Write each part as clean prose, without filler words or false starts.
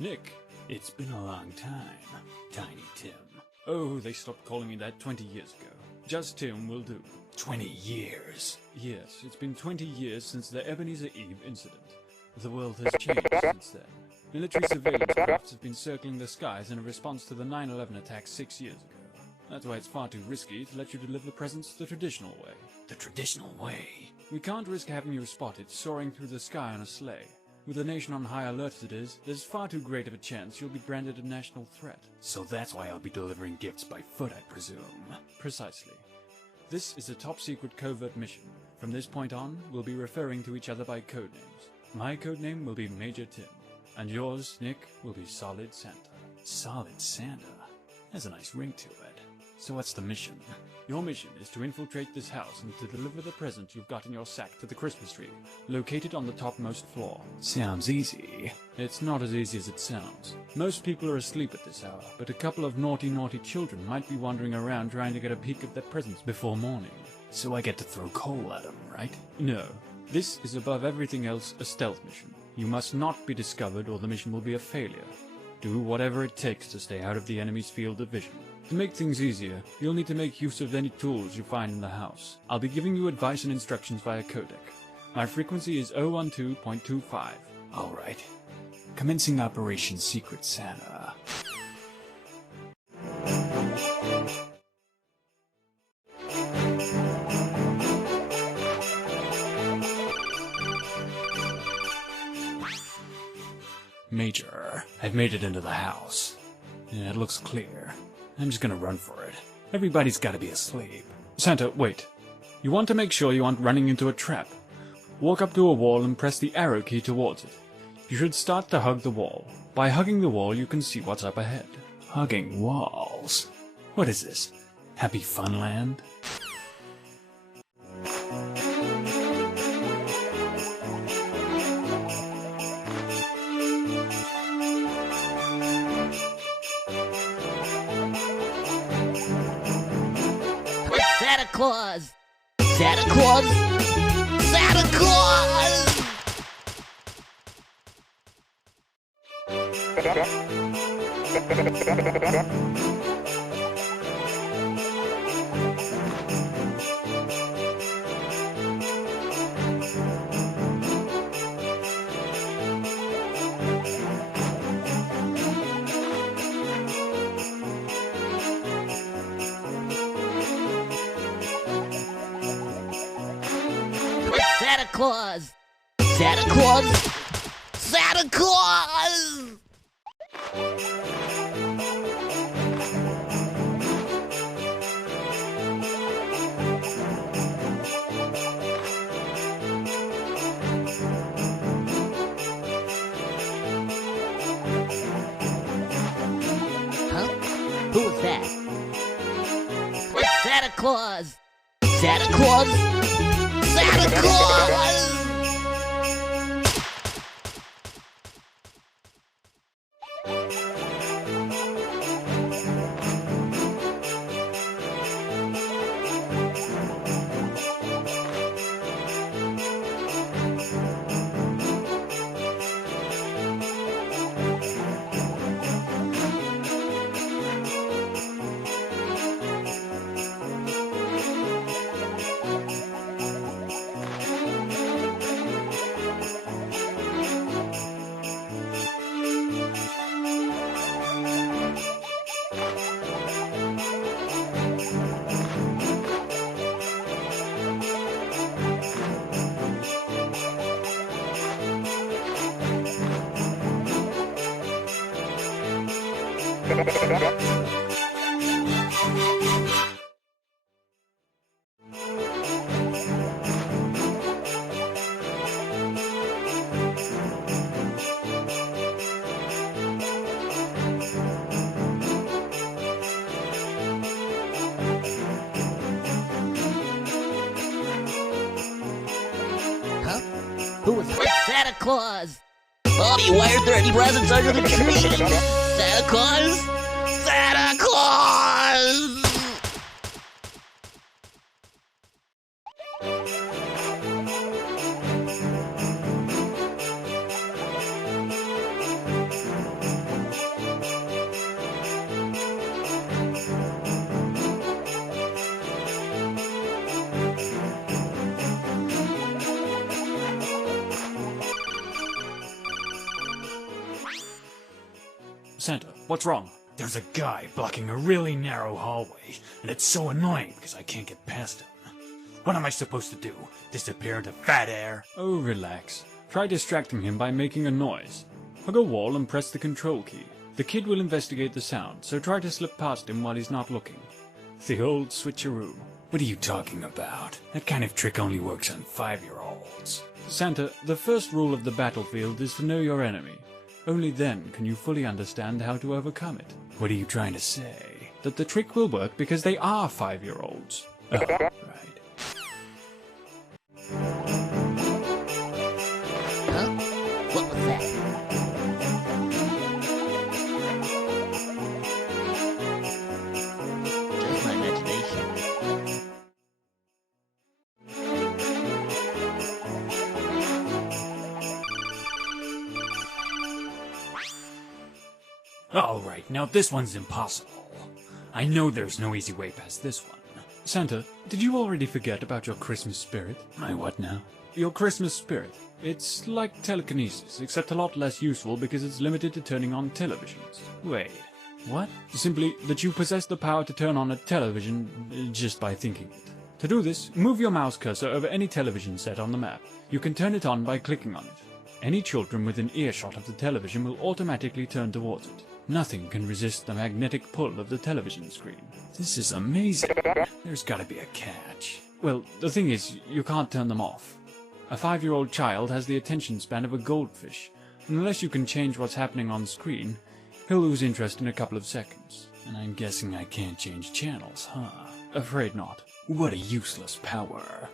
Nick, it's been a long time, Tiny Tim. Oh, they stopped calling me that 20 years ago. Just Tim will do. 20 years? Yes, it's been 20 years since the Ebenezer Eve incident. The world has changed since then. Military surveillance crafts have been circling the skies in a response to the 9/11 attacks 6 years ago. That's why it's far too risky to let you deliver presents the traditional way. The traditional way? We can't risk having you spotted soaring through the sky on a sleigh. With the nation on high alert as it is, there's far too great of a chance you'll be branded a national threat. So that's why I'll be delivering gifts by foot, I presume. Precisely. This is a top-secret covert mission. From this point on, we'll be referring to each other by codenames. My codename will be Major Tim, and yours, Nick, will be Solid Santa. Solid Santa? Has a nice ring to it. So what's the mission? Your mission is to infiltrate this house and to deliver the present you've got in your sack to the Christmas tree, located on the topmost floor. Sounds easy. It's not as easy as it sounds. Most people are asleep at this hour, but a couple of naughty children might be wandering around trying to get a peek at their presents before morning. So I get to throw coal at them, right? No. This is above everything else a stealth mission. You must not be discovered or the mission will be a failure. Do whatever it takes to stay out of the enemy's field of vision. To make things easier, you'll need to make use of any tools you find in the house. I'll be giving you advice and instructions via codec. My frequency is 012.25. Alright. Commencing Operation Secret Santa. Major, I've made it into the house. Yeah, it looks clear. I'm just gonna run for it. Everybody's gotta be asleep. Santa, wait. You want to make sure you aren't running into a trap. Walk up to a wall and press the arrow key towards it. You should start to hug the wall. By hugging the wall, you can see what's up ahead. Hugging walls? What is this? Happy Funland? Santa Claus! Santa Claus! Santa Claus! Santa Claus! Santa Claus! Santa Claus! Huh? Who was that? It's Santa Claus! Santa Claus! Santa Claus! Huh? Who was that? It's Santa Claus! Bobby, why aren't there any presents under the tree? Santa Claus? Santa Claus! Santa, what's wrong? There's a guy blocking a really narrow hallway, and it's so annoying because I can't get past him. What am I supposed to do? Disappear into fat air? Oh, relax. Try distracting him by making a noise. Hug a wall and press the control key. The kid will investigate the sound, so try to slip past him while he's not looking. The old switcheroo. What are you talking about? That kind of trick only works on 5-year-olds. Santa, the first rule of the battlefield is to know your enemy. Only then can you fully understand how to overcome it. What are you trying to say? That the trick will work because they are 5-year-olds. Oh, right. Huh? What was that? Just my imagination. Alright, now this one's impossible. I know there's no easy way past this one. Santa, did you already forget about your Christmas spirit? My what now? Your Christmas spirit. It's like telekinesis, except a lot less useful because it's limited to turning on televisions. Wait, what? Simply that you possess the power to turn on a television just by thinking it. To do this, move your mouse cursor over any television set on the map. You can turn it on by clicking on it. Any children within earshot of the television will automatically turn towards it. Nothing can resist the magnetic pull of the television screen. This is amazing. There's gotta be a catch. Well, the thing is, you can't turn them off. A 5-year-old child has the attention span of a goldfish, and unless you can change what's happening on screen, he'll lose interest in a couple of seconds. And I'm guessing I can't change channels, huh? Afraid not. What a useless power.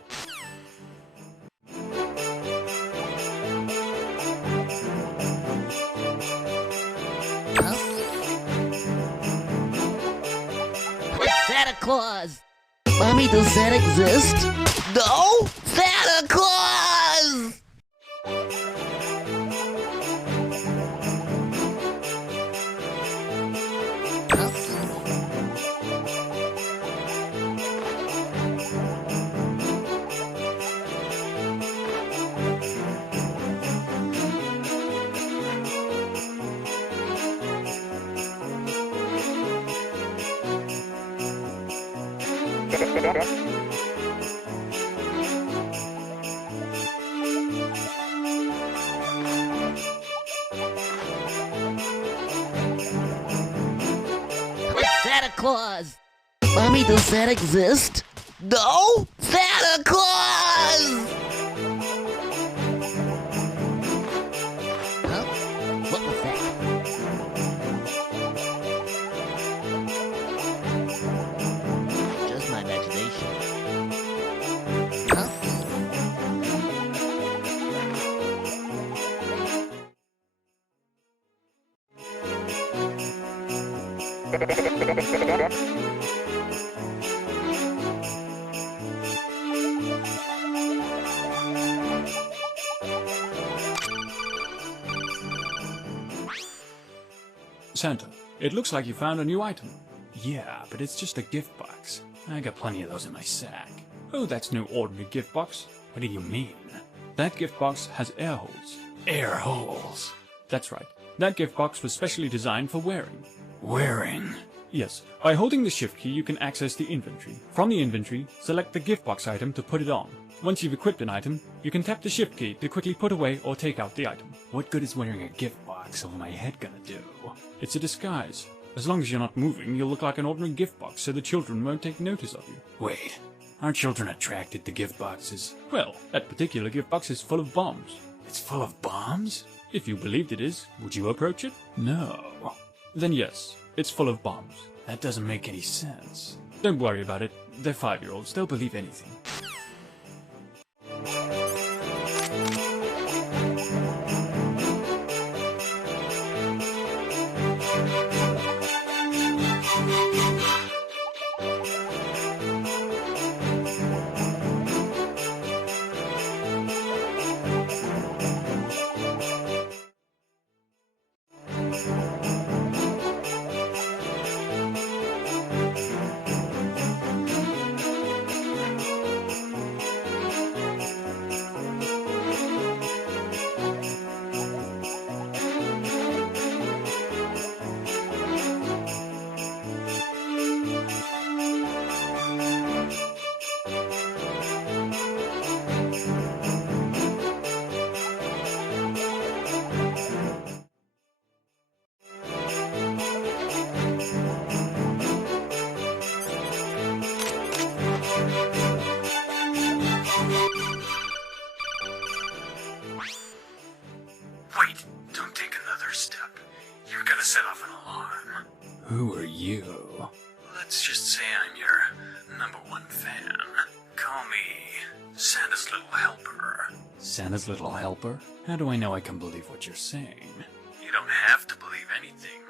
Huh? It's Santa Claus! Mommy, does that exist? No? Santa Claus! It's Santa Claus! Mommy, does that exist? No? Santa Claus! Huh? What was that? Just my imagination. Huh? Santa, it looks like you found a new item. Yeah, but it's just a gift box. I got plenty of those in my sack. Oh, that's no ordinary gift box. What do you mean? That gift box has air holes. Air holes. That's right. That gift box was specially designed for wearing. Wearing? Yes. By holding the shift key, you can access the inventory. From the inventory, select the gift box item to put it on. Once you've equipped an item, you can tap the shift key to quickly put away or take out the item. What good is wearing a gift box over my head gonna do? It's a disguise. As long as you're not moving, you'll look like an ordinary gift box, so the children won't take notice of you. Wait, aren't children attracted to gift boxes? Well, that particular gift box is full of bombs. It's full of bombs? If you believed it is, would you approach it? No. Then yes, it's full of bombs. That doesn't make any sense. Don't worry about it. They're 5-year-olds. They'll believe anything. Wait, don't take another step. You're gonna set off an alarm. Who are you? Let's just say I'm your #1 fan. Call me Santa's Little Helper. Santa's little helper? How do I know I can believe what you're saying? You don't have to believe anything,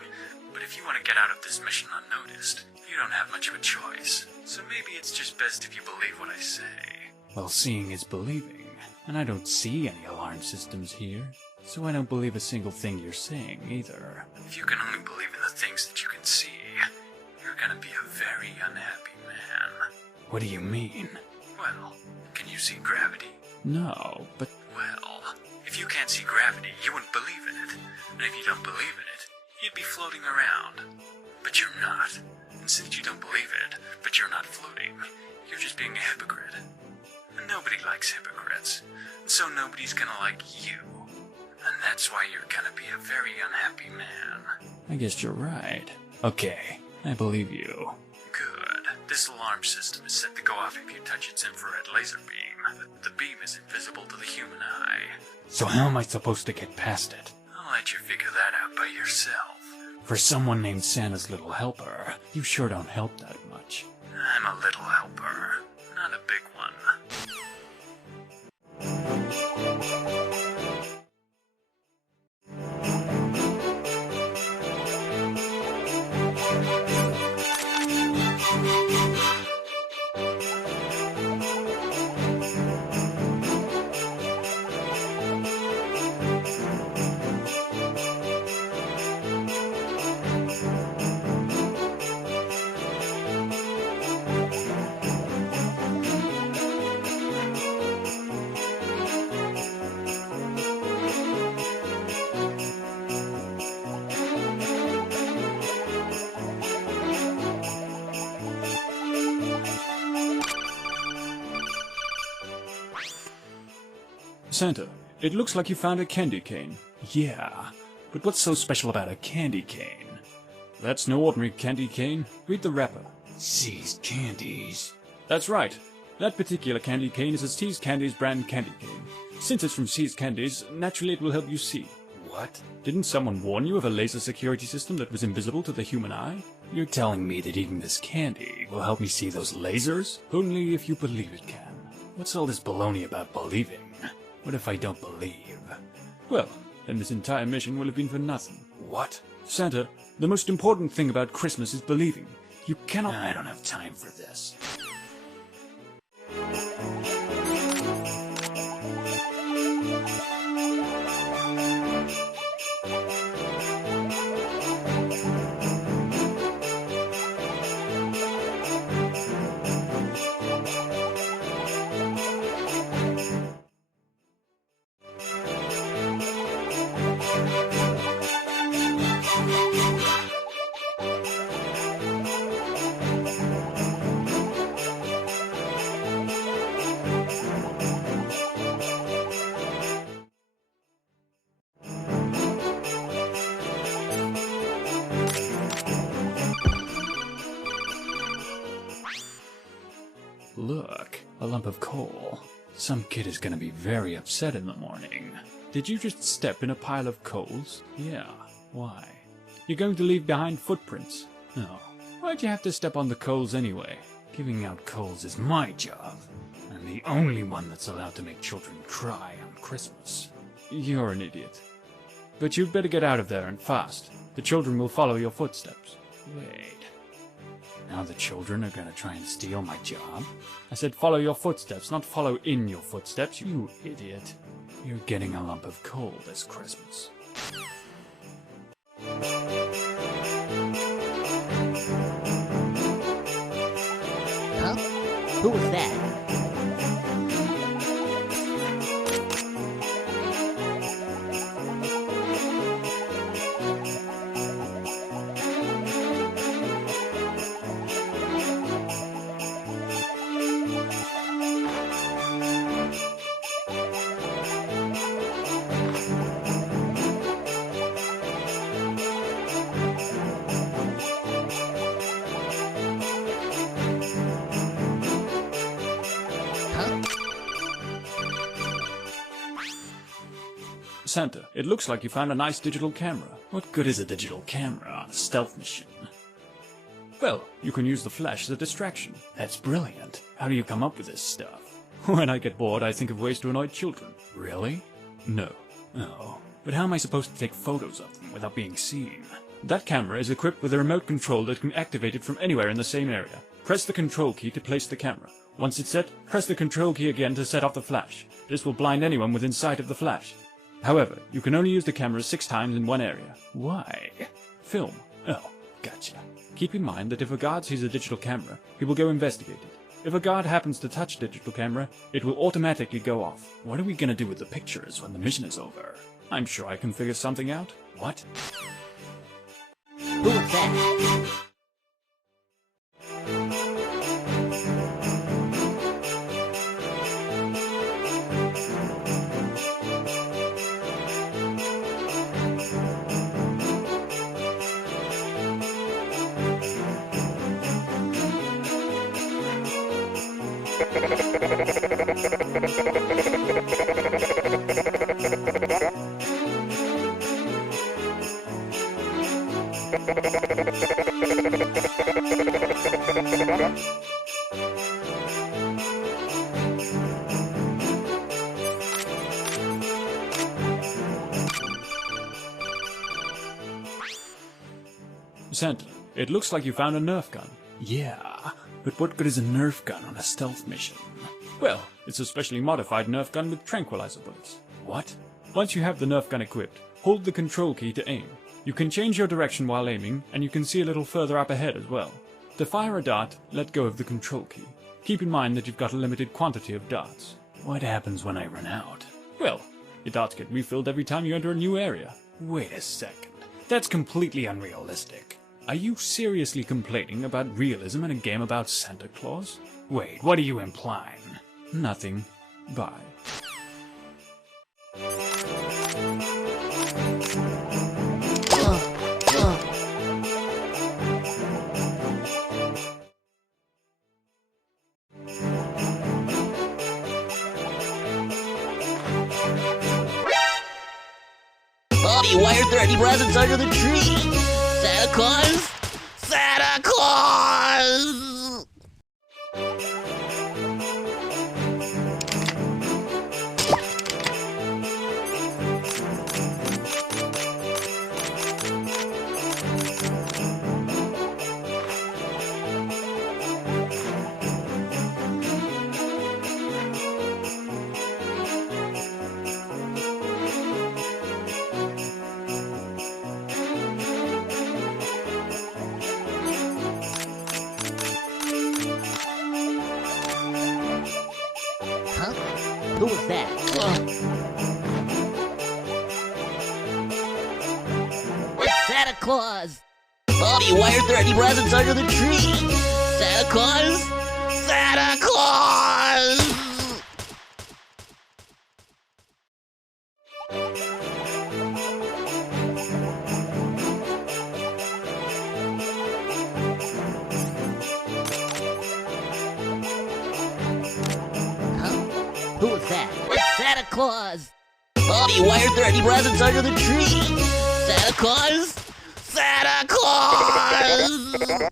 but if you want to get out of this mission unnoticed, you don't have much of a choice. So maybe it's just best if you believe what I say. Well, seeing is believing, and I don't see any alarm systems here, so I don't believe a single thing you're saying either. If you can only believe in the things that you can see, you're gonna be a very unhappy man. What do you mean? Well, can you see gravity? No, but Well, if you can't see gravity, you wouldn't believe in it. And if you don't believe in it, you'd be floating around. But you're not. And since you don't believe it, but you're not floating, you're just being a hypocrite. And nobody likes hypocrites. And so nobody's gonna like you. And that's why you're gonna be a very unhappy man. I guess you're right. Okay, I believe you. Good. This alarm system is set to go off if you touch its infrared laser beam. The beam is invisible to the human eye. So how am I supposed to get past it? I'll let you figure that out by yourself. For someone named Santa's little helper, you sure don't help that much. I'm a little helper, not a big one. Santa, it looks like you found a candy cane. Yeah, but what's so special about a candy cane? That's no ordinary candy cane. Read the wrapper. Seized candies. That's right. That particular candy cane is a Seized Candies brand candy cane. Since it's from Seized Candies, naturally it will help you see. What? Didn't someone warn you of a laser security system that was invisible to the human eye? You're telling me that eating this candy will help me see those lasers? Only if you believe it can. What's all this baloney about believing? What if I don't believe? Well, then this entire mission will have been for nothing. What? Santa, the most important thing about Christmas is believing. You cannot... I don't have time for this. Look, a lump of coal. Some kid is gonna be very upset in the morning. Did you just step in a pile of coals? Yeah. Why? You're going to leave behind footprints. No. Why'd you have to step on the coals anyway? Giving out coals is my job. I'm the only one that's allowed to make children cry on Christmas. You're an idiot. But you'd better get out of there and fast. The children will follow your footsteps. Wait. Now the children are gonna try and steal my job? I said follow your footsteps, not follow in your footsteps, you idiot. You're getting a lump of coal this Christmas. Huh? Who was that? Santa, it looks like you found a nice digital camera. What good is a digital camera on a stealth mission? Well, you can use the flash as a distraction. That's brilliant. How do you come up with this stuff? When I get bored, I think of ways to annoy children. Really? No. Oh. But how am I supposed to take photos of them without being seen? That camera is equipped with a remote control that can activate it from anywhere in the same area. Press the control key to place the camera. Once it's set, press the control key again to set off the flash. This will blind anyone within sight of the flash. However, you can only use the camera 6 times in one area. Why? Film. Oh, gotcha. Keep in mind that if a guard sees a digital camera, he will go investigate it. If a guard happens to touch the digital camera, it will automatically go off. What are we gonna do with the pictures when the mission is over? I'm sure I can figure something out. What? Who was that? Santa, it looks like you found a Nerf gun. Yeah, but what good is a Nerf gun on a stealth mission? Well, it's a specially modified Nerf gun with tranquilizer bullets. What? Once you have the Nerf gun equipped, hold the control key to aim. You can change your direction while aiming, and you can see a little further up ahead as well. To fire a dart, let go of the control key. Keep in mind that you've got a limited quantity of darts. What happens when I run out? Well, your darts get refilled every time you enter a new area. Wait a second. That's completely unrealistic. Are you seriously complaining about realism in a game about Santa Claus? Wait, what are you implying? Nothing. Bye. Bobby, why aren't there any presents under the tree? Santa Claus? Santa Claus! Who was that? It's Santa Claus! Bobby, why aren't there any presents under the tree? Santa Claus? Santa Claus! Who was that? It's Santa Claus! Bobby, why aren't there any presents under the tree? Santa Claus? Santa Claus!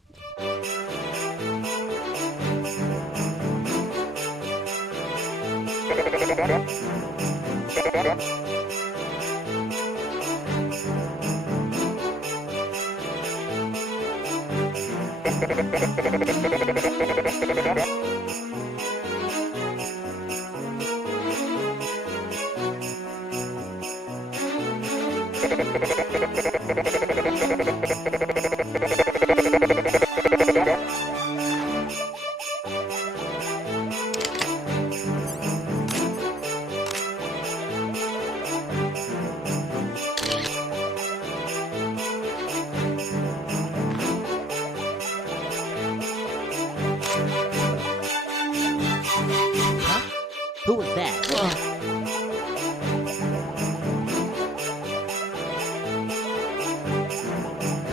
Who was that?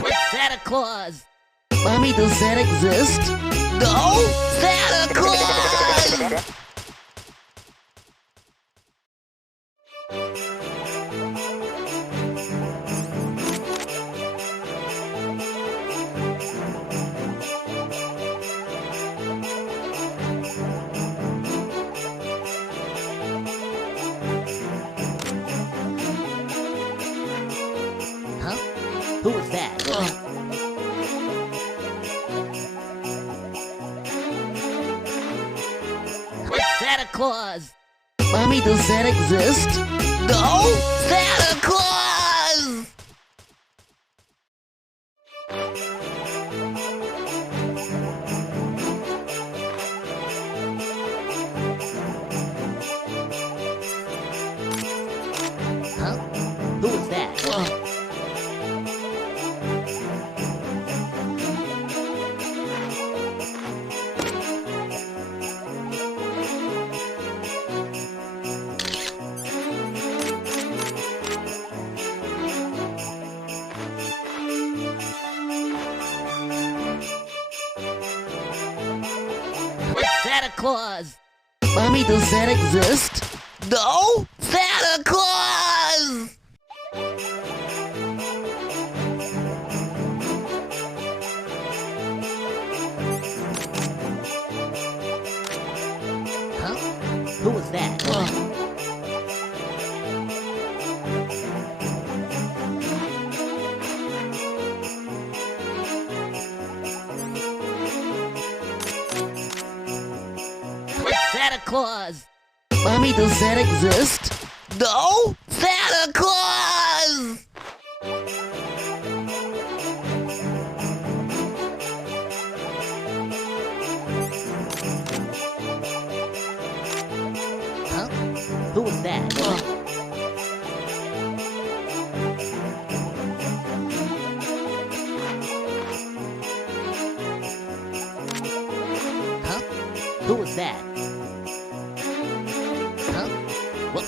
It's Santa Claus! Mommy, does that exist? No! Santa Claus! Huh? Who was that? It's Santa Claus! Mommy, does that exist? No! Santa Claus! Huh? Who was that? It's Santa Claus! Mommy, does that exist? No! Santa Claus! Huh? Who was that? It's Santa Claus! Mommy, does that exist? No! Santa Claus! Huh? Who was that? Huh? Who was that? Huh? What?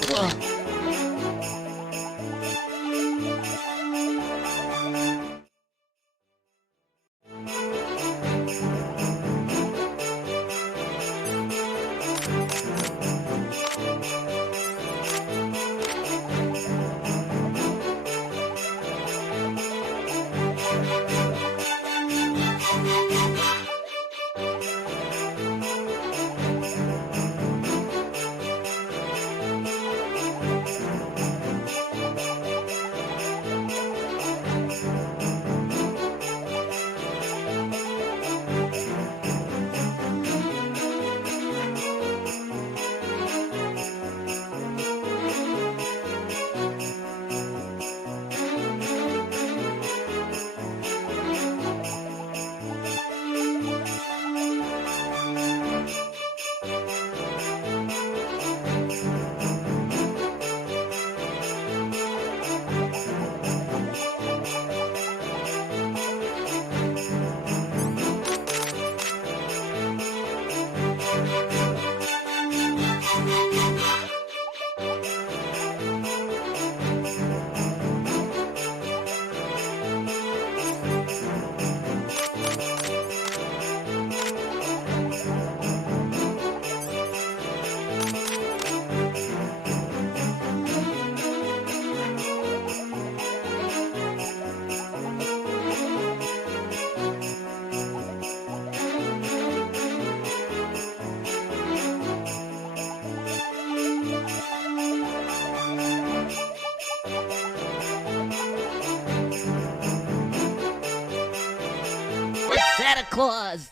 Santa Claus!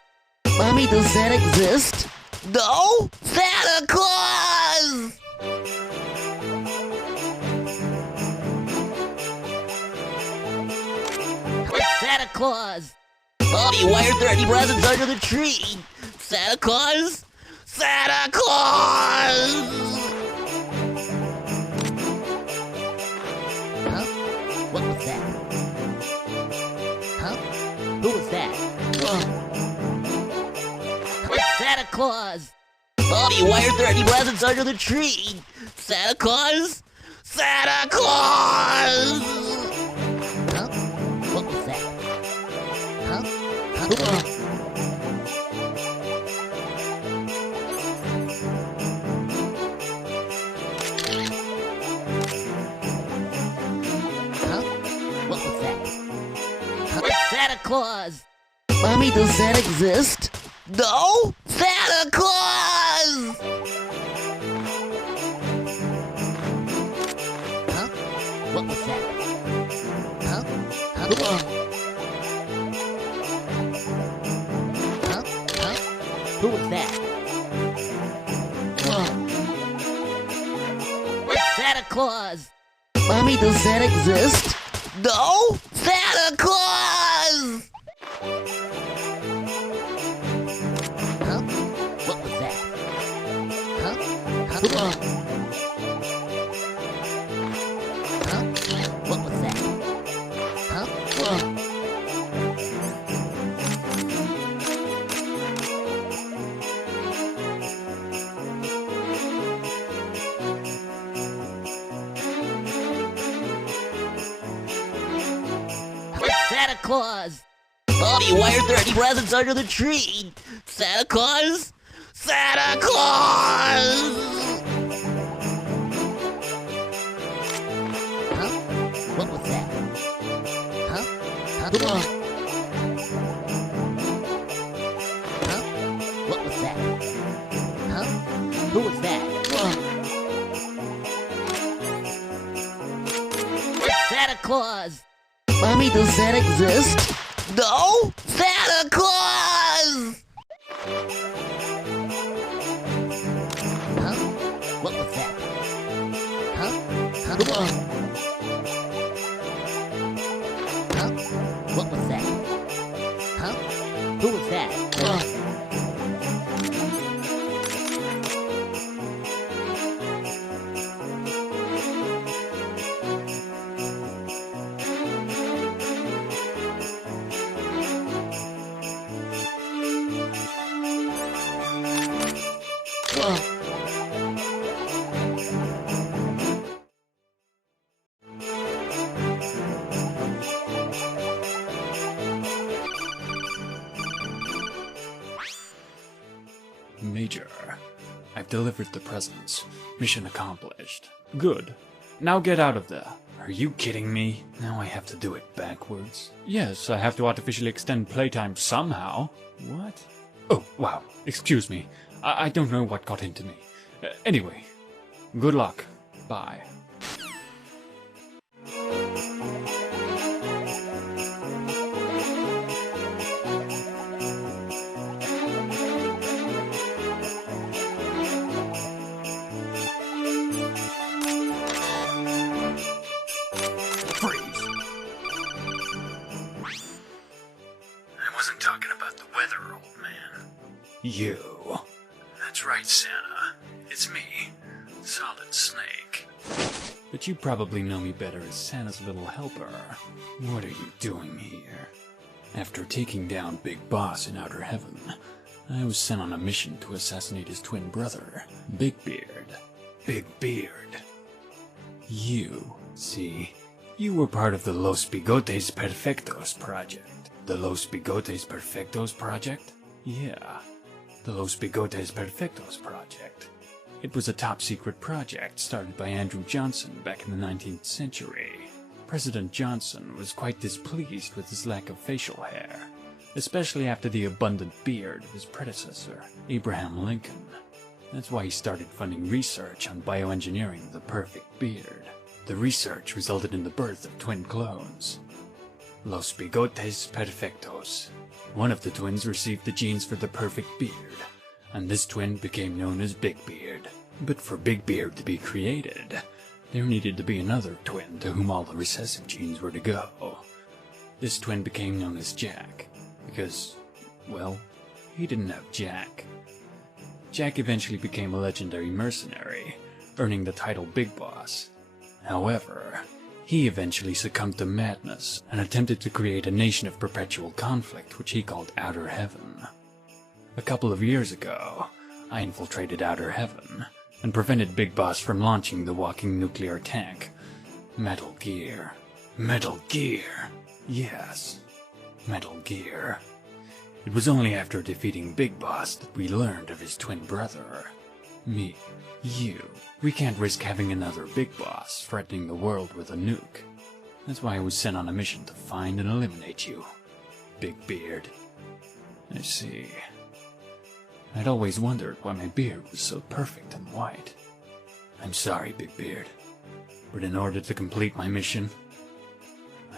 Mommy, does that exist? No? Santa Claus! It's Santa Claus! Mommy, why aren't there any presents under the tree? Santa Claus? Santa Claus! Huh? What was that? Huh? Who was that? It's Santa Claus! Mommy, why aren't there any presents under the tree? Santa Claus? Santa Claus! Huh? What was that? Huh? Huh? What was that? It's Santa Claus! Mommy, does that exist? No? Santa Claus! Huh? What was that? Huh? Huh? Huh? Huh? Who was that? It's Santa Claus! Mommy, does that exist? No? Santa Claus! Huh? What was that? Huh? Huh? Huh? What was that? Huh? It's Santa Claus! Mommy, why aren't there any presents under the tree? Santa Claus? Santa Claus! Huh? What was that? Huh? Huh? Huh? What was that? Huh? Who was that? It's Santa Claus! Mommy, does that exist? No? Santa Claus! Huh? What was that? Huh? Huh? Huh? What was that? Huh? Who was that? Major, I've delivered the presents. Mission accomplished. Good. Now get out of there. Are you kidding me? Now I have to do it backwards. Yes, I have to artificially extend playtime somehow. What? Oh, wow. Excuse me. I don't know what got into me. Anyway, good luck. Bye. I wasn't talking about the weather, old man. You. That's right, Santa. It's me, Solid Snake. But you probably know me better as Santa's little helper. What are you doing here? After taking down Big Boss in Outer Heaven, I was sent on a mission to assassinate his twin brother, Big Beard. Big Beard. You, see, you were part of the Los Bigotes Perfectos project. The Los Bigotes Perfectos project? Yeah, the Los Bigotes Perfectos project. It was a top-secret project started by Andrew Johnson back in the 19th century. President Johnson was quite displeased with his lack of facial hair, especially after the abundant beard of his predecessor, Abraham Lincoln. That's why he started funding research on bioengineering the perfect beard. The research resulted in the birth of twin clones, Los Bigotes Perfectos. One of the twins received the genes for the perfect beard, and this twin became known as Big Beard. But for Big Beard to be created, there needed to be another twin to whom all the recessive genes were to go. This twin became known as Jack, because, well, he didn't have Jack. Jack eventually became a legendary mercenary, earning the title Big Boss. However, he eventually succumbed to madness and attempted to create a nation of perpetual conflict which he called Outer Heaven. A couple of years ago, I infiltrated Outer Heaven and prevented Big Boss from launching the walking nuclear tank. Metal Gear. Metal Gear. Yes, Metal Gear. It was only after defeating Big Boss that we learned of his twin brother. Me. You. We can't risk having another Big Boss threatening the world with a nuke. That's why I was sent on a mission to find and eliminate you, Big Beard. I see. I'd always wondered why my beard was so perfect and white. I'm sorry, Big Beard, but in order to complete my mission,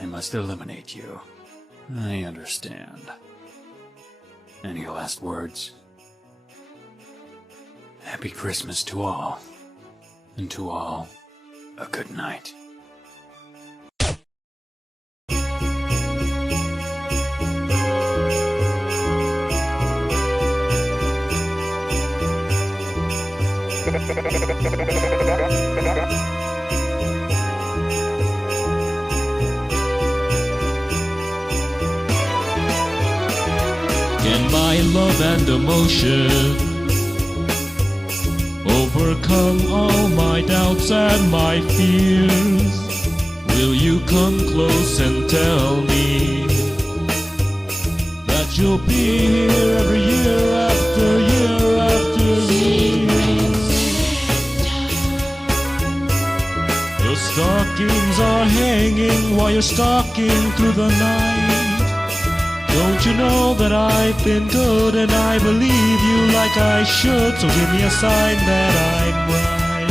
I must eliminate you. I understand. Any last words? Happy Christmas to all, and to all, a good night. Can my love and emotion overcome all my doubts and my fears? Will you come close and tell me that you'll be here every year after year after year? The stockings are hanging while you're stalking through the night. Don't you know that I've been good and I believe you like I should? So give me a sign that I'm right.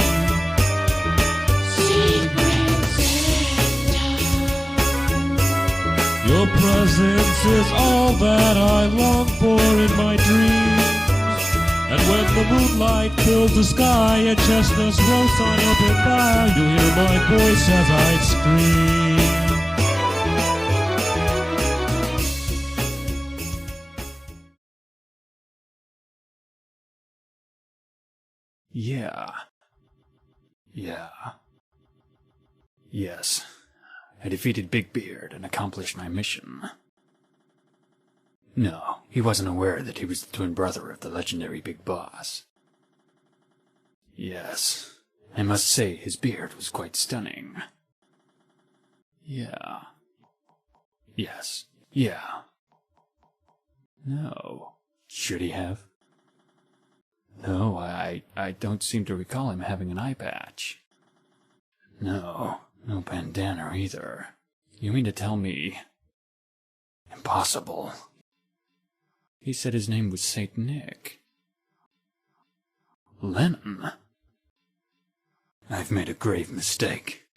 Secret Santa. Your presence is all that I long for in my dreams. And when the moonlight fills the sky and chestnuts roast on open fire, you'll hear my voice as I scream. Yes. I defeated Big Beard and accomplished my mission. No, he wasn't aware that he was the twin brother of the legendary Big Boss. Yes, I must say his beard was quite stunning. Yeah. Yes. Yeah. No. Should he have? No, I don't seem to recall him having an eye patch. No bandana either. You mean to tell me... Impossible. He said his name was Saint Nick. Lennon? I've made a grave mistake.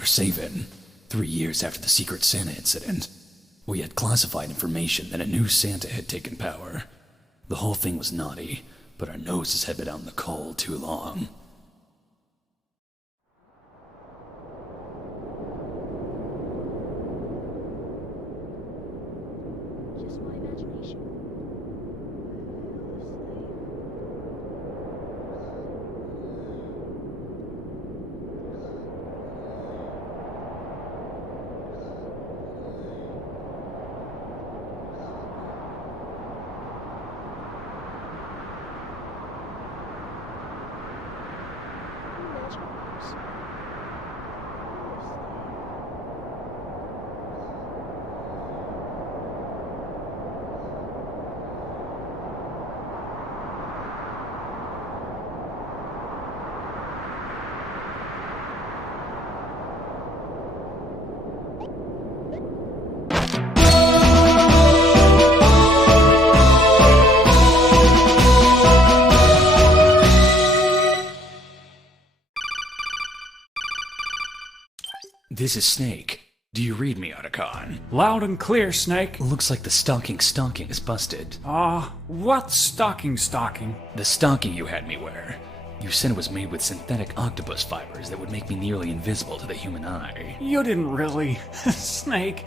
Outer Saven, 3 years after the Secret Santa incident. We had classified information that a new Santa had taken power. The whole thing was naughty, but our noses had been out in the cold too long. Just my imagination. This is Snake. Do you read me, Otacon? Loud and clear, Snake. Looks like the stocking is busted. What stocking? The stocking you had me wear. You said it was made with synthetic octopus fibers that would make me nearly invisible to the human eye. You didn't really. Snake,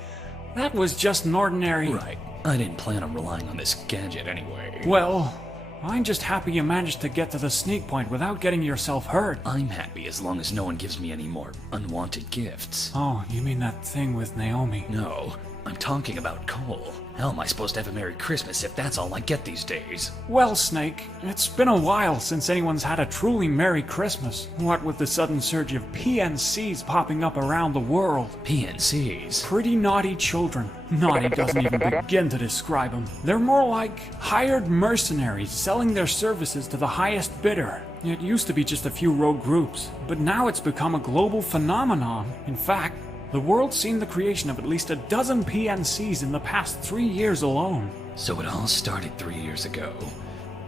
that was just an ordinary... Right. I didn't plan on relying on this gadget anyway. Well, I'm just happy you managed to get to the sneak point without getting yourself hurt. I'm happy as long as no one gives me any more unwanted gifts. Oh, you mean that thing with Naomi? No, I'm talking about Cole. How am I supposed to have a Merry Christmas if that's all I get these days? Well, Snake, it's been a while since anyone's had a truly Merry Christmas. What with the sudden surge of PNCs popping up around the world. PNCs? Pretty naughty children. Naughty doesn't even begin to describe them. They're more like hired mercenaries selling their services to the highest bidder. It used to be just a few rogue groups, but now it's become a global phenomenon. In fact, the world's seen the creation of at least a dozen PNCs in the past 3 years alone. So it all started 3 years ago.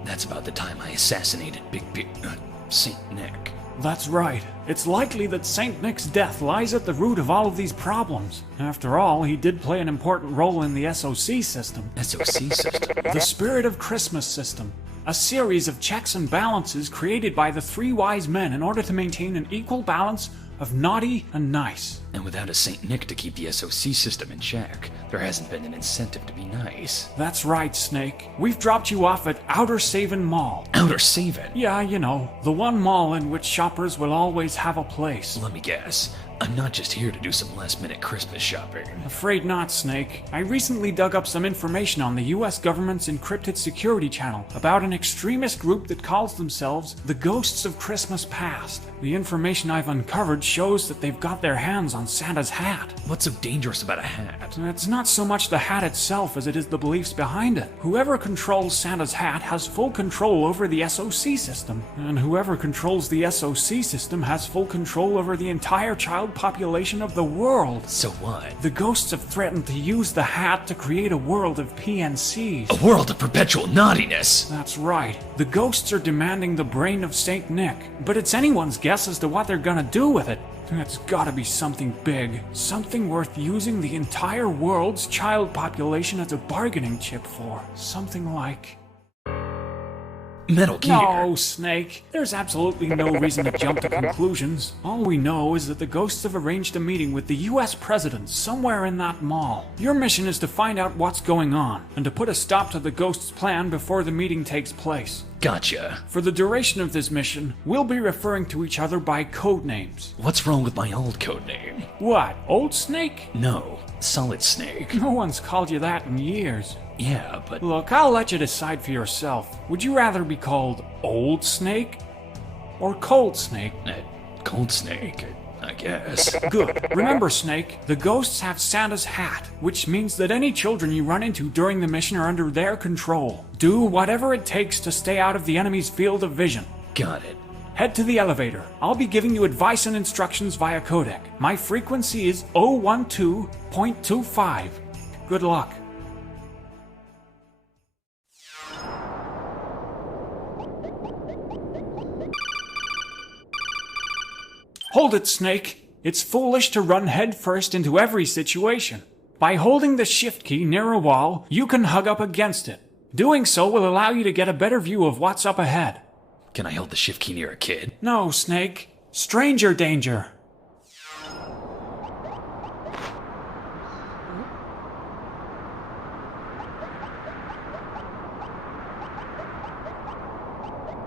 That's about the time I assassinated Saint Nick. That's right. It's likely that Saint Nick's death lies at the root of all of these problems. After all, he did play an important role in the SOC system. SOC system? The Spirit of Christmas system. A series of checks and balances created by the three wise men in order to maintain an equal balance of naughty and nice. And without a Saint Nick to keep the SOC system in check, there hasn't been an incentive to be nice. That's right, Snake. We've dropped you off at Outer Saven Mall. Outer Saven? Yeah, you know, the one mall in which shoppers will always have a place. Let me guess. I'm not just here to do some last-minute Christmas shopping. Afraid not, Snake. I recently dug up some information on the US government's encrypted security channel about an extremist group that calls themselves the Ghosts of Christmas Past. The information I've uncovered shows that they've got their hands on Santa's hat. What's so dangerous about a hat? It's not so much the hat itself as it is the beliefs behind it. Whoever controls Santa's hat has full control over the SOC system. And whoever controls the SOC system has full control over the entire child population of the world. So what? The ghosts have threatened to use the hat to create a world of PNCs. A world of perpetual naughtiness! That's right. The ghosts are demanding the brain of Saint Nick, but it's anyone's guess as to what they're gonna do with it. It's gotta be something big. Something worth using the entire world's child population as a bargaining chip for. Something like... Metal Gear. No, Snake. There's absolutely no reason to jump to conclusions. All we know is that the ghosts have arranged a meeting with the US president somewhere in that mall. Your mission is to find out what's going on, and to put a stop to the ghosts' plan before the meeting takes place. Gotcha. For the duration of this mission, we'll be referring to each other by code names. What's wrong with my old code name? What, Old Snake? No, Solid Snake. No one's called you that in years. Yeah, but... Look, I'll let you decide for yourself. Would you rather be called Old Snake or Cold Snake? Cold Snake, I guess. Good. Remember, Snake, the ghosts have Santa's hat, which means that any children you run into during the mission are under their control. Do whatever it takes to stay out of the enemy's field of vision. Got it. Head to the elevator. I'll be giving you advice and instructions via codec. My frequency is 012.25. Good luck. Hold it, Snake. It's foolish to run headfirst into every situation. By holding the shift key near a wall, you can hug up against it. Doing so will allow you to get a better view of what's up ahead. Can I hold the shift key near a kid? No, Snake. Stranger danger.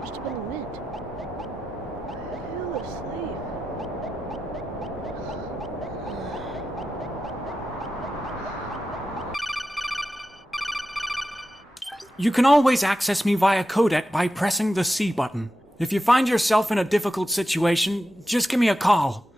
Must have been the wind. I feel asleep. You can always access me via codec by pressing the C button. If you find yourself in a difficult situation, just give me a call.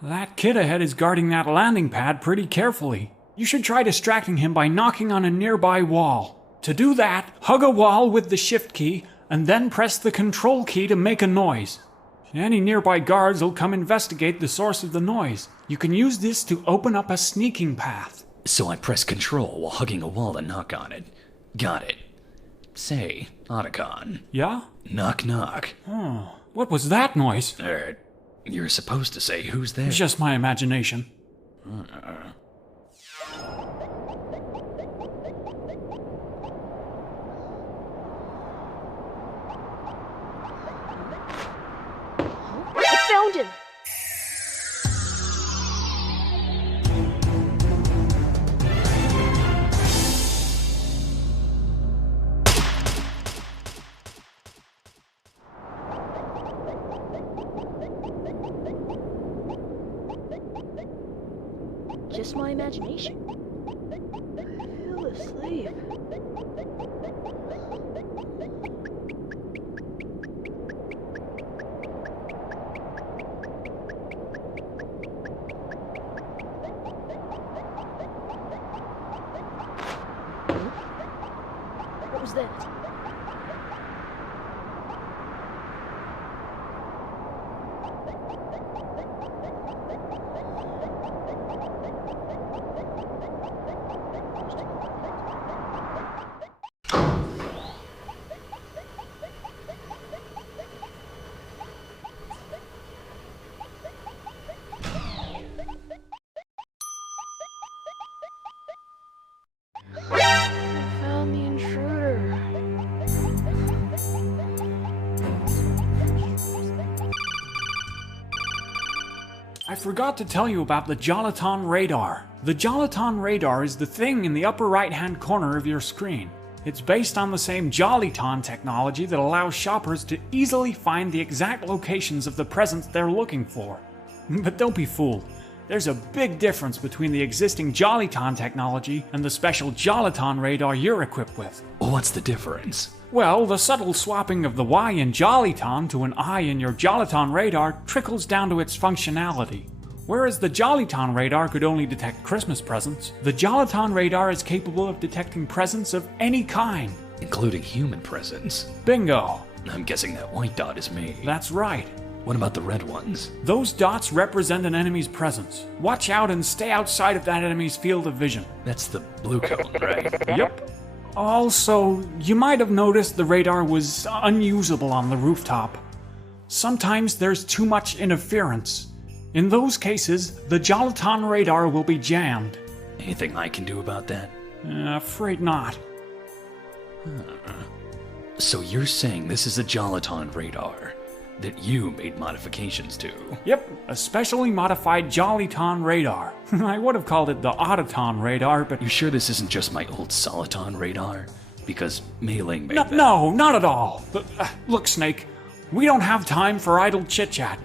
That kid ahead is guarding that landing pad pretty carefully. You should try distracting him by knocking on a nearby wall. To do that, hug a wall with the shift key, and then press the control key to make a noise. Any nearby guards will come investigate the source of the noise. You can use this to open up a sneaking path. So I press control while hugging a wall and knock on it. Got it. Say, Otacon. Yeah? Knock knock. Oh, what was that noise? You're supposed to say who's there. It's just my imagination. I found him! Just my imagination. I feel asleep. What was that? I found the intruder. I forgot to tell you about the Jolaton radar. The Jolaton radar is the thing in the upper right-hand corner of your screen. It's based on the same Jollyton technology that allows shoppers to easily find the exact locations of the presents they're looking for. But don't be fooled. There's a big difference between the existing Jollyton technology and the special Jolaton radar you're equipped with. What's the difference? Well, the subtle swapping of the Y in Jollyton to an I in your Jolaton radar trickles down to its functionality. Whereas the Jollyton radar could only detect Christmas presents, the Jolaton radar is capable of detecting presents of any kind. Including human presents. Bingo! I'm guessing that white dot is me. That's right. What about the red ones? Those dots represent an enemy's presence. Watch out and stay outside of that enemy's field of vision. That's the blue cone, right? Yep. Also, you might have noticed the radar was unusable on the rooftop. Sometimes there's too much interference. In those cases, the Jolaton radar will be jammed. Anything I can do about that? Afraid not. So you're saying this is a Jolaton radar that you made modifications to? Yep, a specially modified Jollyton radar. I would have called it the Autoton radar, but... You sure this isn't just my old Soliton radar? Because Mei Ling made that. No, not at all. Look, Snake, we don't have time for idle chit-chat.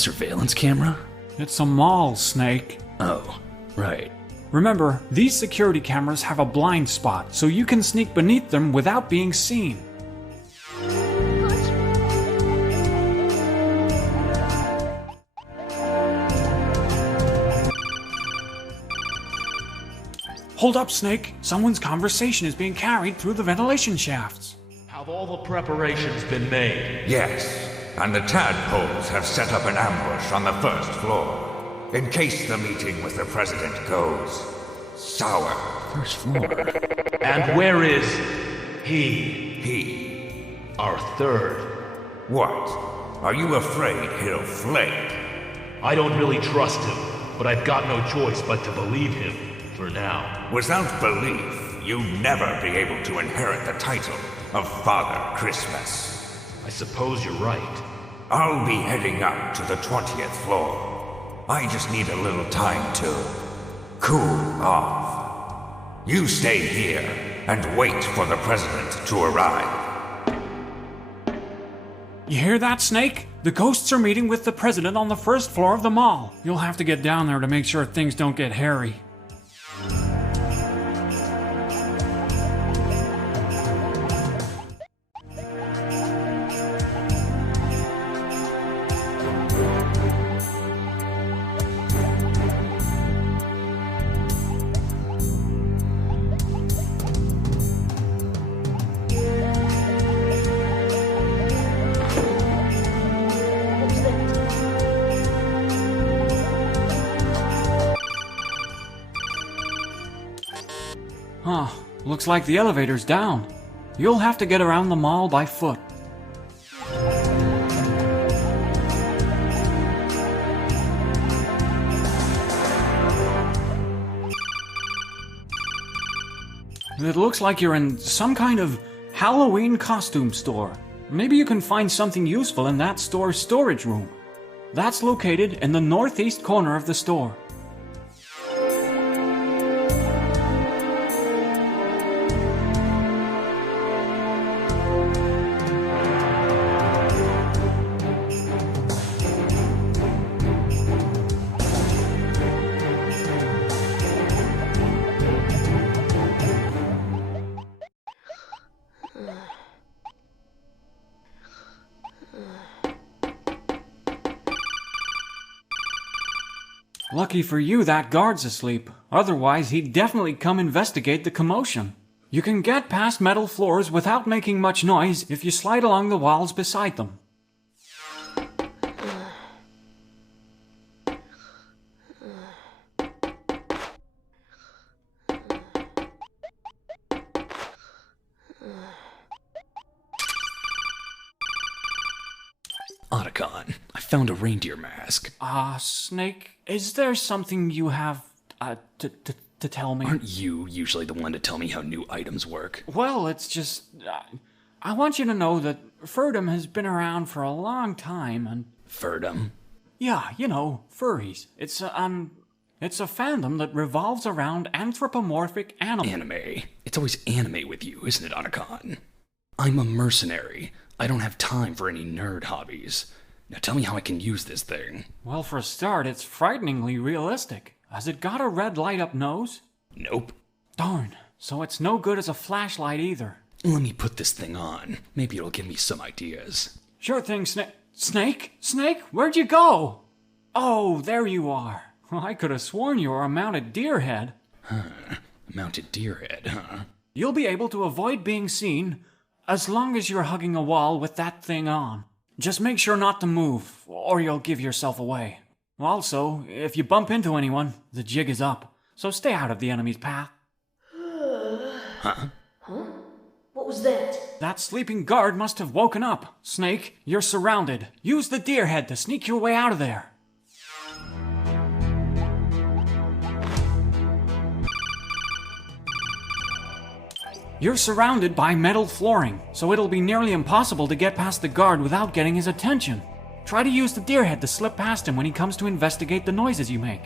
surveillance camera? It's a mall, Snake. Oh, right. Remember, these security cameras have a blind spot, so you can sneak beneath them without being seen. Hold up, Snake. Someone's conversation is being carried through the ventilation shafts. Have all the preparations been made? Yes, and the tadpoles have set up an ambush on the first floor, in case the meeting with the president goes sour. First floor. And where is he? He. Our third. What? Are you afraid he'll flake? I don't really trust him, but I've got no choice but to believe him, for now. Without belief, you'd never be able to inherit the title of Father Christmas. I suppose you're right. I'll be heading up to the 20th floor. I just need a little time to cool off. You stay here and wait for the president to arrive. You hear that, Snake? The ghosts are meeting with the president on the first floor of the mall. You'll have to get down there to make sure things don't get hairy. What's that? Huh. Looks like the elevator's down. You'll have to get around the mall by foot. It looks like you're in some kind of Halloween costume store. Maybe you can find something useful in that store's storage room. That's located in the northeast corner of the store. Lucky for you, that guard's asleep. Otherwise, he'd definitely come investigate the commotion. You can get past metal floors without making much noise if you slide along the walls beside them. Otacon, I found a reindeer mask. Snake, is there something you have, to tell me? Aren't you usually the one to tell me how new items work? Well, it's just, I want you to know that furdom has been around for a long time, and... Furdom? Yeah, you know, furries. It's a fandom that revolves around anthropomorphic animals. Anime. It's always anime with you, isn't it, Otacon? I'm a mercenary. I don't have time for any nerd hobbies. Now tell me how I can use this thing. Well, for a start, it's frighteningly realistic. Has it got a red light-up nose? Nope. Darn. So it's no good as a flashlight either. Let me put this thing on. Maybe it'll give me some ideas. Sure thing, Snake? Snake? Where'd you go? Oh, there you are. I could have sworn you were a mounted deer head. Huh. A mounted deer head, huh? You'll be able to avoid being seen as long as you're hugging a wall with that thing on. Just make sure not to move, or you'll give yourself away. Also, if you bump into anyone, the jig is up. So stay out of the enemy's path. Huh? What was that? That sleeping guard must have woken up. Snake, you're surrounded. Use the deer head to sneak your way out of there. You're surrounded by metal flooring, so it'll be nearly impossible to get past the guard without getting his attention. Try to use the deer head to slip past him when he comes to investigate the noises you make.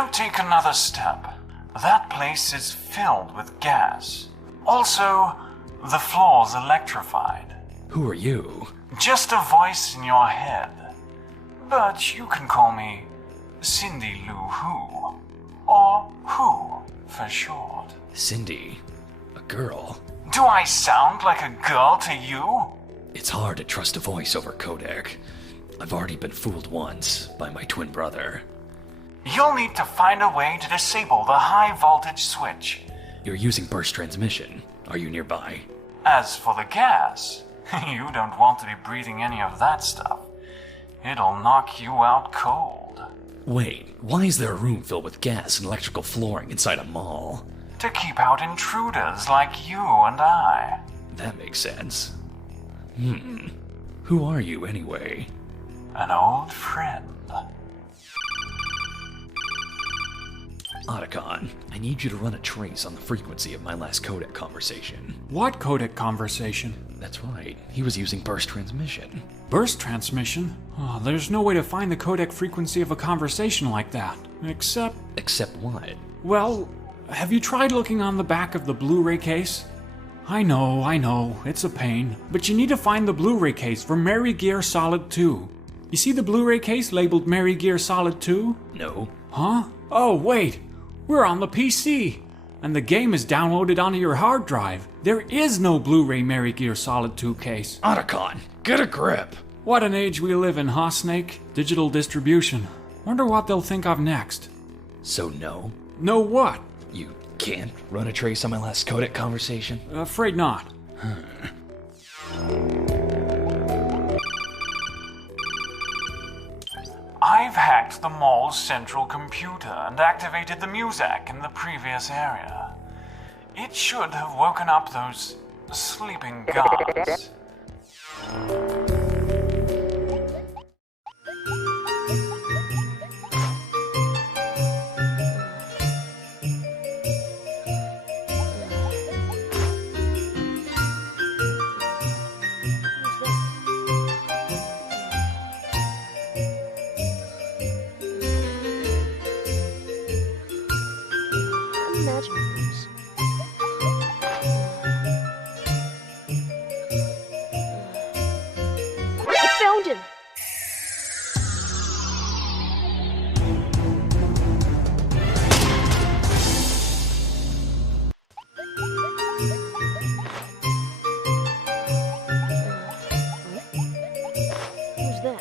Don't take another step. That place is filled with gas. Also, the floor's electrified. Who are you? Just a voice in your head. But you can call me Cindy Lou Who. Or Who, for short. Cindy. A girl. Do I sound like a girl to you? It's hard to trust a voice over codec. I've already been fooled once by my twin brother. You'll need to find a way to disable the high voltage switch. You're using burst transmission. Are you nearby? As for the gas, you don't want to be breathing any of that stuff. It'll knock you out cold. Wait, why is there a room filled with gas and electrical flooring inside a mall? To keep out intruders like you and I. That makes sense. Who are you anyway? An old friend. Otacon, I need you to run a trace on the frequency of my last codec conversation. What codec conversation? That's right, he was using burst transmission. Burst transmission? Oh, there's no way to find the codec frequency of a conversation like that. Except... Except what? Well, have you tried looking on the back of the Blu-ray case? I know, it's a pain, but you need to find the Blu-ray case for Mary Gear Solid 2. You see the Blu-ray case labeled Mary Gear Solid 2? No. Huh? Oh, wait! We're on the PC! And the game is downloaded onto your hard drive. There is no Blu-ray Mary Gear Solid 2 case. Otacon, get a grip! What an age we live in, huh, Snake? Digital distribution. Wonder what they'll think of next. So no? No what? You can't run a trace on my last codec conversation? Afraid not. I've hacked the mall's central computer and activated the music in the previous area. It should have woken up those sleeping guards. Imagine things. I found him! Who's that?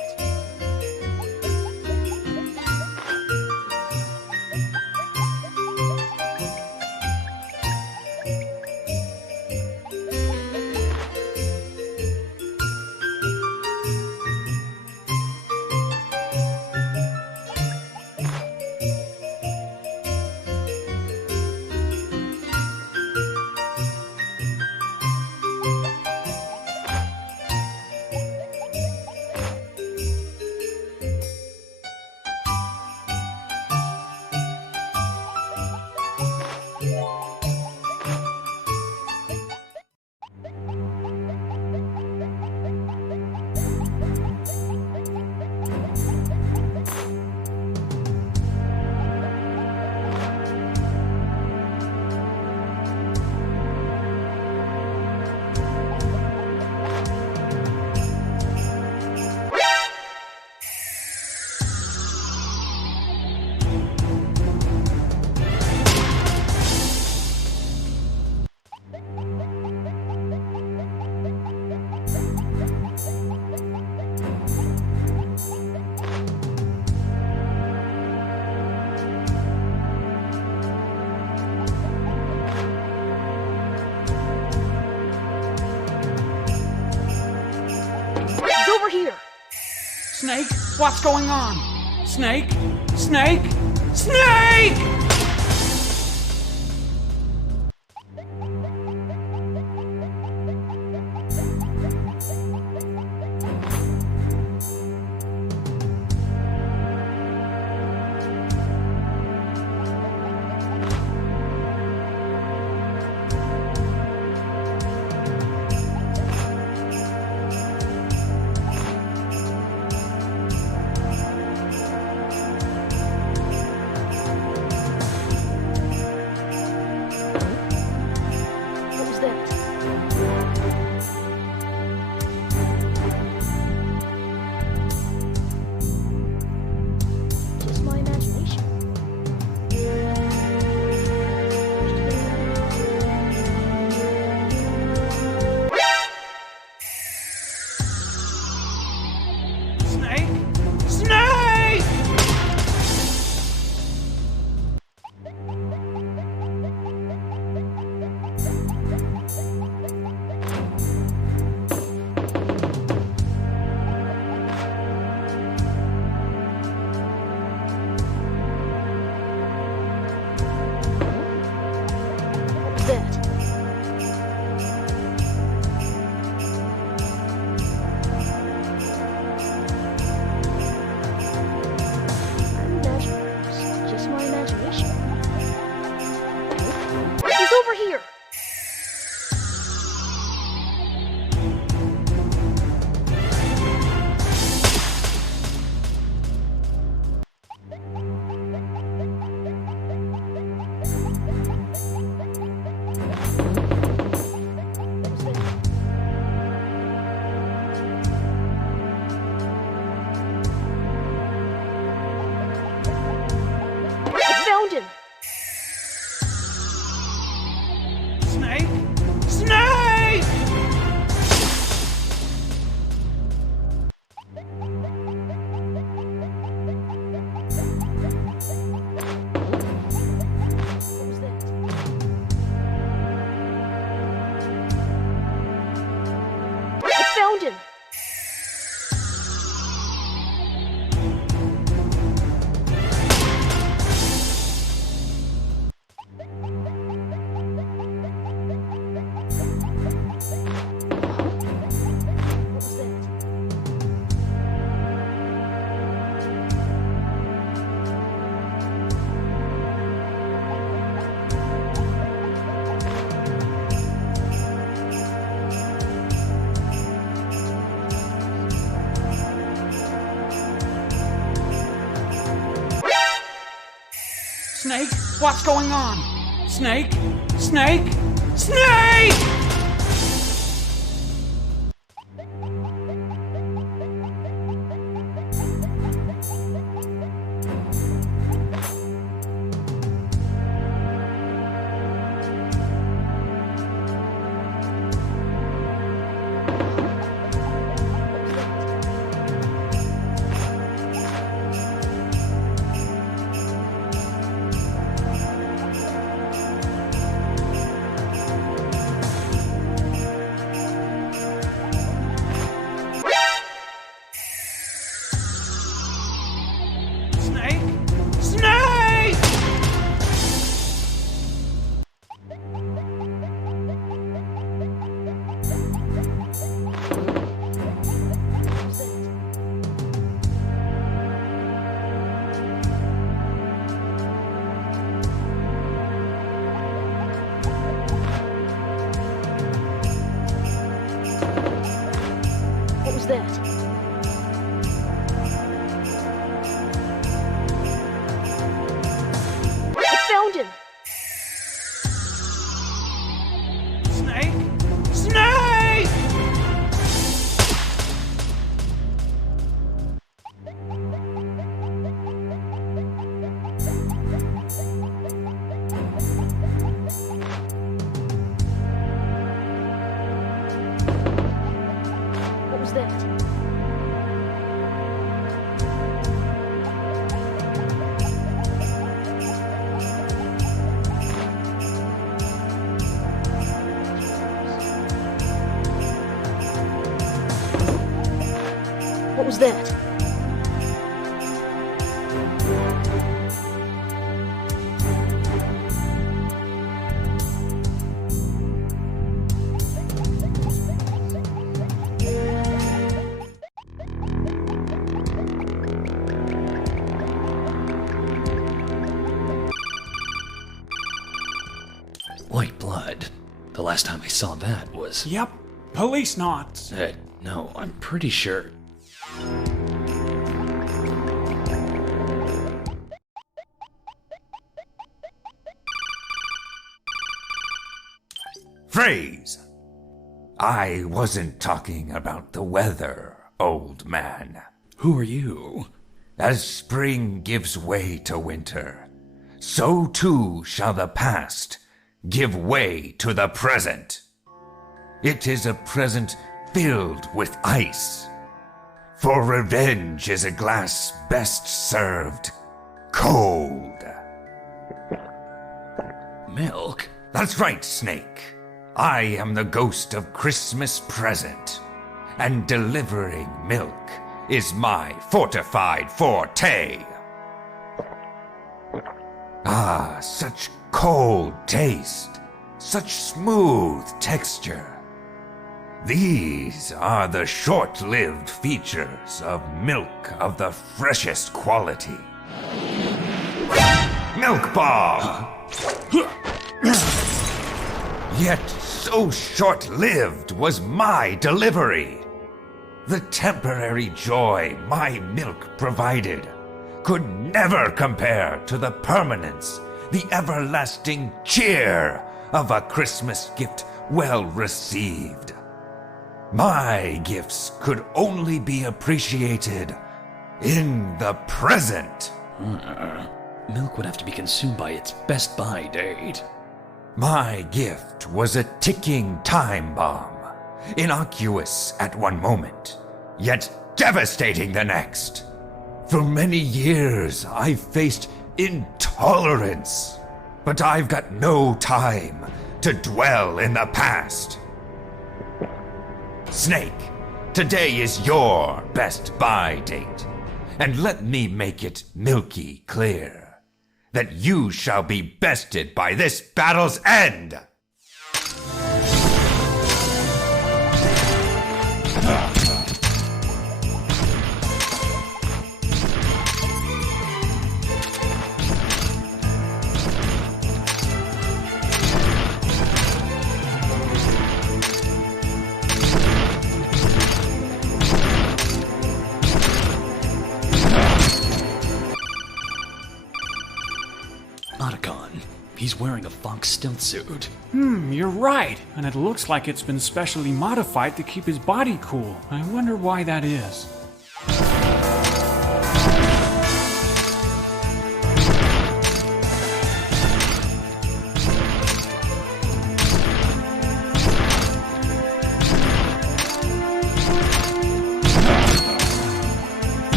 He's over here! Snake, what's going on? Snake? Snake? Snake! Snake? Snake! What was that? I found him! What was that? Snake? What's going on? Snake? Snake? Snake! Snake? Snake! What was that? What was that? I found him! Snake? Snake! What was that? What was that? White blood. The last time I saw that was... Yep. Police knots. No, I'm pretty sure... Phrase! I wasn't talking about the weather, old man. Who are you? As spring gives way to winter, so too shall the past give way to the present. It is a present filled with ice. For revenge is a glass best served cold. Milk? That's right, Snake. I am the ghost of Christmas present, and delivering milk is my fortified forte. Ah, such cold taste, such smooth texture. These are the short-lived features of milk of the freshest quality. Milk bomb! Yet so short-lived was my delivery. The temporary joy my milk provided could never compare to the permanence, the everlasting cheer of a Christmas gift well received. My gifts could only be appreciated in the present. Milk would have to be consumed by its best by date. My gift was a ticking time bomb, innocuous at one moment, yet devastating the next. For many years, I've faced intolerance, but I've got no time to dwell in the past. Snake, today is your best buy date, and let me make it milky clear that you shall be bested by this battle's end! He's wearing a fox stealth suit. You're right, and it looks like it's been specially modified to keep his body cool. I wonder why that is.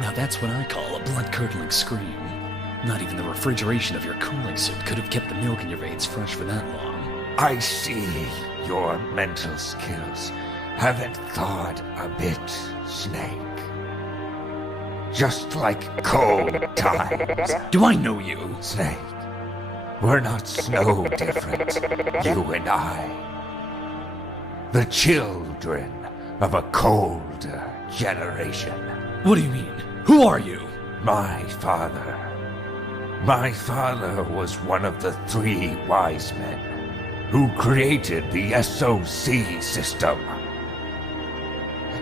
Now that's what I call a blood-curdling scream. Not even the refrigeration of your cooling suit could have kept the milk in your veins fresh for that long. I see your mental skills haven't thawed a bit, Snake. Just like cold times. Do I know you? Snake, we're not so different, you and I. The children of a colder generation. What do you mean? Who are you? My father. My father was one of the 3 wise men who created the SOC system.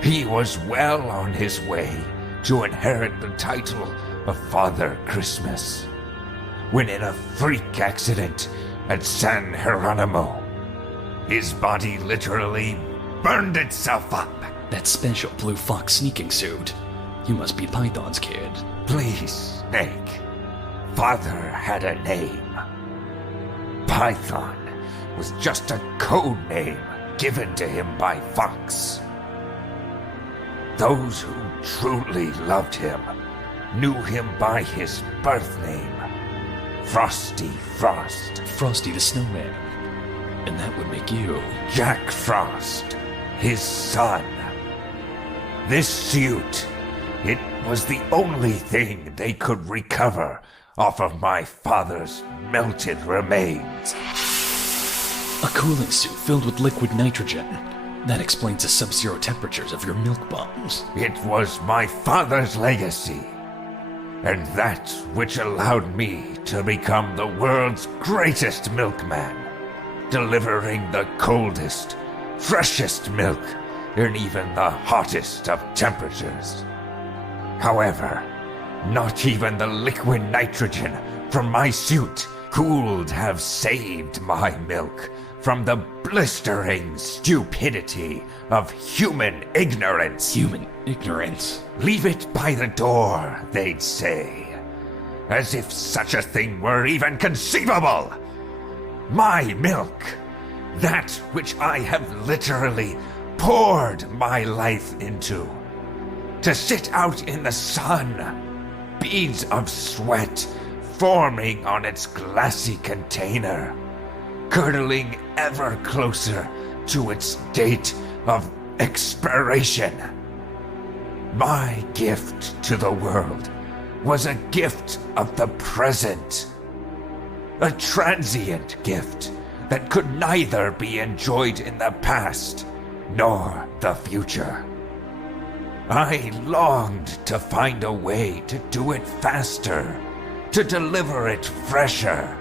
He was well on his way to inherit the title of Father Christmas, when in a freak accident at San Geronimo, his body literally burned itself up. That special blue fox sneaking suit. You must be Python's kid. Please, Snake. Father had a name. Python was just a code name given to him by Fox. Those who truly loved him knew him by his birth name, Frosty Frost. Frosty the Snowman. And that would make you Jack Frost, his son. This suit, it was the only thing they could recover off of my father's melted remains. a cooling suit filled with liquid nitrogen. That explains the sub-zero temperatures of your milk bombs. It was my father's legacy, and that which allowed me to become the world's greatest milkman, delivering the coldest, freshest milk in even the hottest of temperatures. However, not even the liquid nitrogen from my suit could have saved my milk from the blistering stupidity of human ignorance. Human ignorance? Leave it by the door, they'd say. As if such a thing were even conceivable. My milk, that which I have literally poured my life into, to sit out in the sun, beads of sweat forming on its glassy container, curdling ever closer to its date of expiration. My gift to the world was a gift of the present, a transient gift that could neither be enjoyed in the past nor the future. I longed to find a way to do it faster, to deliver it fresher.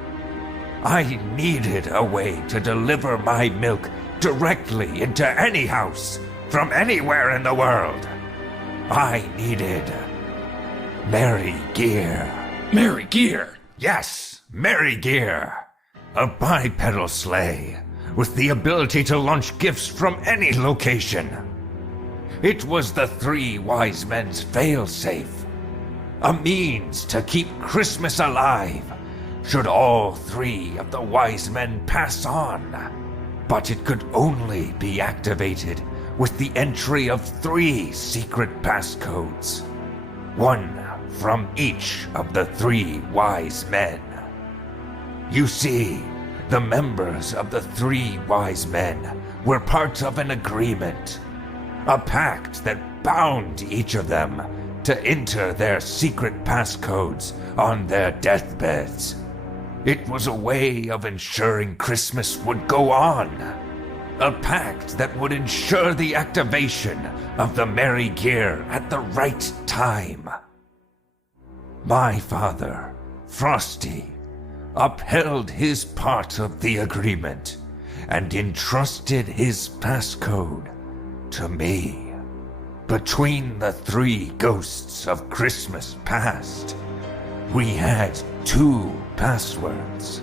I needed a way to deliver my milk directly into any house from anywhere in the world. I needed Merry Gear. Merry Gear? Yes, Merry Gear. A bipedal sleigh with the ability to launch gifts from any location. It was the three wise men's failsafe, a means to keep Christmas alive should all three of the wise men pass on. But it could only be activated with the entry of 3 secret passcodes, one from each of the 3 wise men. You see, the members of the 3 wise men were part of an agreement, a pact that bound each of them to enter their secret passcodes on their deathbeds. It was a way of ensuring Christmas would go on, a pact that would ensure the activation of the merry gear at the right time. My father, Frosty, upheld his part of the agreement and entrusted his passcode to me. Between the 3 ghosts of Christmas past, we had 2 passwords.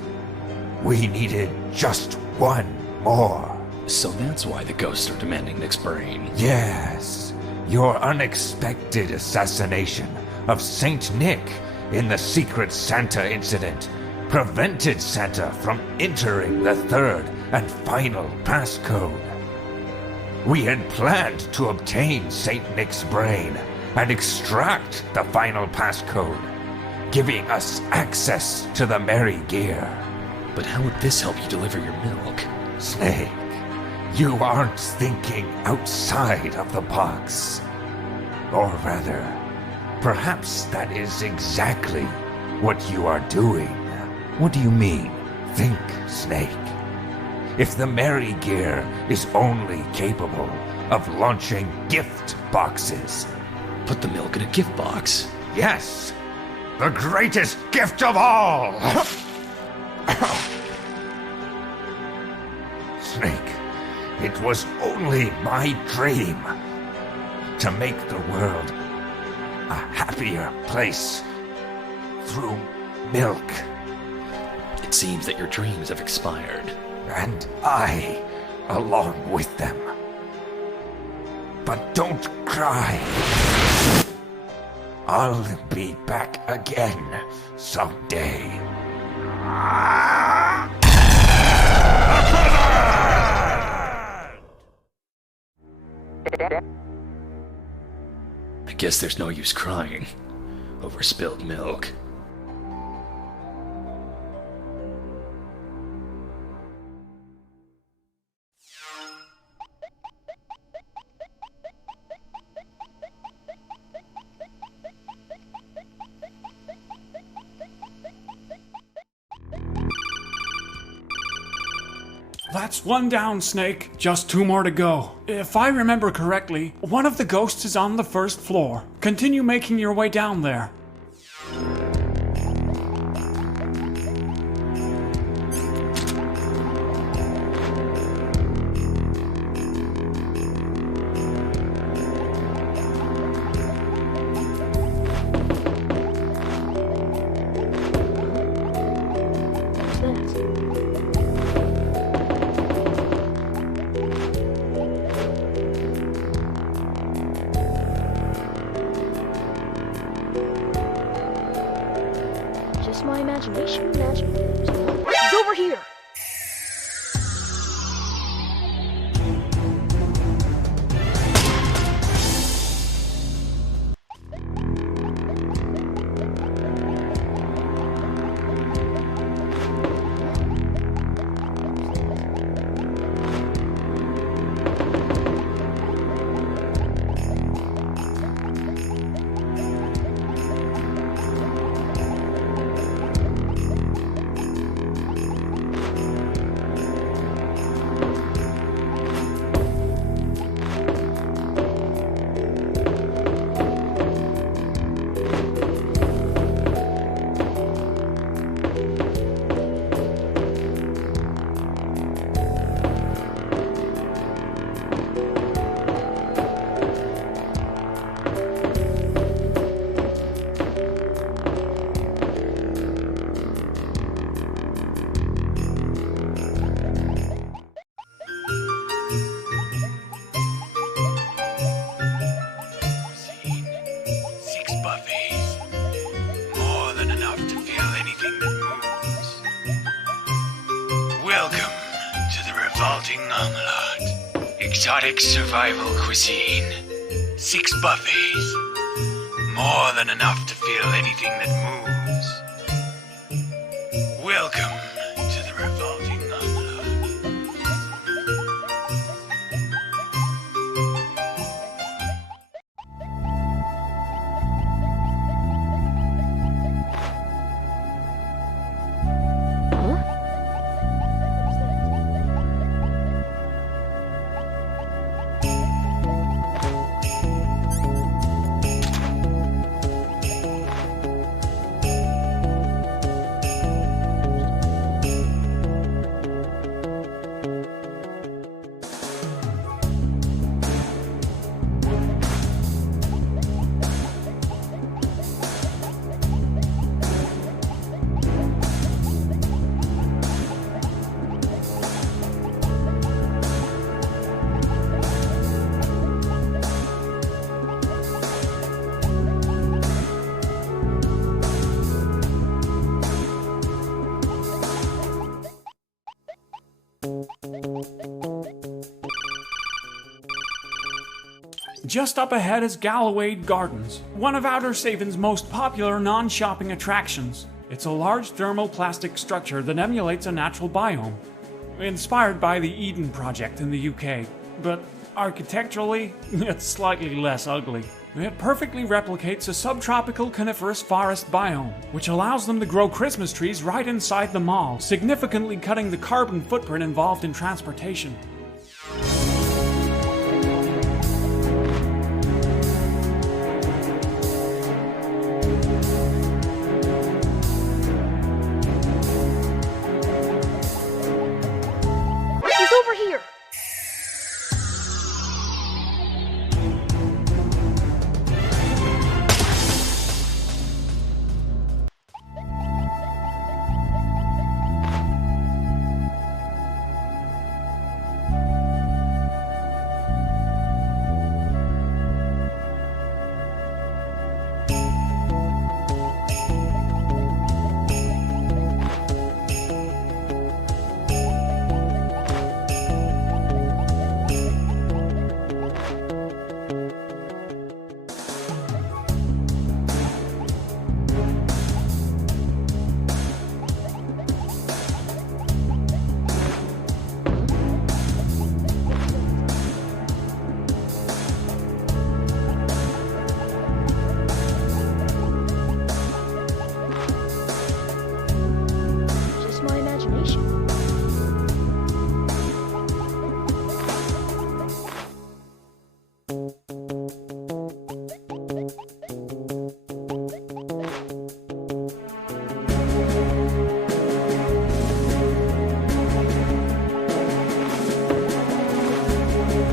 We needed just 1 more. So that's why the ghosts are demanding Nick's brain. Yes, your unexpected assassination of Saint Nick in the Secret Santa incident prevented Santa from entering the 3rd and final passcode. We had planned to obtain Saint Nick's brain and extract the final passcode, giving us access to the merry gear. But how would this help you deliver your milk? Snake, you aren't thinking outside of the box. Or rather, perhaps that is exactly what you are doing. What do you mean, think, Snake? If the merry gear is only capable of launching gift boxes. Put the milk in a gift box. Yes, the greatest gift of all! Snake, it was only my dream to make the world a happier place through milk. It seems that your dreams have expired. And I, along with them. But don't cry. I'll be back again someday. I guess there's no use crying over spilled milk. That's 1 down, Snake. Just 2 more to go. If I remember correctly, one of the ghosts is on the 1st floor. Continue making your way down there. Just my imagination. It's over here. exotic survival cuisine. 6 buffets. More than enough to fill anything that moves. Welcome to the revolving envelope. Just up ahead is Galloway Gardens, one of Outer Saven's most popular non-shopping attractions. It's a large thermoplastic structure that emulates a natural biome, inspired by the Eden Project in the UK, but architecturally, it's slightly less ugly. It perfectly replicates a subtropical coniferous forest biome, which allows them to grow Christmas trees right inside the mall, significantly cutting the carbon footprint involved in transportation. He's over here. Just my imagination.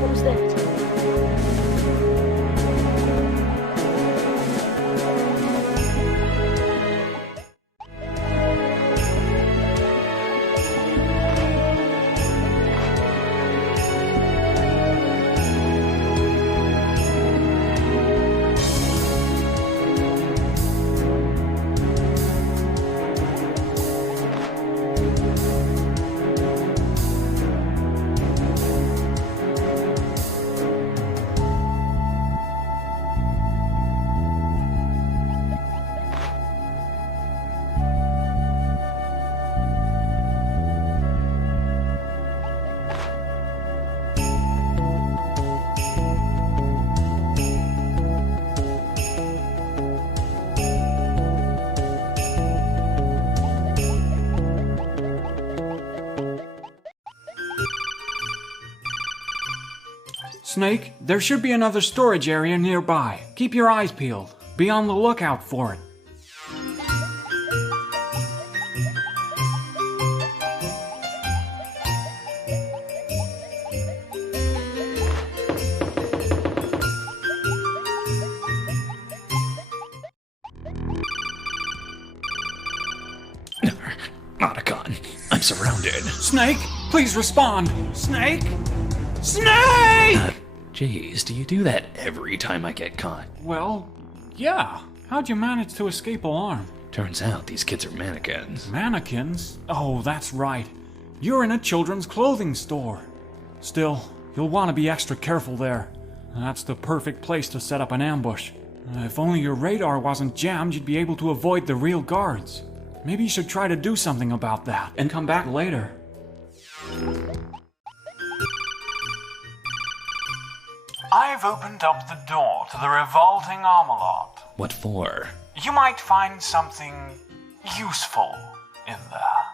What was that? Snake, there should be another storage area nearby. Keep your eyes peeled. Be on the lookout for it. Otacon, I'm surrounded. Snake, please respond. Snake? Snake! Jeez, do you do that every time I get caught? Well, yeah. How'd you manage to escape alarm? Turns out these kids are mannequins. Mannequins? Oh, that's right. You're in a children's clothing store. Still, You'll want to be extra careful there. That's the perfect place to set up an ambush. If only your radar wasn't jammed, you'd be able to avoid the real guards. Maybe you should try to do something about that, and come back later. I've opened up the door to the revolting Armalot. What for? You might find something useful in there.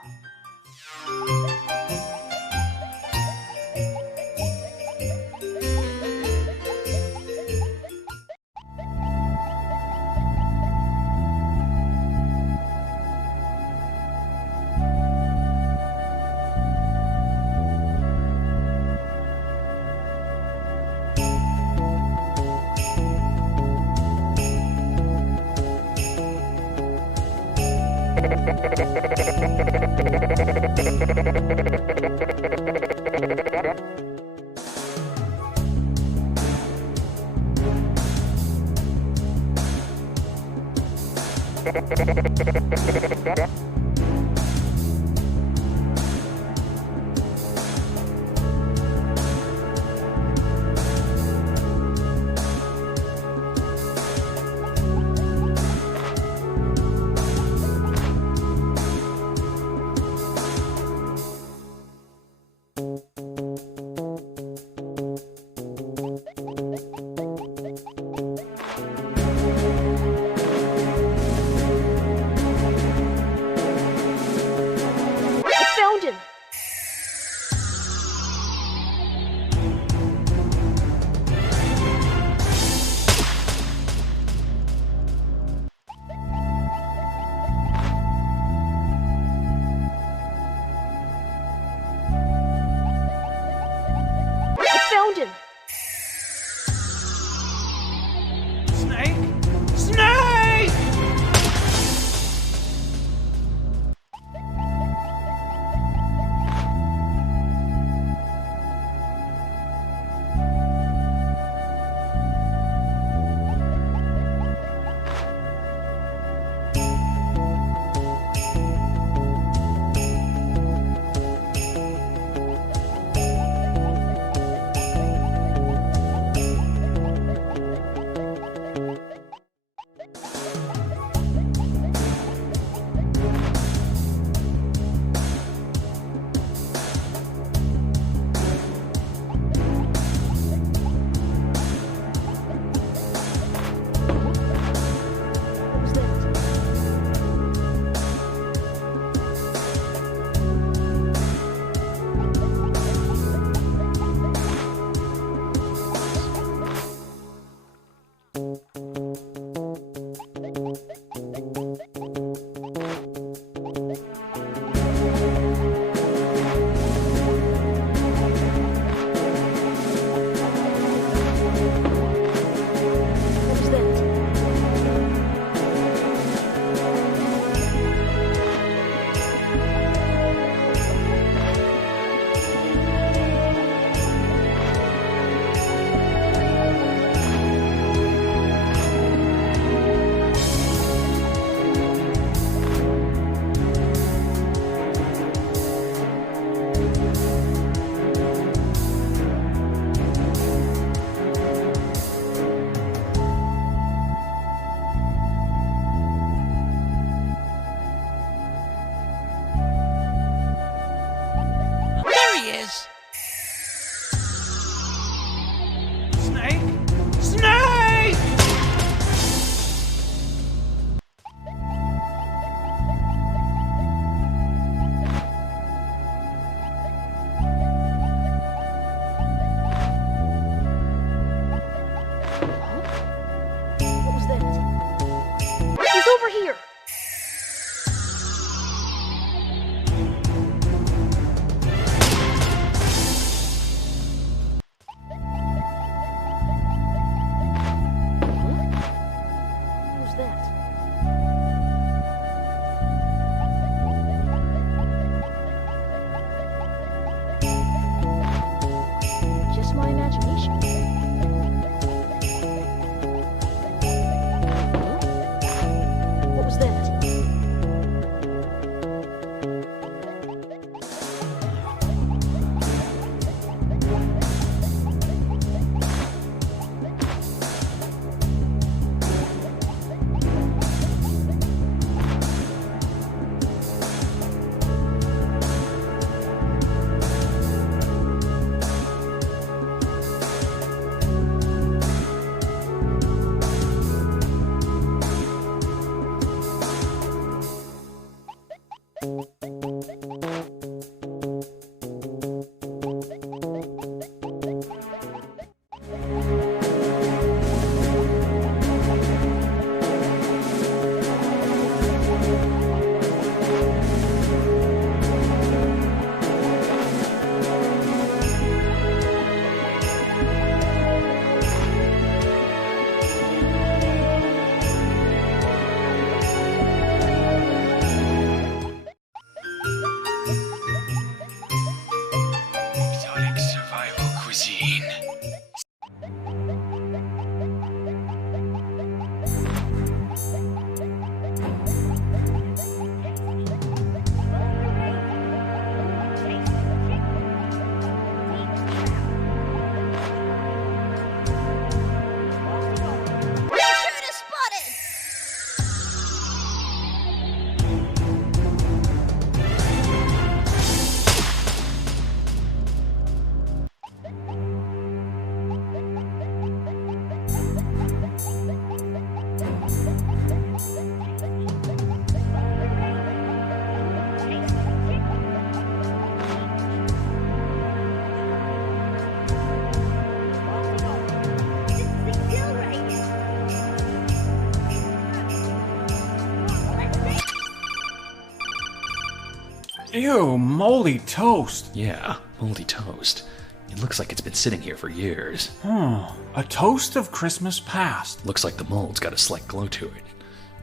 Ew, moldy toast. Yeah, moldy toast. It looks like it's been sitting here for years. A toast of Christmas past. Looks like the mold's got a slight glow to it.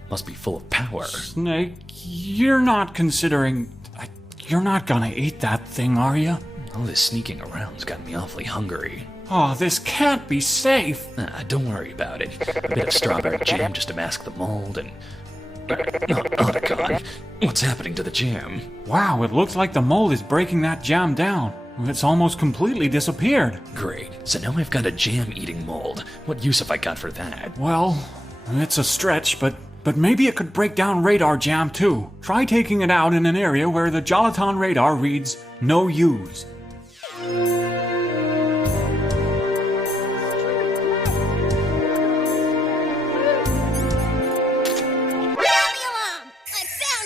Must be full of power. Snake, you're not considering... You're not gonna eat that thing, are you? All this sneaking around's got me awfully hungry. Oh, this can't be safe. Don't worry about it. A bit of strawberry jam just to mask the mold and... Otacon, what's happening to the jam? Wow, it looks like the mold is breaking that jam down. It's almost completely disappeared. Great, so now I've got a jam-eating mold. What use have I got for that? Well, it's a stretch, but maybe it could break down radar jam too. Try taking it out in an area where the Jolaton radar reads, no use.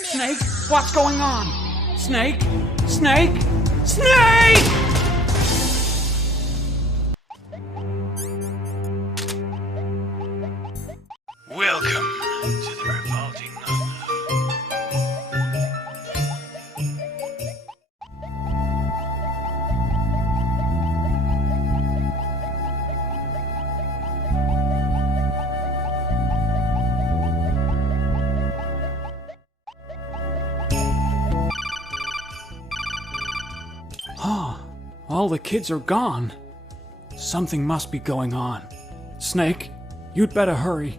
Snake, what's going on? Snake? Snake? Snake! Welcome to the revolting All the kids are gone. Something must be going on. Snake, you'd better hurry.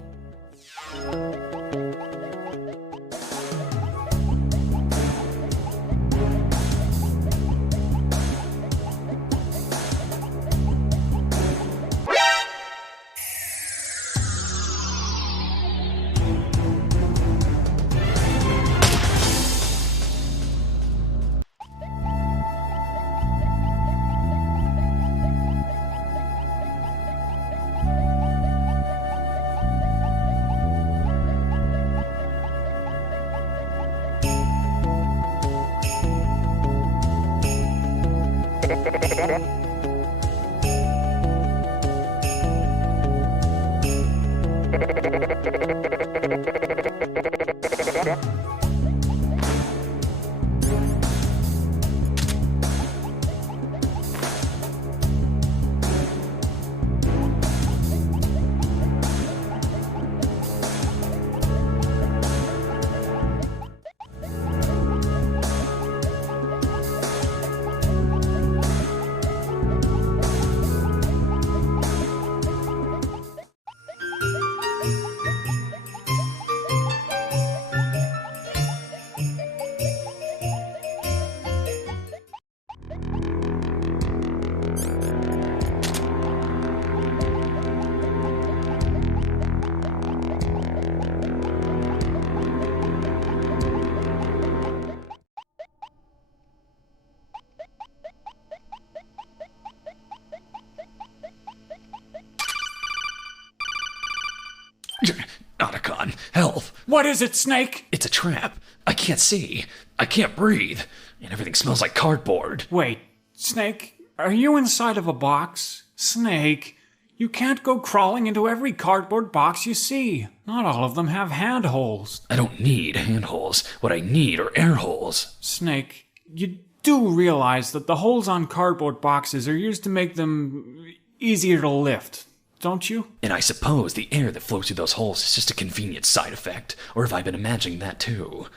Otacon, help! What is it, Snake? It's a trap. I can't see. I can't breathe. And everything smells like cardboard. Wait, Snake, are you inside of a box? Snake, you can't go crawling into every cardboard box you see. Not all of them have handholds. I don't need handholds. What I need are air holes. Snake, you do realize that the holes on cardboard boxes are used to make them easier to lift, don't you? And I suppose the air that flows through those holes is just a convenient side effect. Or have I been imagining that too?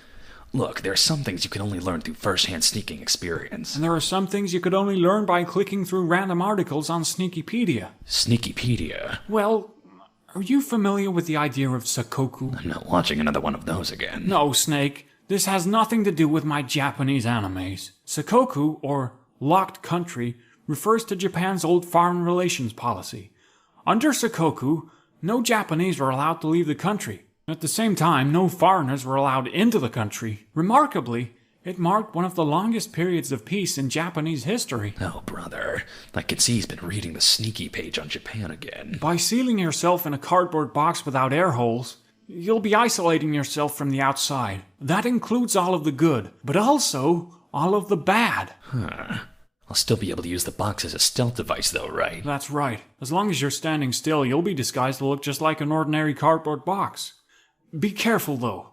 Look, there are some things you can only learn through first-hand sneaking experience. And there are some things you could only learn by clicking through random articles on Sneakypedia. Sneakypedia? Well, are you familiar with the idea of Sakoku? I'm not watching another one of those again. No, Snake. This has nothing to do with my Japanese animes. Sakoku, or locked country, refers to Japan's old foreign relations policy. Under Sakoku, no Japanese were allowed to leave the country. At the same time, no foreigners were allowed into the country. Remarkably, it marked one of the longest periods of peace in Japanese history. Oh, brother. I can see he's been reading the sneaky page on Japan again. By sealing yourself in a cardboard box without air holes, you'll be isolating yourself from the outside. That includes all of the good, but also all of the bad. I'll still be able to use the box as a stealth device, though, right? That's right. As long as you're standing still, you'll be disguised to look just like an ordinary cardboard box. Be careful, though.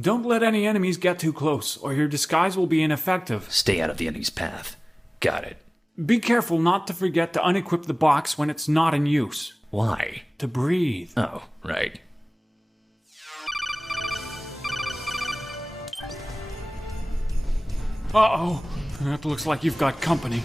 Don't let any enemies get too close, or your disguise will be ineffective. Stay out of the enemy's path. Got it. Be careful not to forget to unequip the box when it's not in use. Why? To breathe. Oh, right. Uh-oh. That looks like you've got company.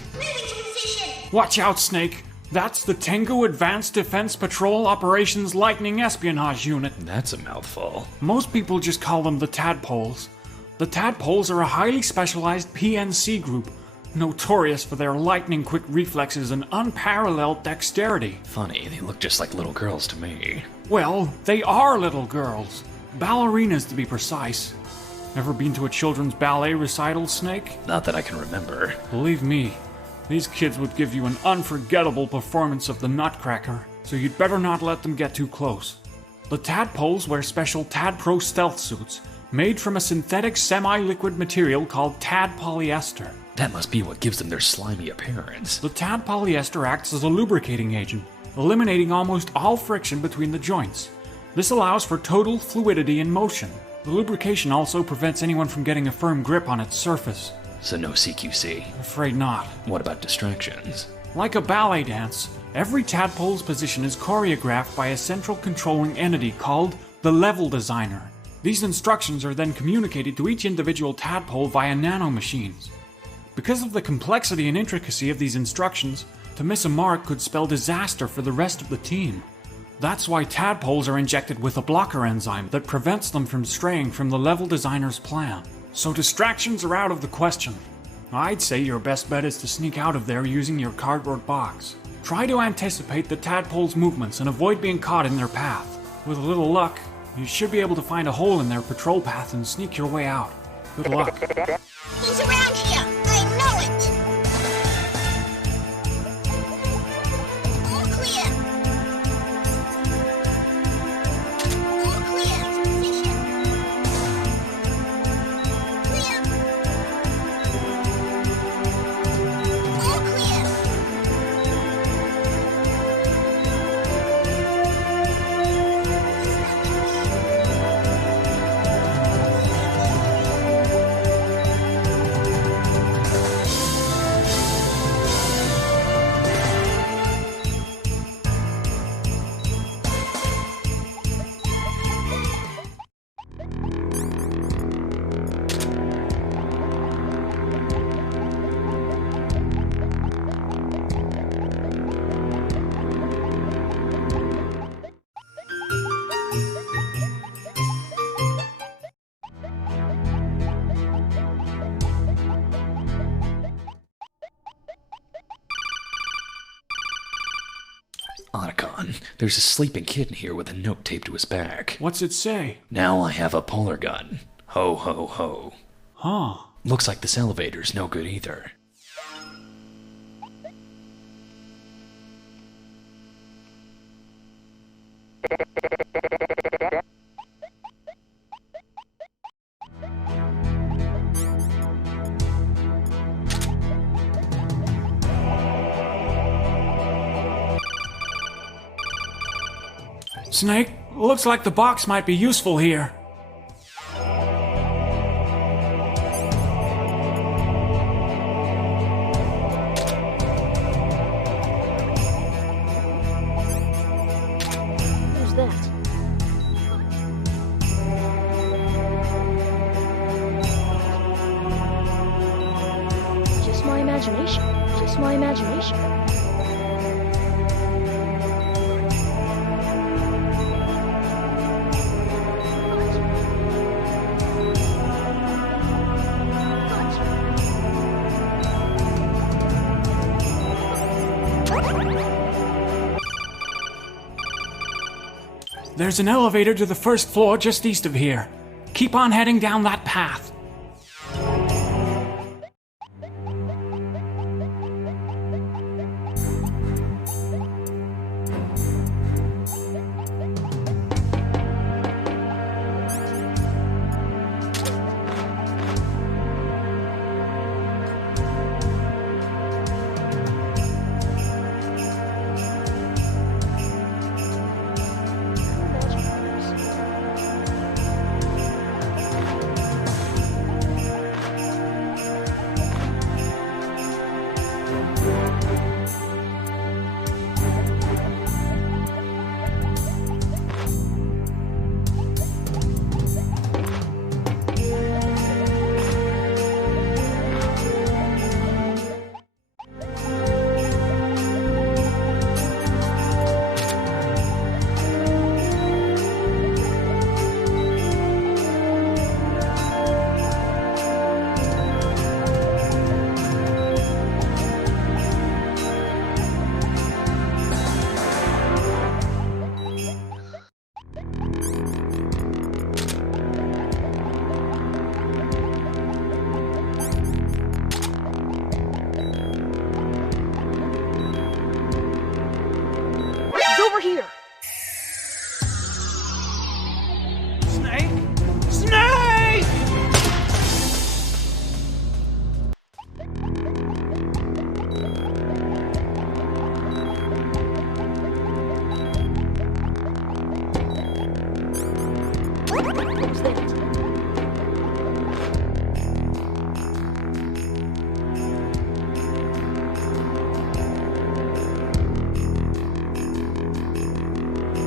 Watch out, Snake. That's the Tengu Advanced Defense Patrol Operations Lightning Espionage Unit. That's a mouthful. Most people just call them the Tadpoles. The Tadpoles are a highly specialized PNC group, notorious for their lightning-quick reflexes and unparalleled dexterity. Funny, they look just like little girls to me. Well, they are little girls. Ballerinas, to be precise. Ever been to a children's ballet recital, Snake? Not that I can remember. Believe me, these kids would give you an unforgettable performance of the Nutcracker, so you'd better not let them get too close. The Tadpoles wear special Tadpro stealth suits, made from a synthetic semi-liquid material called Tad polyester. That must be what gives them their slimy appearance. The Tad polyester acts as a lubricating agent, eliminating almost all friction between the joints. This allows for total fluidity in motion. The lubrication also prevents anyone from getting a firm grip on its surface. So no CQC. Afraid not. What about distractions? Like a ballet dance, every tadpole's position is choreographed by a central controlling entity called the level designer. These instructions are then communicated to each individual tadpole via nanomachines. Because of the complexity and intricacy of these instructions, to miss a mark could spell disaster for the rest of the team. That's why tadpoles are injected with a blocker enzyme that prevents them from straying from the level designer's plan. So distractions are out of the question. I'd say your best bet is to sneak out of there using your cardboard box. Try to anticipate the tadpoles' movements and avoid being caught in their path. With a little luck, you should be able to find a hole in their patrol path and sneak your way out. Good luck. He's around here! I know it! All clear! All clear! Position! Clear! All clear! Otacon, there's a sleeping kid in here with a note taped to his back. What's it say? Now I have a polar gun. Ho ho ho. Huh. Looks like this elevator's no good either. Snake, looks like the box might be useful here. Who's that? Just my imagination. Just my imagination. There's an elevator to the first floor just east of here. Keep on heading down that path. over here! Snake? Snake! What was that?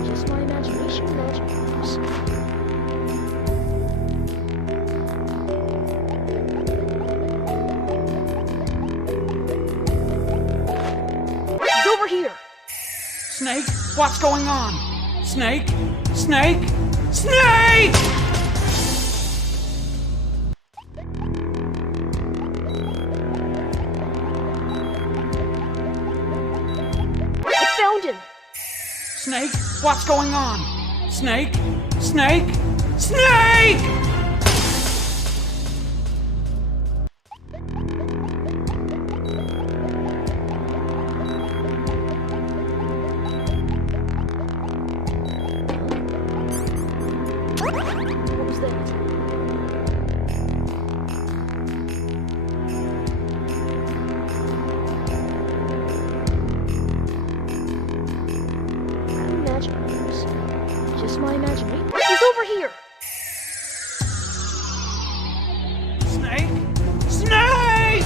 Just my imagination, imaginators. He's over here! Snake? What's going on? Snake? Snake? Snake! I found him! Snake? What's going on? Snake? Snake? Snake! What was that? Imaginators. Just my imagination. He's over here! Snake? Snake!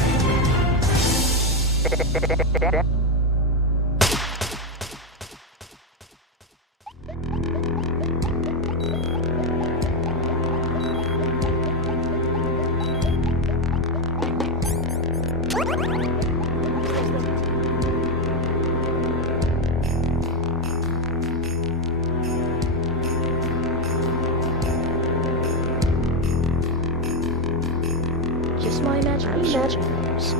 Just my imagination. Imaginators.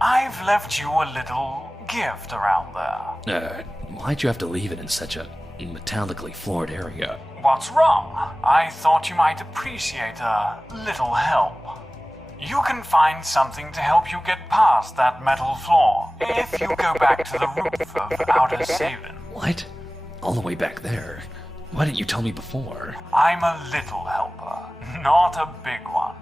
I've left you a little gift around there. Why'd you have to leave it in such a metallically floored area? What's wrong? I thought you might appreciate a little help. You can find something to help you get past that metal floor if you go back to the roof of Outer Saven. What? All the way back there? Why didn't you tell me before? I'm a little helper, not a big one.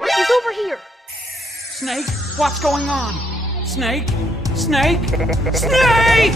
He's over here! Snake? What's going on? Snake? Snake? Snake!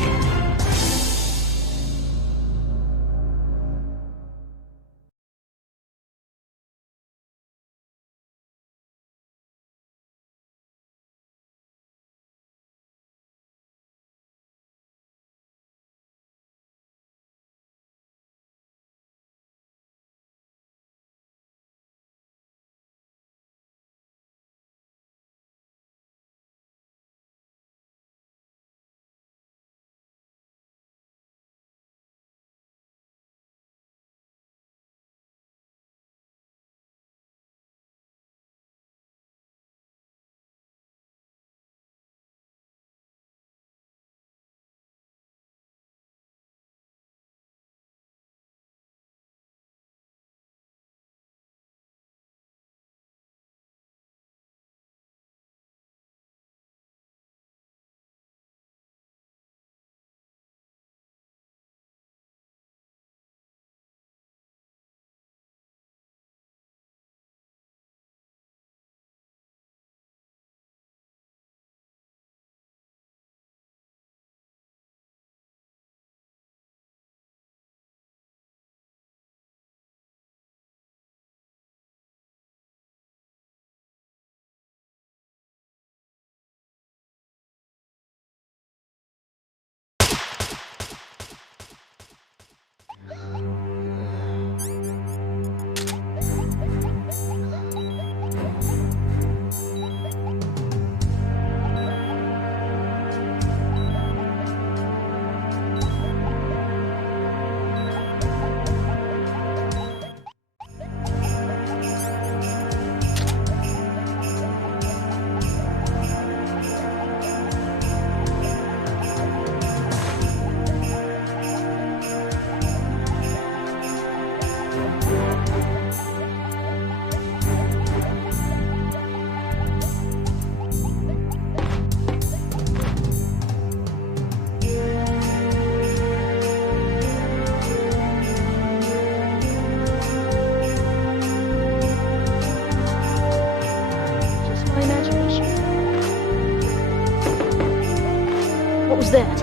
that?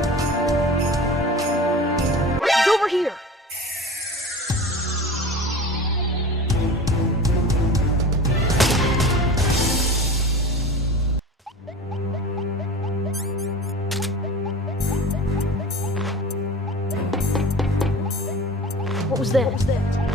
He's over here! What was that? What was that?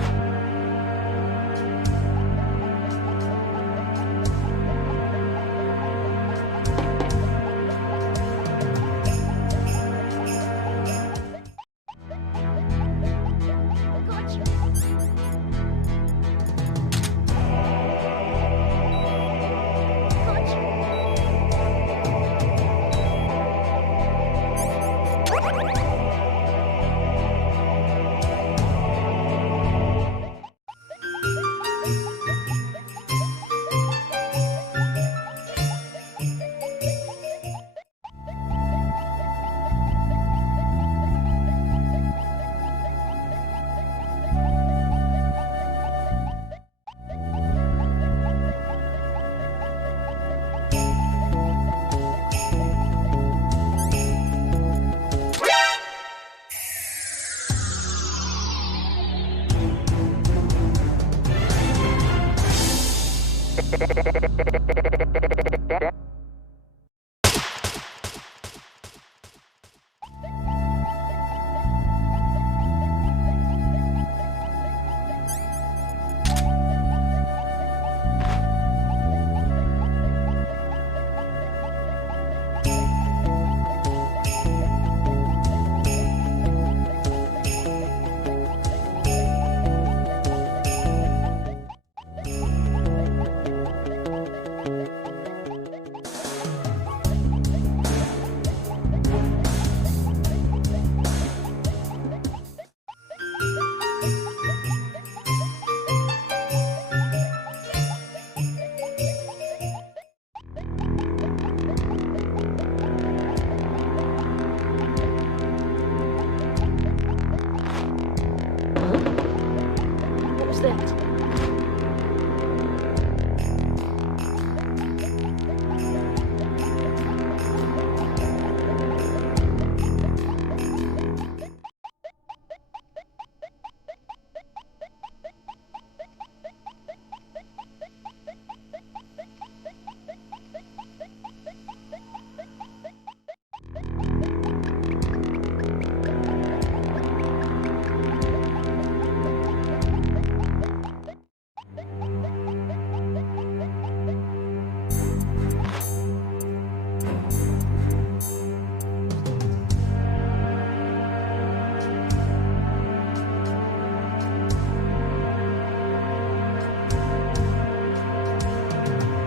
What was that?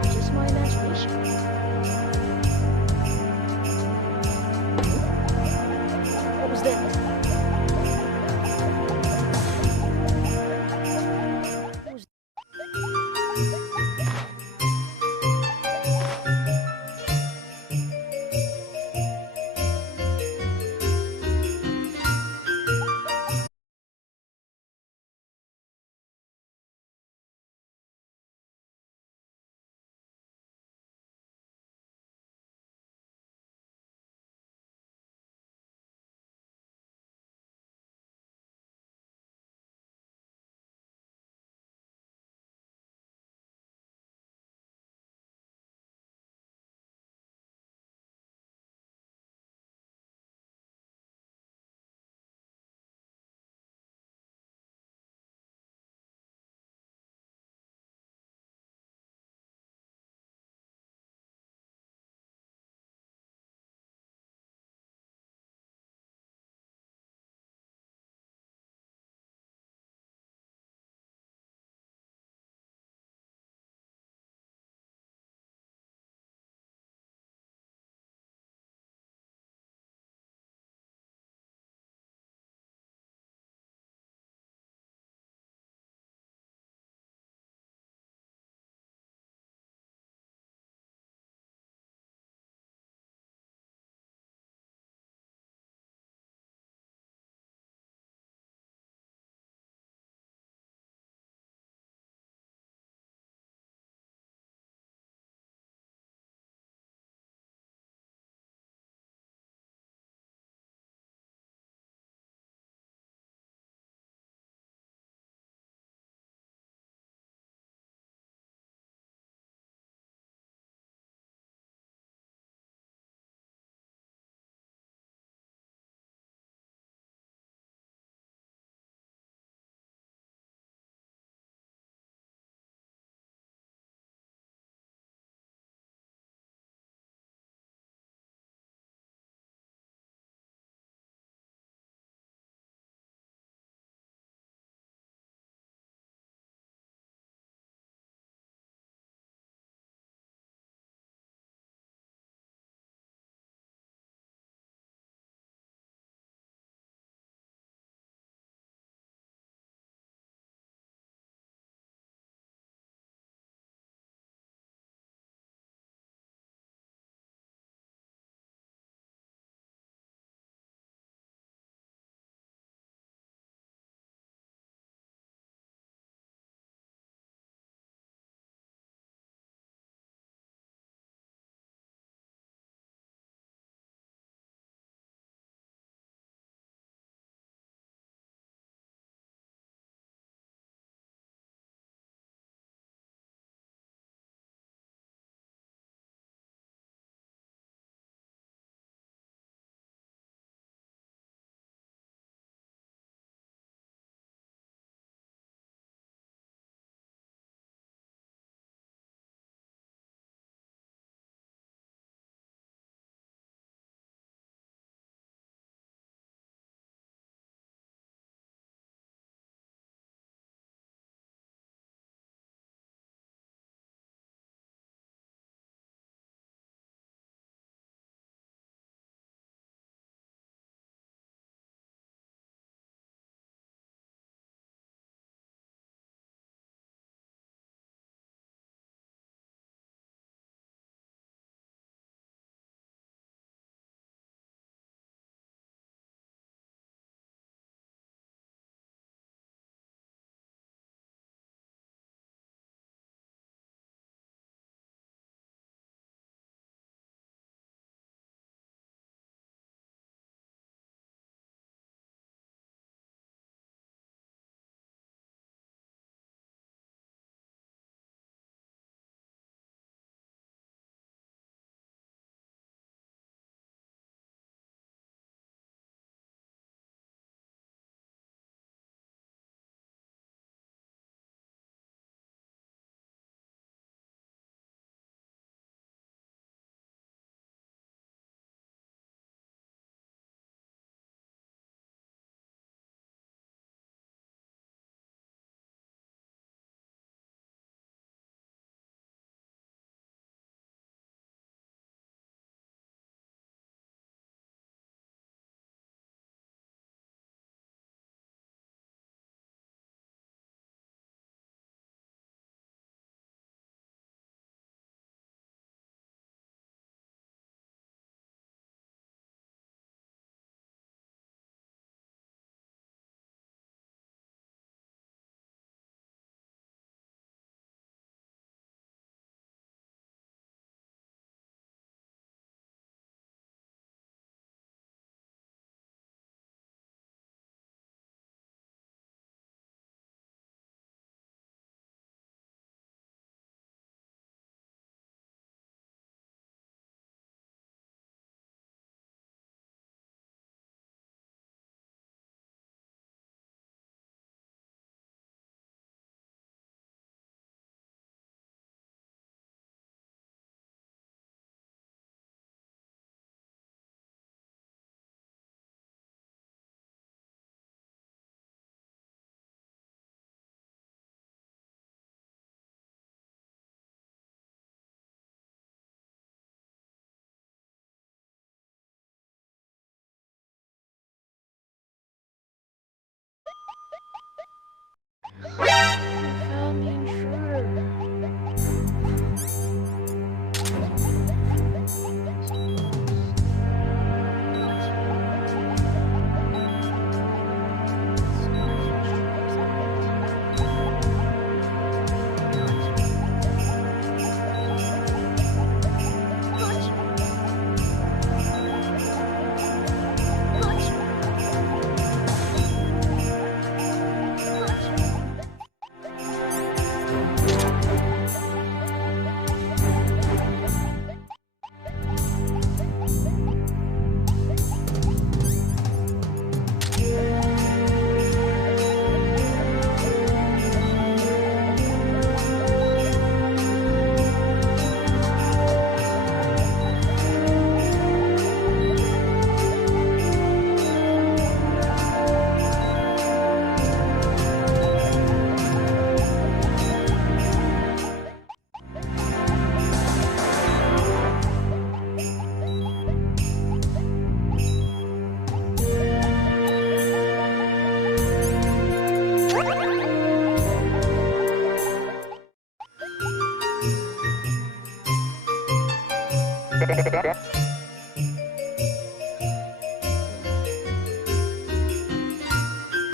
Just my imagination. What was that?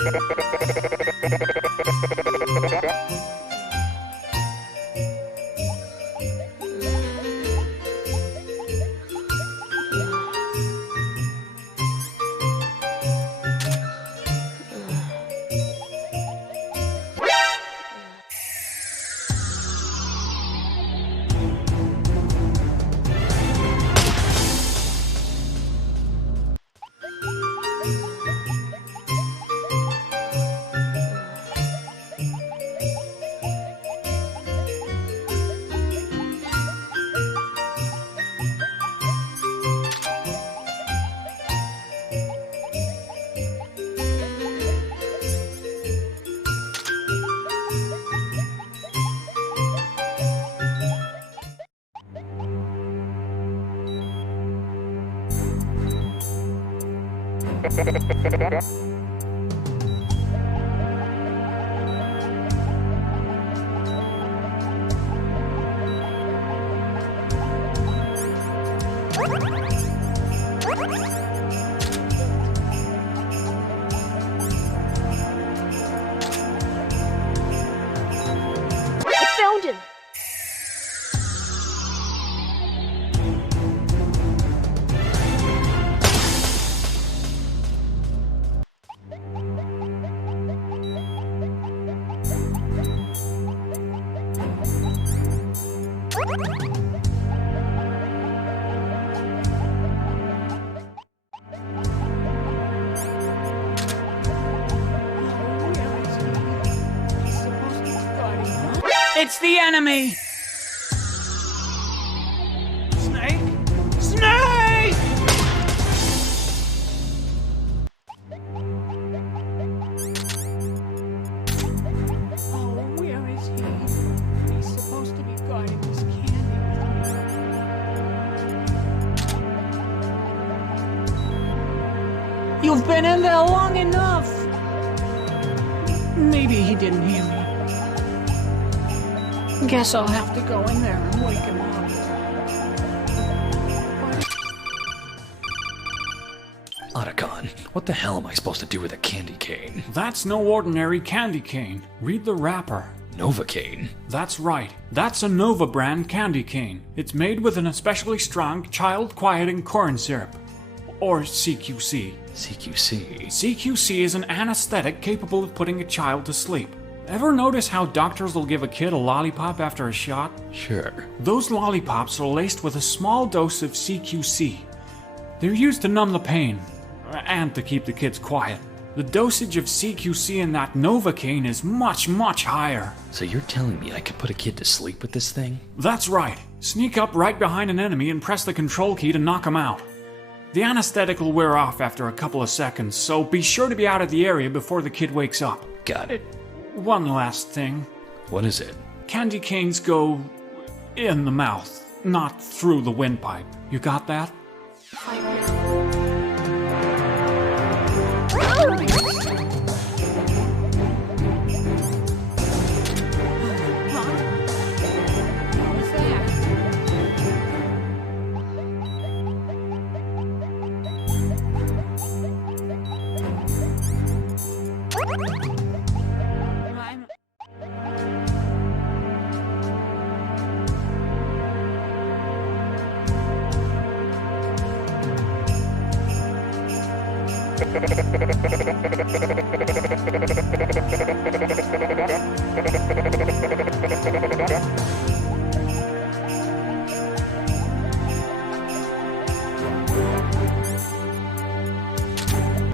I found him! It's the enemy! Snake? Snake! Oh, where is he? He's supposed to be guarding this candy with me. You've been in there long enough! Maybe he didn't hear me. Guess I'll have to go in there and wake him up. Otacon, what the hell am I supposed to do with a candy cane? That's no ordinary candy cane. Read the wrapper. Novocaine? That's right. That's a Nova brand candy cane. It's made with an especially strong child-quieting corn syrup. Or CQC. CQC? CQC is an anesthetic capable of putting a child to sleep. Ever notice how doctors will give a kid a lollipop after a shot? Sure. Those lollipops are laced with a small dose of CQC. They're used to numb the pain, and to keep the kids quiet. The dosage of CQC in that Novocaine is much, much higher. So you're telling me I could put a kid to sleep with this thing? That's right. Sneak up right behind an enemy and press the control key to knock him out. The anesthetic will wear off after a couple of seconds, so be sure to be out of the area before the kid wakes up. Got it. One last thing. What is it? Candy canes go in the mouth, not through the windpipe. You got that?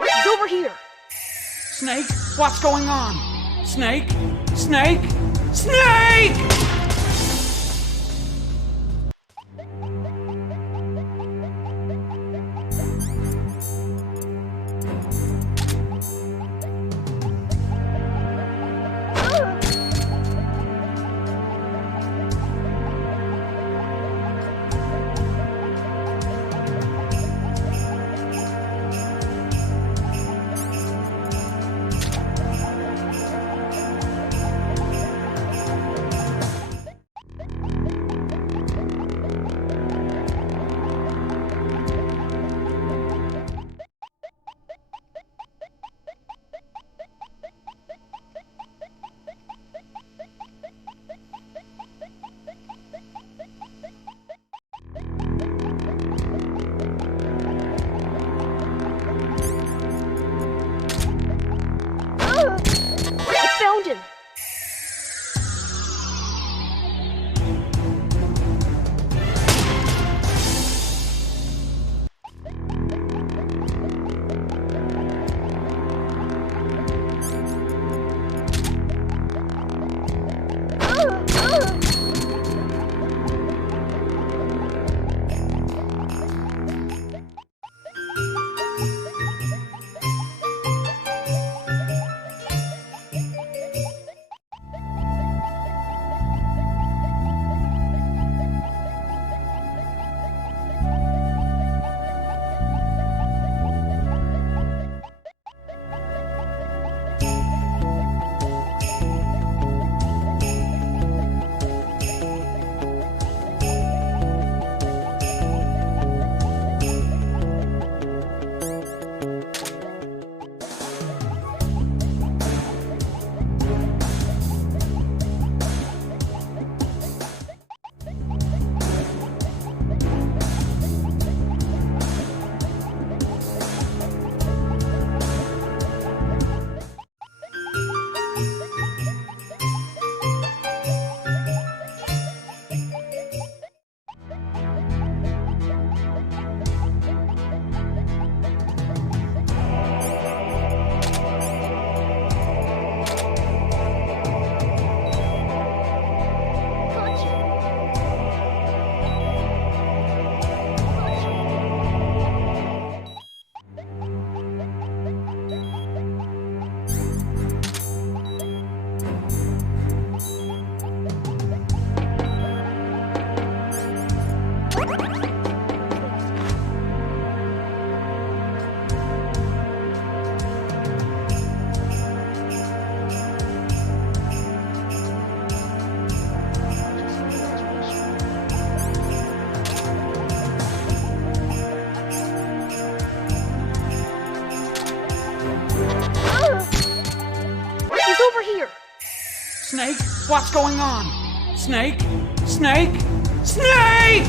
He's over here! Snake, what's going on? Snake? Snake? Snake! Snake, what's going on? Snake? Snake? Snake!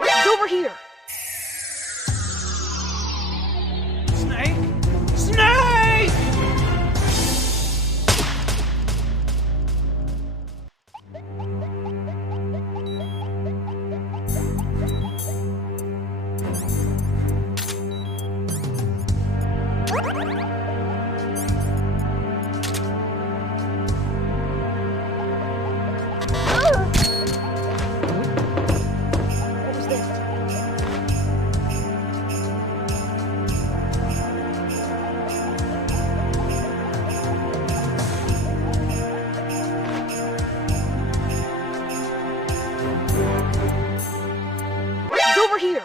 It's over here. Snake? Snake! What was that? It's over here.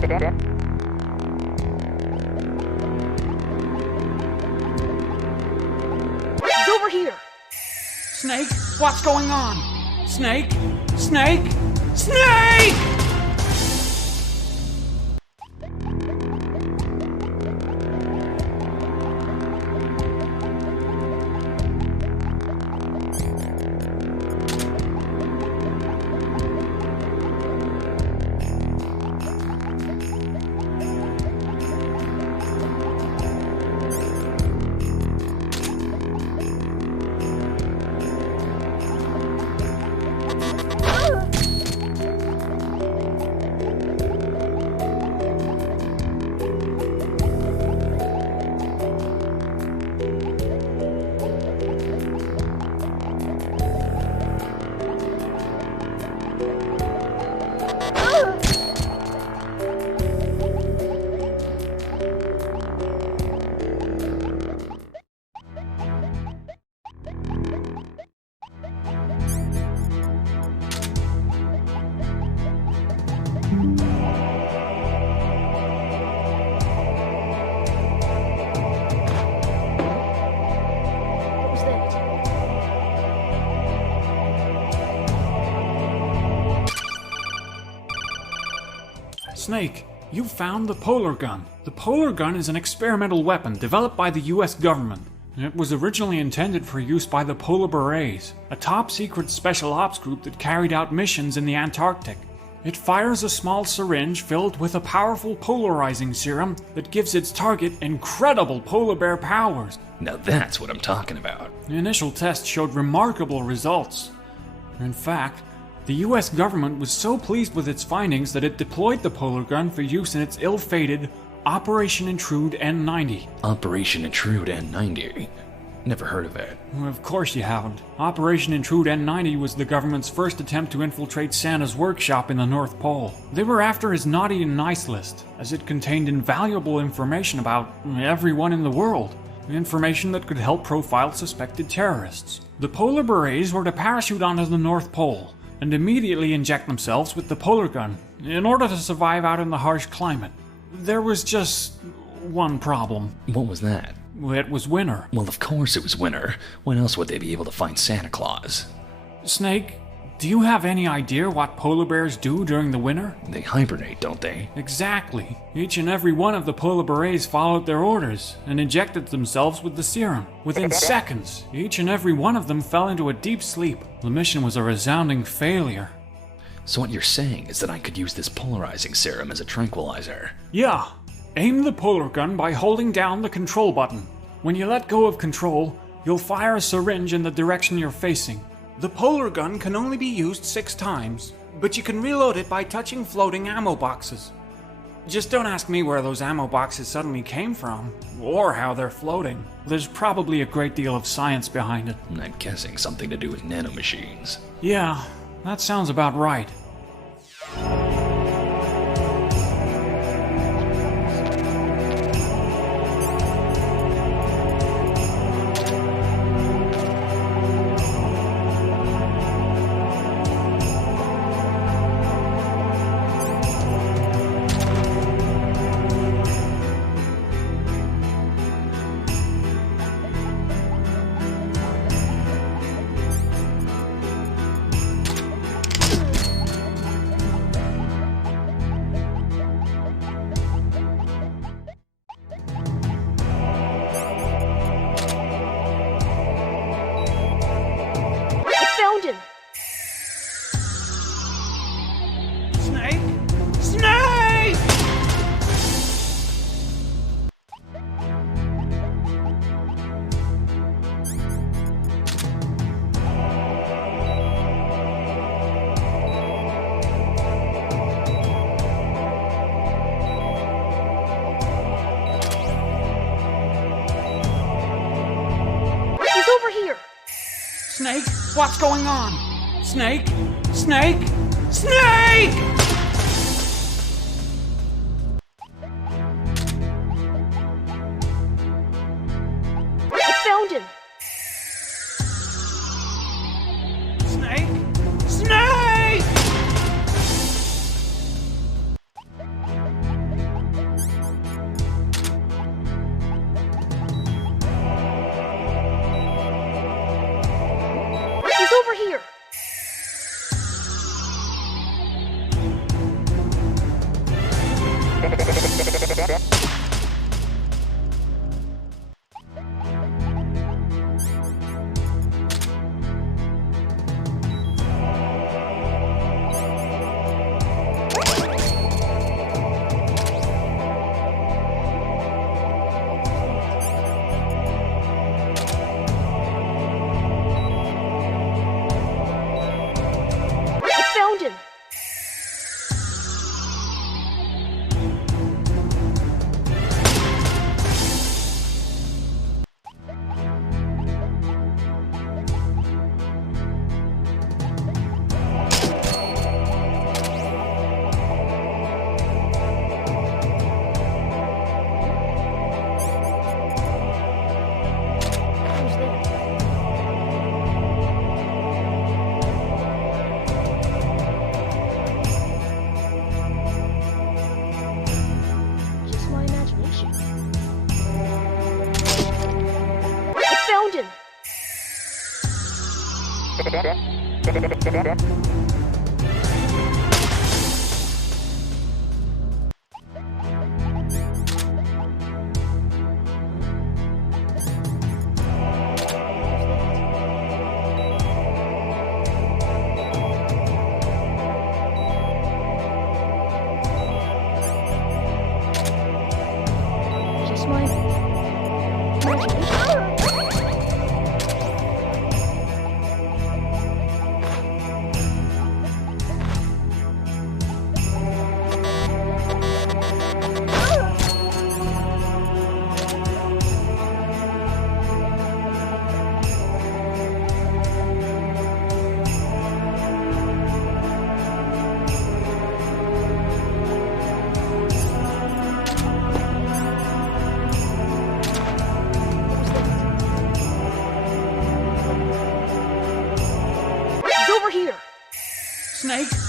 What was that? It's over here. Snake, what's going on? Snake? Snake? Snake! What was that? Snake, you found the polar gun. The polar gun is an experimental weapon developed by the US government. It was originally intended for use by the Polar Berets, a top-secret special ops group that carried out missions in the Antarctic. It fires a small syringe filled with a powerful polarizing serum that gives its target incredible polar bear powers. Now that's what I'm talking about. The initial test showed remarkable results. In fact, the US government was so pleased with its findings that it deployed the polar gun for use in its ill-fated Operation Intrude N90. Operation Intrude N90. Never heard of it. Well, of course you haven't. Operation Intrude N90 was the government's first attempt to infiltrate Santa's workshop in the North Pole. They were after his naughty and nice list, as it contained invaluable information about everyone in the world. Information that could help profile suspected terrorists. The Polar Berets were to parachute onto the North Pole and immediately inject themselves with the polar gun in order to survive out in the harsh climate. There was just one problem. What was that? It was winter. Well, of course it was winter. When else would they be able to find Santa Claus? Snake, do you have any idea what polar bears do during the winter? They hibernate, don't they? Exactly. Each and every one of the polar berets followed their orders and injected themselves with the serum. Within seconds, each and every one of them fell into a deep sleep. The mission was a resounding failure. So what you're saying is that I could use this polarizing serum as a tranquilizer? Yeah. Aim the polar gun by holding down the control button. When you let go of control, you'll fire a syringe in the direction you're facing. The polar gun can only be used 6 times, but you can reload it by touching floating ammo boxes. Just don't ask me where those ammo boxes suddenly came from, or how they're floating. There's probably a great deal of science behind it. I'm guessing something to do with nanomachines. Yeah, that sounds about right. Found him! Snake? Snake! He's over here! Snake? What's going on? Snake? Snake? Snake! I found him! Snake? Snake! He's over here! I found him! Who's there? Just my imagination. I found him! Just my imagination.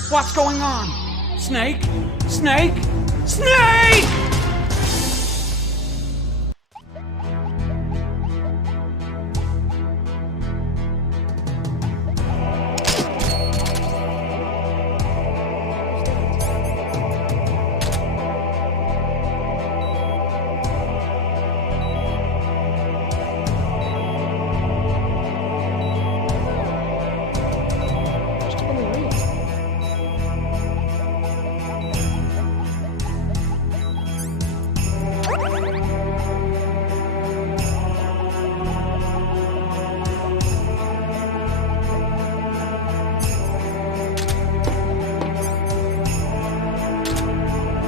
What's going on? Snake? Snake? Snake! Must have been the wind.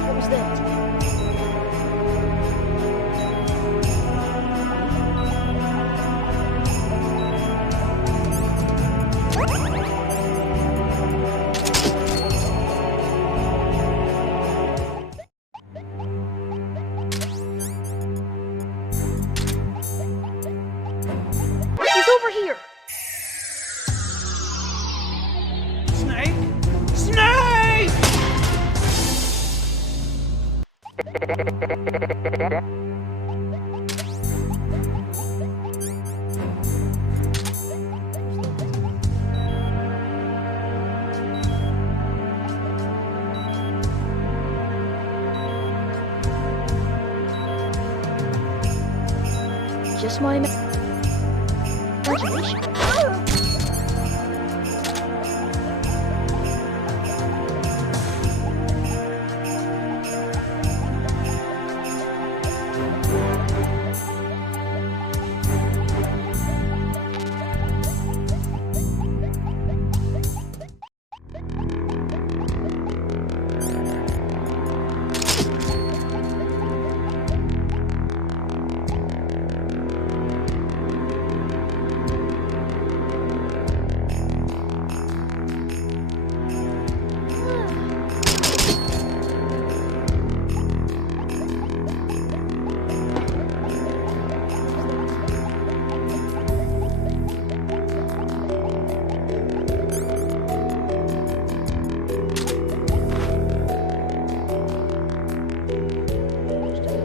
What was that? He's over here! Snake? Snake! Just my imagination. What was that?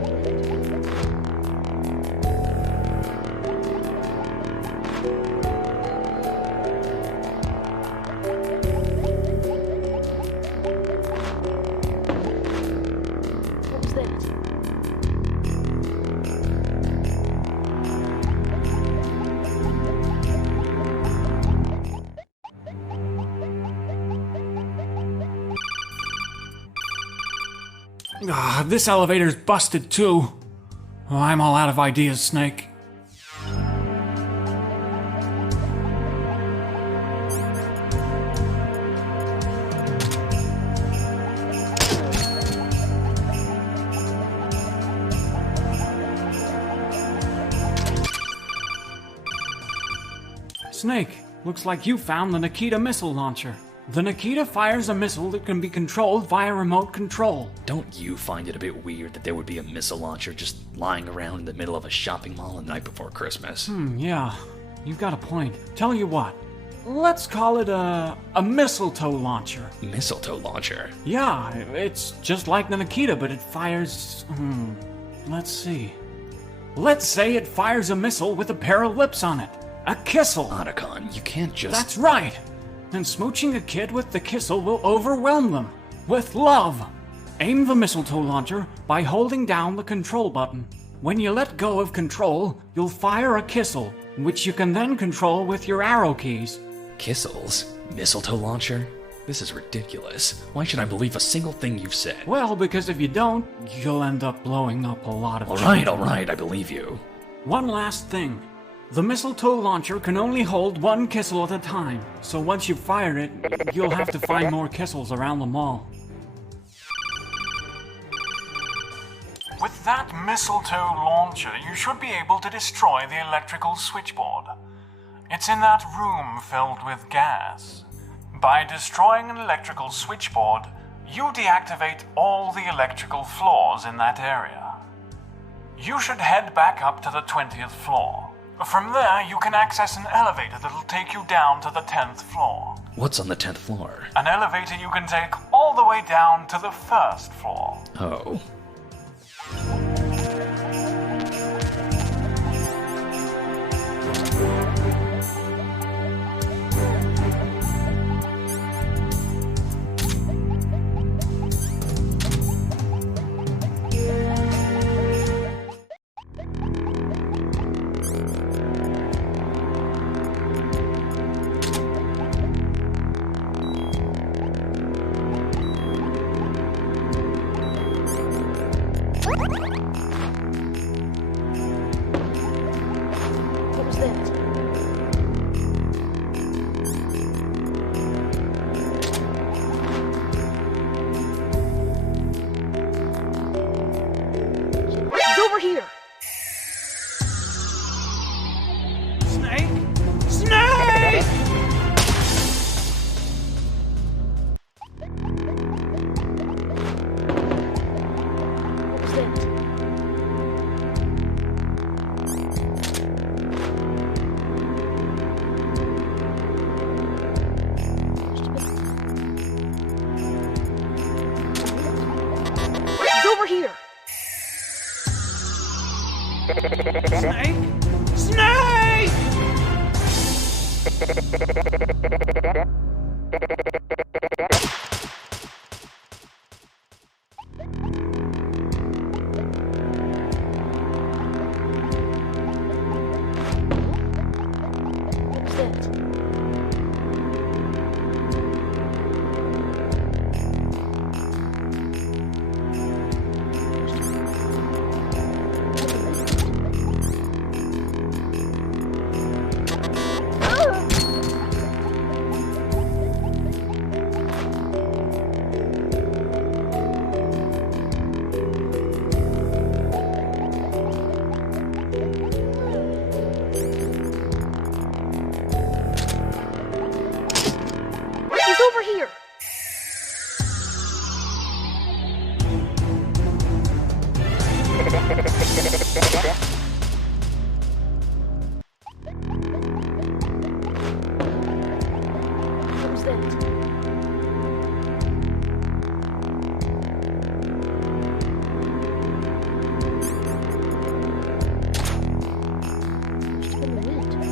Ah, this elevator's busted too. Oh, I'm all out of ideas, Snake. Snake, looks like you found the Nikita missile launcher. The Nikita fires a missile that can be controlled via remote control. Don't you find it a bit weird that there would be a missile launcher just lying around in the middle of a shopping mall the night before Christmas? Yeah, you've got a point. Tell you what, let's call it a mistletoe launcher. Mistletoe launcher? Yeah, it's just like the Nikita, but it fires... let's see. Let's say it fires a missile with a pair of lips on it. A kissel. Otacon, you can't just... That's right. And smooching a kid with the kissel will overwhelm them. With love. Aim the mistletoe launcher by holding down the control button. When you let go of control, you'll fire a kissel, which you can then control with your arrow keys. Kissels? Mistletoe launcher? This is ridiculous. Why should I believe a single thing you've said? Well, because if you don't, you'll end up blowing up a lot of... All right, I believe you. One last thing. The mistletoe launcher can only hold one kissel at a time, so once you fire it, you'll have to find more kissels around the mall. With that mistletoe launcher, you should be able to destroy the electrical switchboard. It's in that room filled with gas. By destroying an electrical switchboard, you deactivate all the electrical floors in that area. You should head back up to the 20th floor. From there, you can access an elevator that'll take you down to the 10th floor. What's on the 10th floor? An elevator you can take all the way down to the first floor. Oh. What was that? He's over here! Snake? Snake! What was that? He's over here! Snake? Snake! What was that? He's over here! What was that? Must have been the wind. What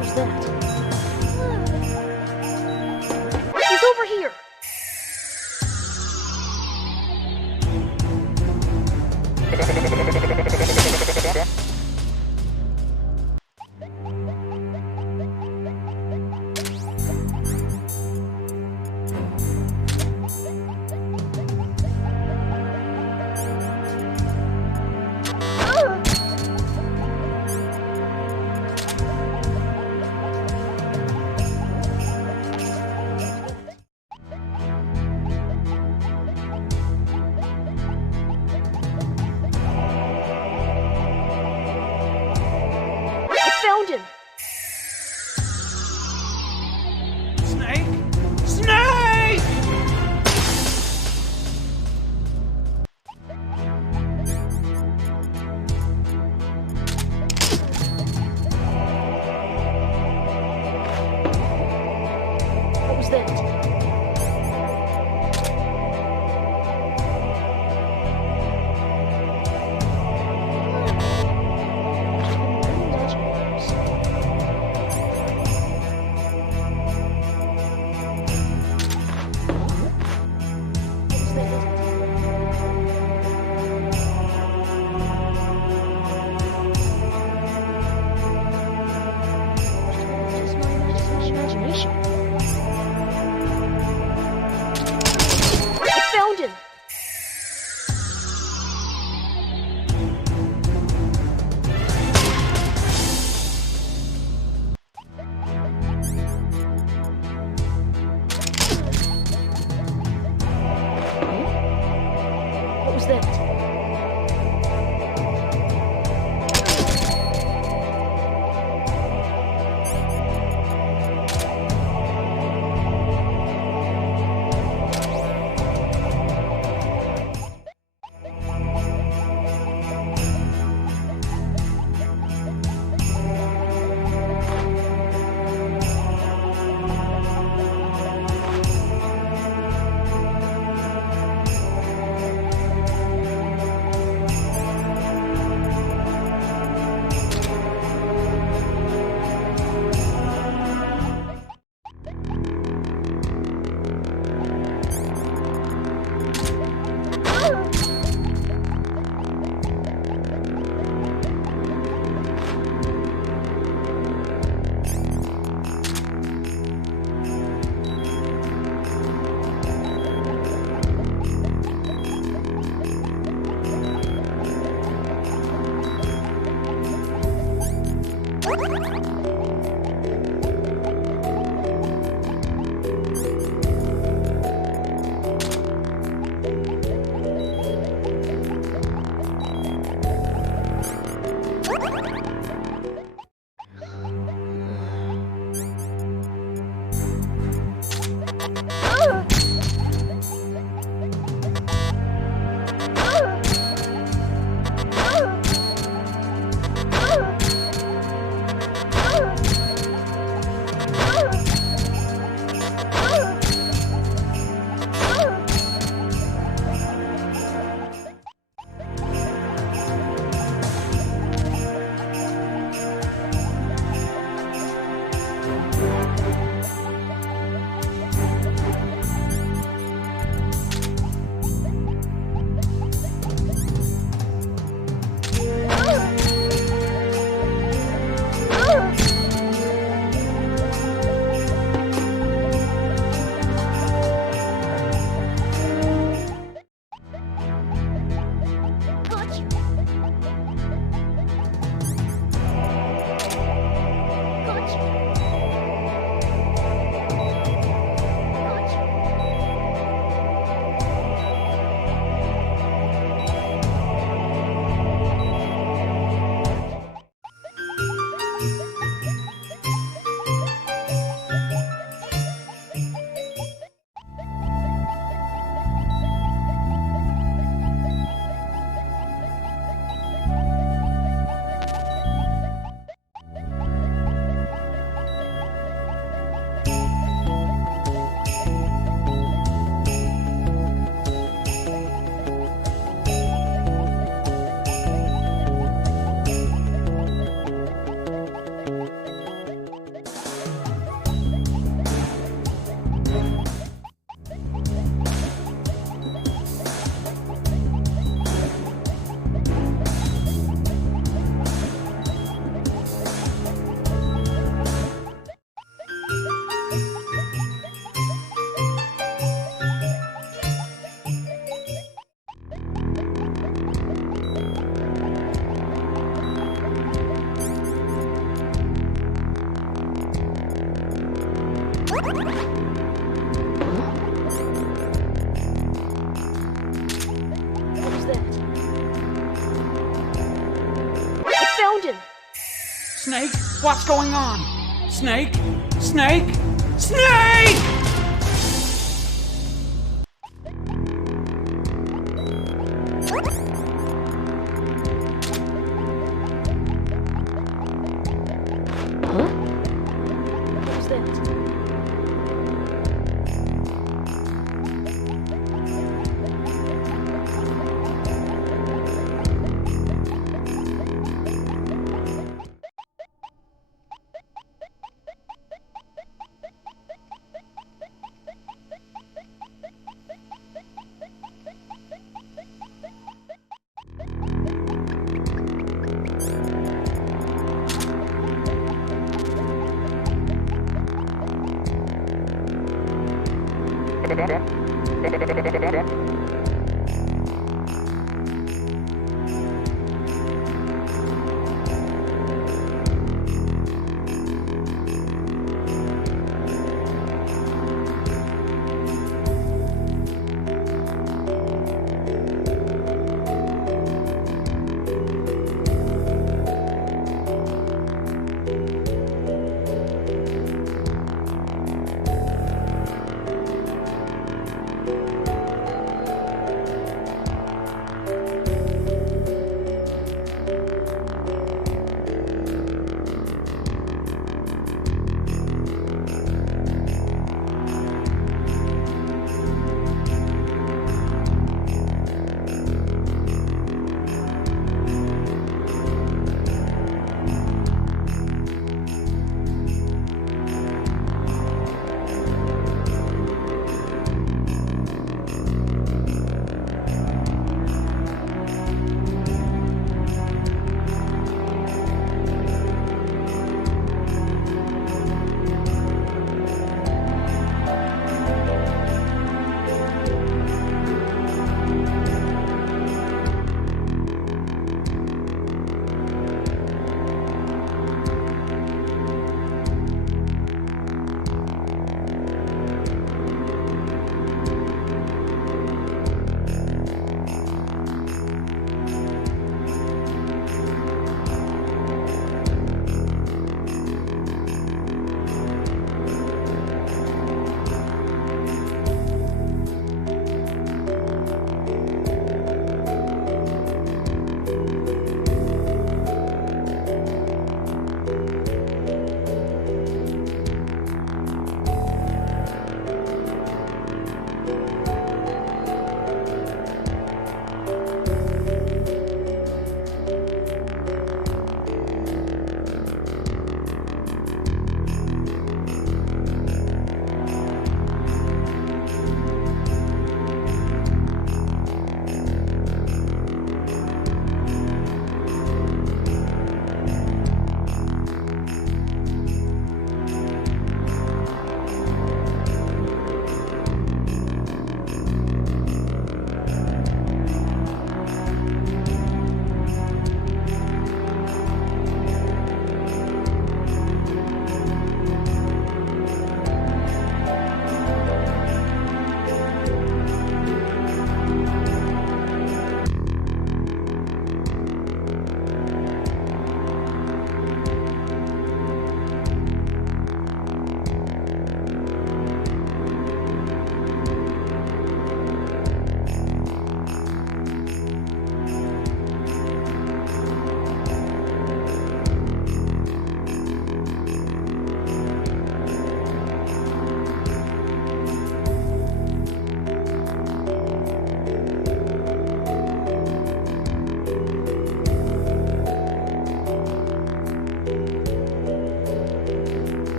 was that? What was that? He's over here! I found him! Snake? Snake! What was that? What was that? Snake? What's going on? Snake? Snake? Snake! What's that?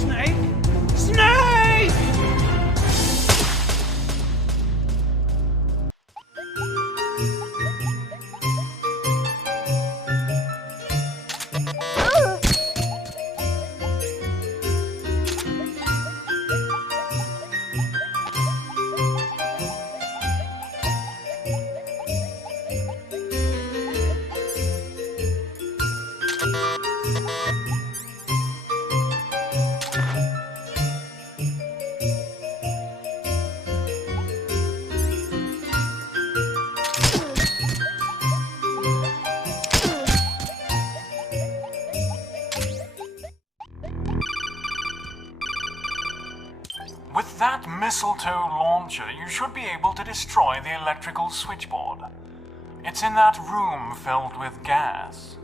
Snake? Snake! With that mistletoe launcher, you should be able to destroy the electrical switchboard. It's in that room filled with gas.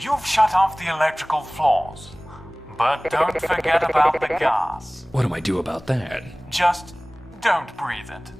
You've shut off the electrical flaws. But don't forget about the gas. What do I do about that? Just don't breathe it.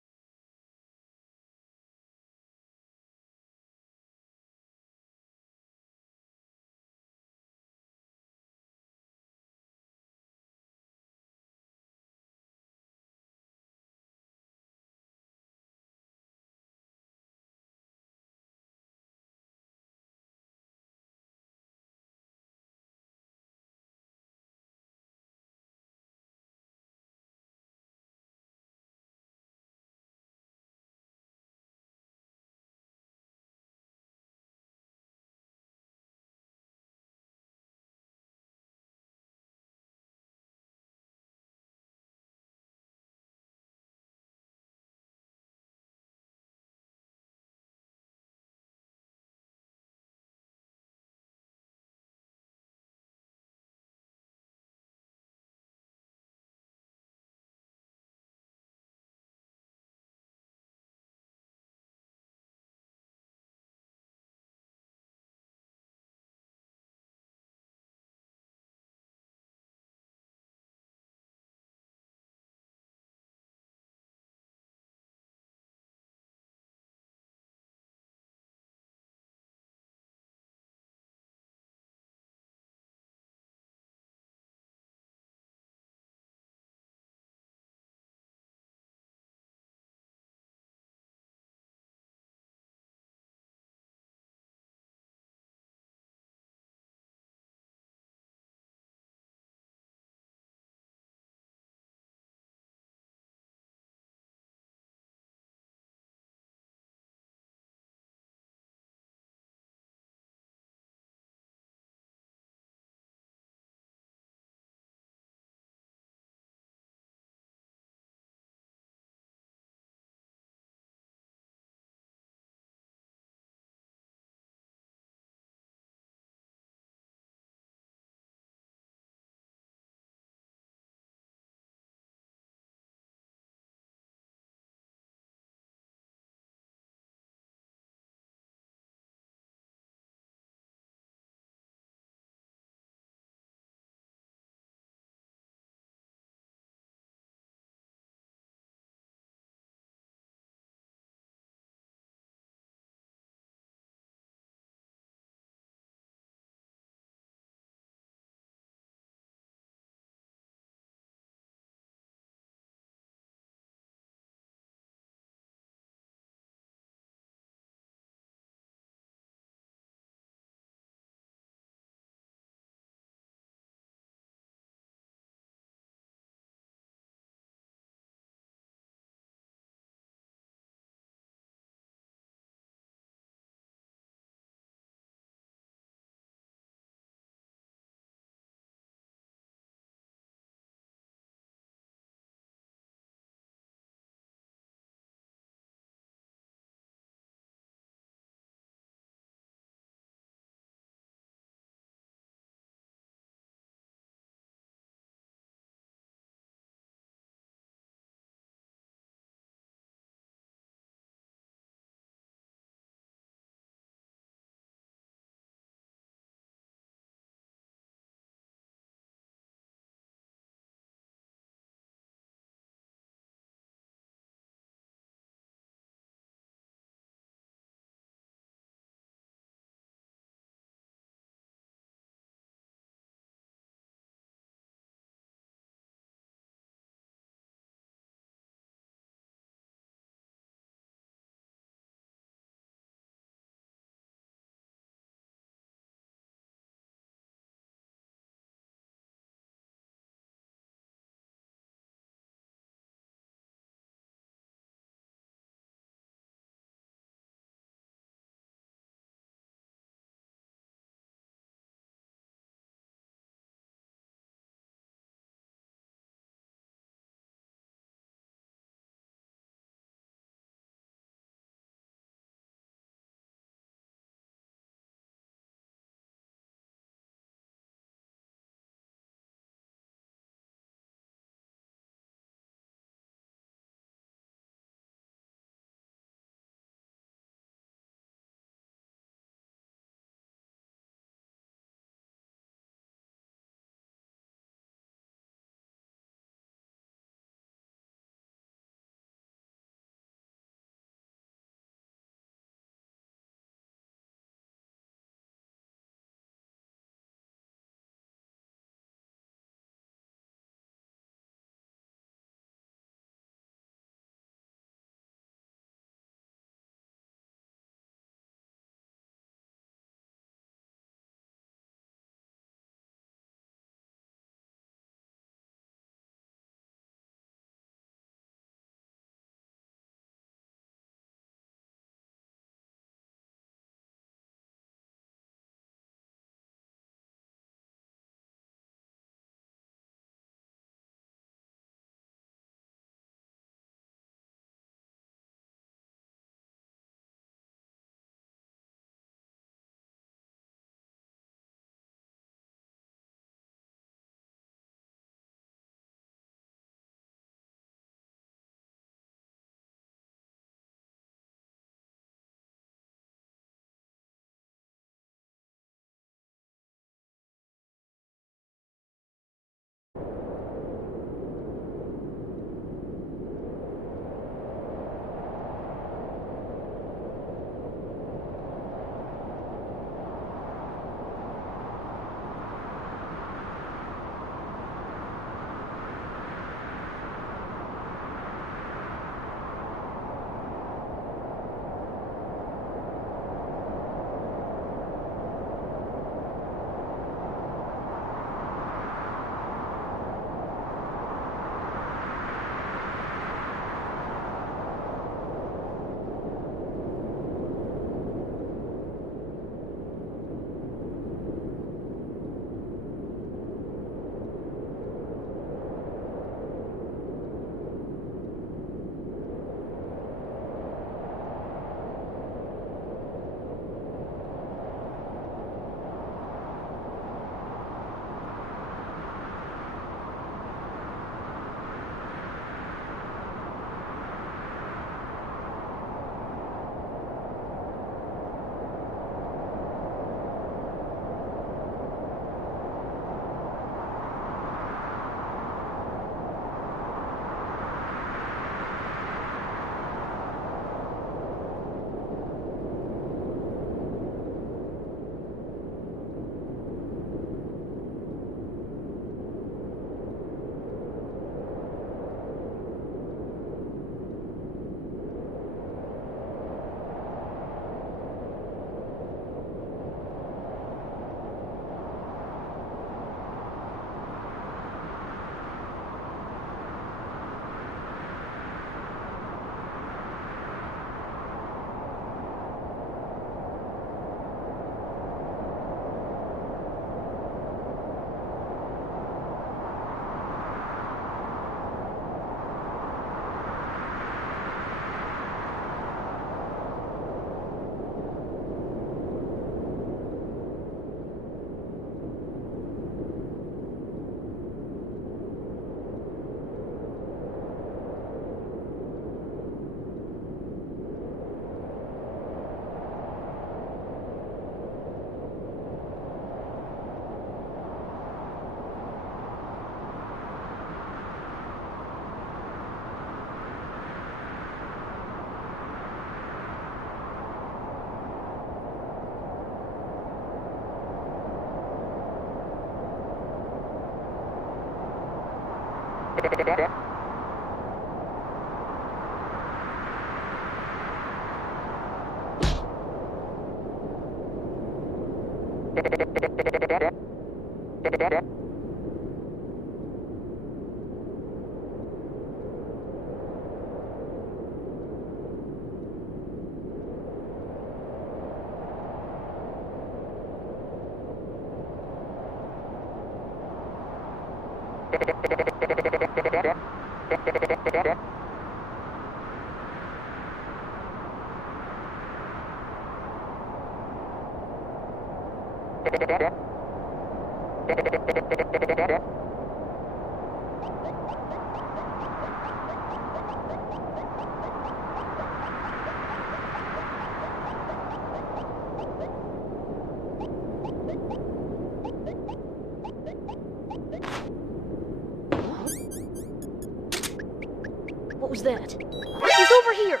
What was that? He's over here!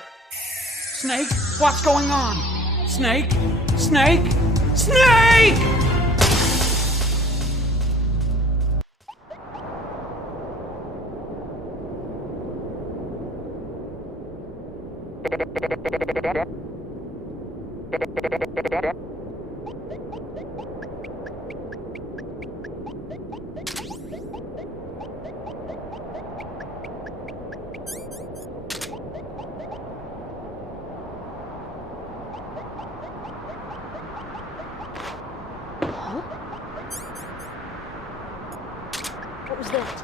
Snake, what's going on? Snake? Snake? Snake! What was that?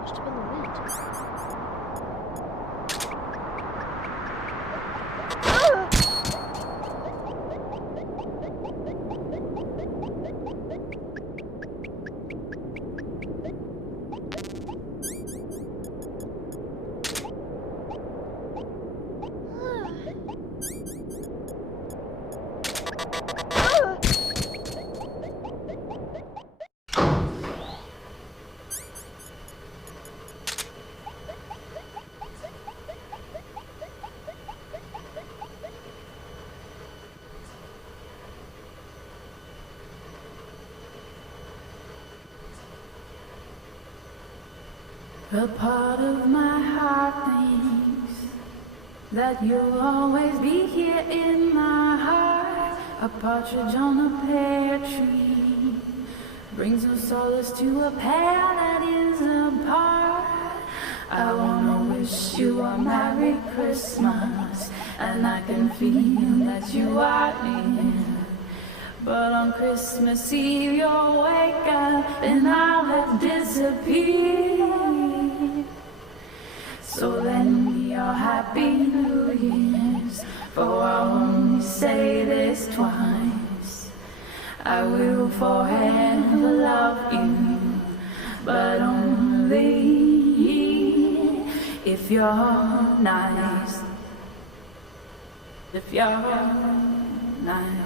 Must have been the wind. A part of my heart thinks that you'll always be here in my heart. A partridge on a pear tree brings no solace to a pair that is apart. I wanna wish you a Merry Christmas, and I can feel that you are near. But on Christmas Eve you'll wake up and I'll have disappeared. So lend me your Happy New Year's, for I'll only say this twice. I will forever love you, but only if you're nice. If you're nice.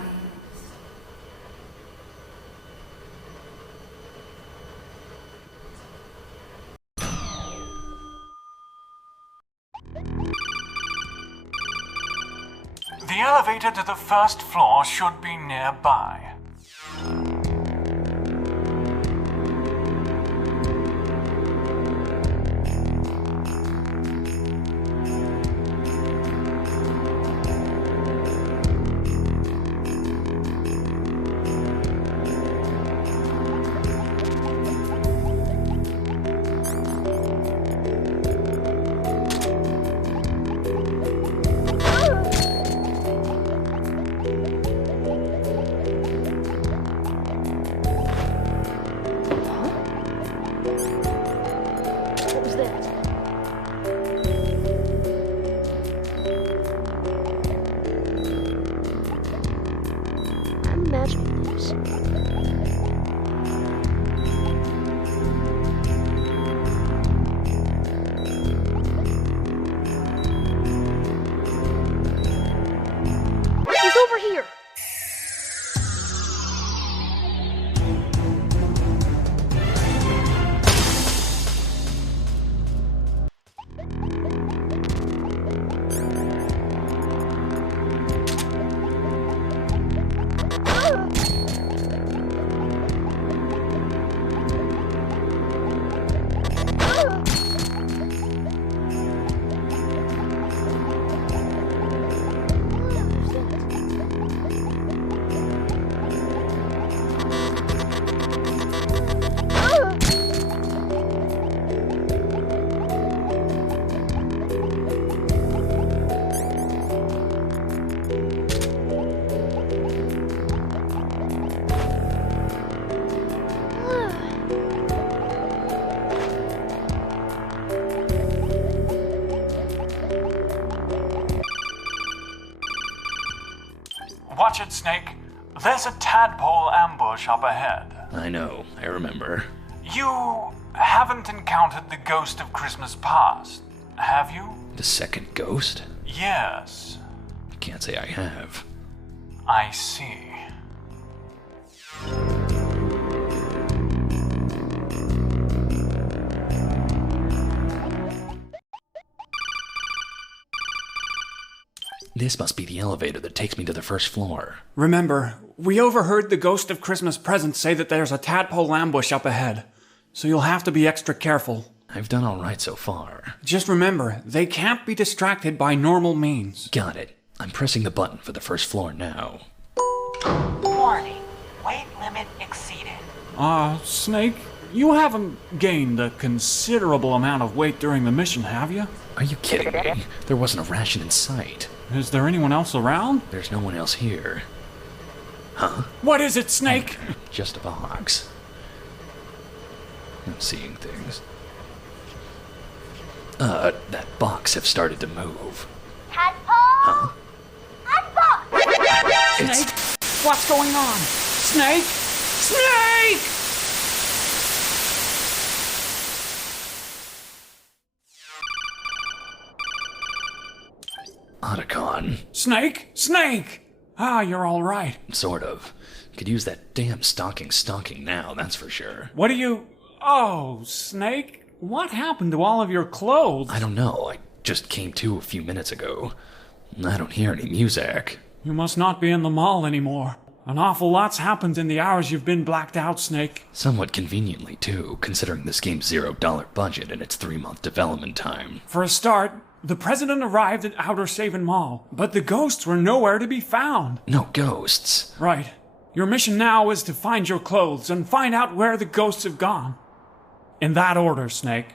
The elevator to the first floor should be nearby. Watch it, Snake. There's a tadpole ambush up ahead. I know, I remember. You haven't encountered the ghost of Christmas past, have you? The second ghost? Yes. I can't say I have. I see. This must be the elevator that takes me to the first floor. Remember, we overheard the ghost of Christmas present say that there's a tadpole ambush up ahead, so you'll have to be extra careful. I've done all right so far. Just remember, they can't be distracted by normal means. Got it. I'm pressing the button for the first floor now. Warning. Weight limit exceeded. Snake, you haven't gained a considerable amount of weight during the mission, have you? Are you kidding me? There wasn't a ration in sight. Is there anyone else around? There's no one else here. Huh? What is it, Snake? Just a box. I'm seeing things. That box have started to move. Tadpole? Huh? Tadpole! Snake? What's going on? Snake? Snake! Otacon. Snake? Snake! You're all right. Sort of. Could use that damn stocking now, that's for sure. What do you... Oh, Snake? What happened to all of your clothes? I don't know. I just came to a few minutes ago. I don't hear any music. You must not be in the mall anymore. An awful lot's happened in the hours you've been blacked out, Snake. Somewhat conveniently, too, considering this game's $0 budget and its 3-month development time. For a start, the president arrived at Outer Saven Mall, but the ghosts were nowhere to be found. No ghosts. Right. Your mission now is to find your clothes and find out where the ghosts have gone. In that order, Snake.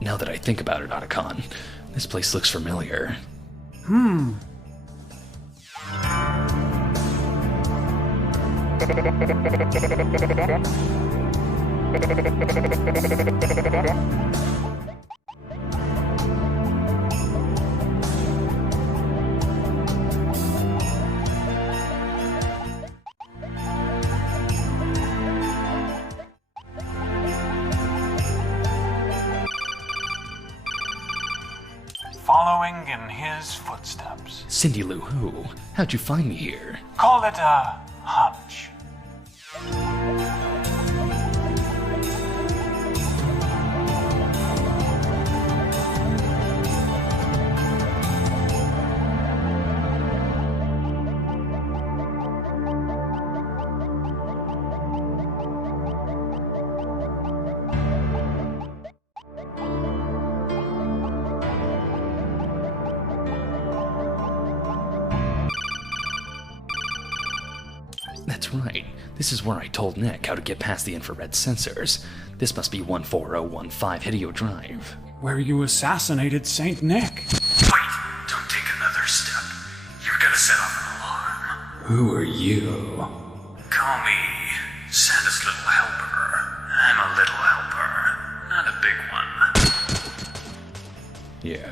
Now that I think about it, Otacon, this place looks familiar. Following in his footsteps. Cindy Lou Who? How'd you find me here? Call it a hunch. That's right. This is where I told Nick how to get past the infrared sensors. This must be 14015 Hideo Drive. Where you assassinated Saint Nick. Wait, don't take another step. You're gonna set off an alarm. Who are you? Call me Santa's little helper. I'm a little helper, not a big one. Yeah.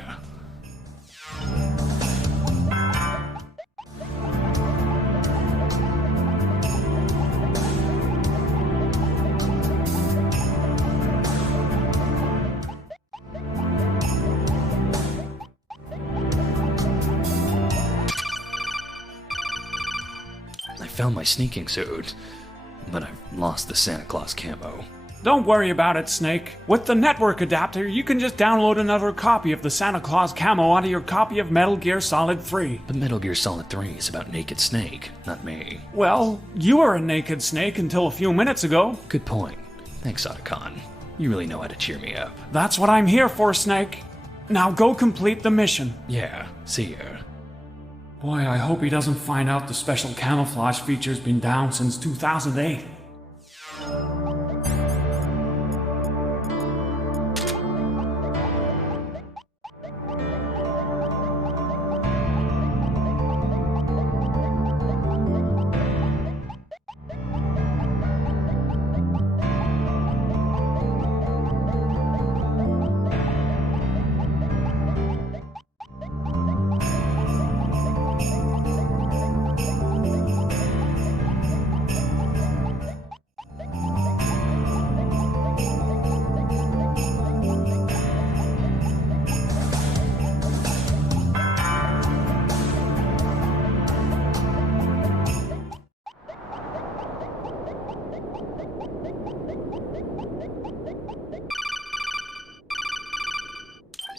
I found my sneaking suit, but I've lost the Santa Claus camo. Don't worry about it, Snake. With the network adapter, you can just download another copy of the Santa Claus camo onto your copy of Metal Gear Solid 3. But Metal Gear Solid 3 is about Naked Snake, not me. Well, you were a naked Snake until a few minutes ago. Good point. Thanks, Otacon. You really know how to cheer me up. That's what I'm here for, Snake. Now go complete the mission. Yeah, see ya. Boy, I hope he doesn't find out the special camouflage feature's been down since 2008.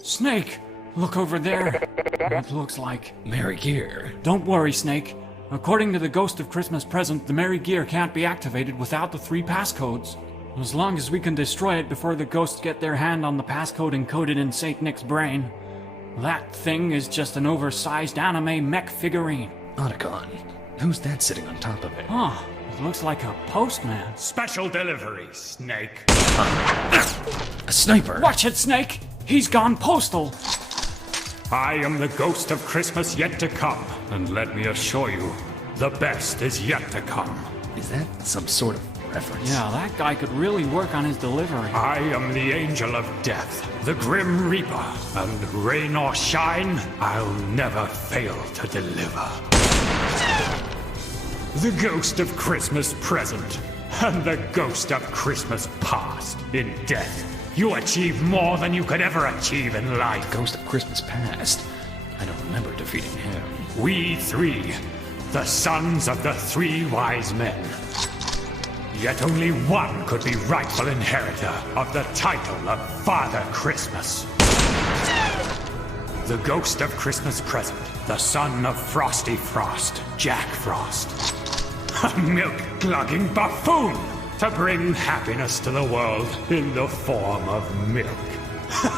Snake, look over there. It looks like Merry Gear. Don't worry, Snake. According to the Ghost of Christmas Present, the Merry Gear can't be activated without the 3 passcodes. As long as we can destroy it before the ghosts get their hand on the passcode encoded in Saint Nick's brain. That thing is just an oversized anime mech figurine. Otacon, who's that sitting on top of it? Huh, it looks like a postman. Special delivery, Snake. A sniper! Watch it, Snake! He's gone postal! I am the ghost of Christmas yet to come, and let me assure you, the best is yet to come. Is that some sort of reference? Yeah, that guy could really work on his delivery. I am the angel of death, the grim reaper, and rain or shine, I'll never fail to deliver. The ghost of Christmas present, and the ghost of Christmas past. In death, you achieve more than you could ever achieve in life. Ghost of Christmas Past. I don't remember defeating him. We 3, the sons of the 3 wise men. Yet only one could be rightful inheritor of the title of Father Christmas. The ghost of Christmas present, the son of Frosty Frost, Jack Frost. A milk-glugging buffoon! to bring happiness to the world in the form of milk.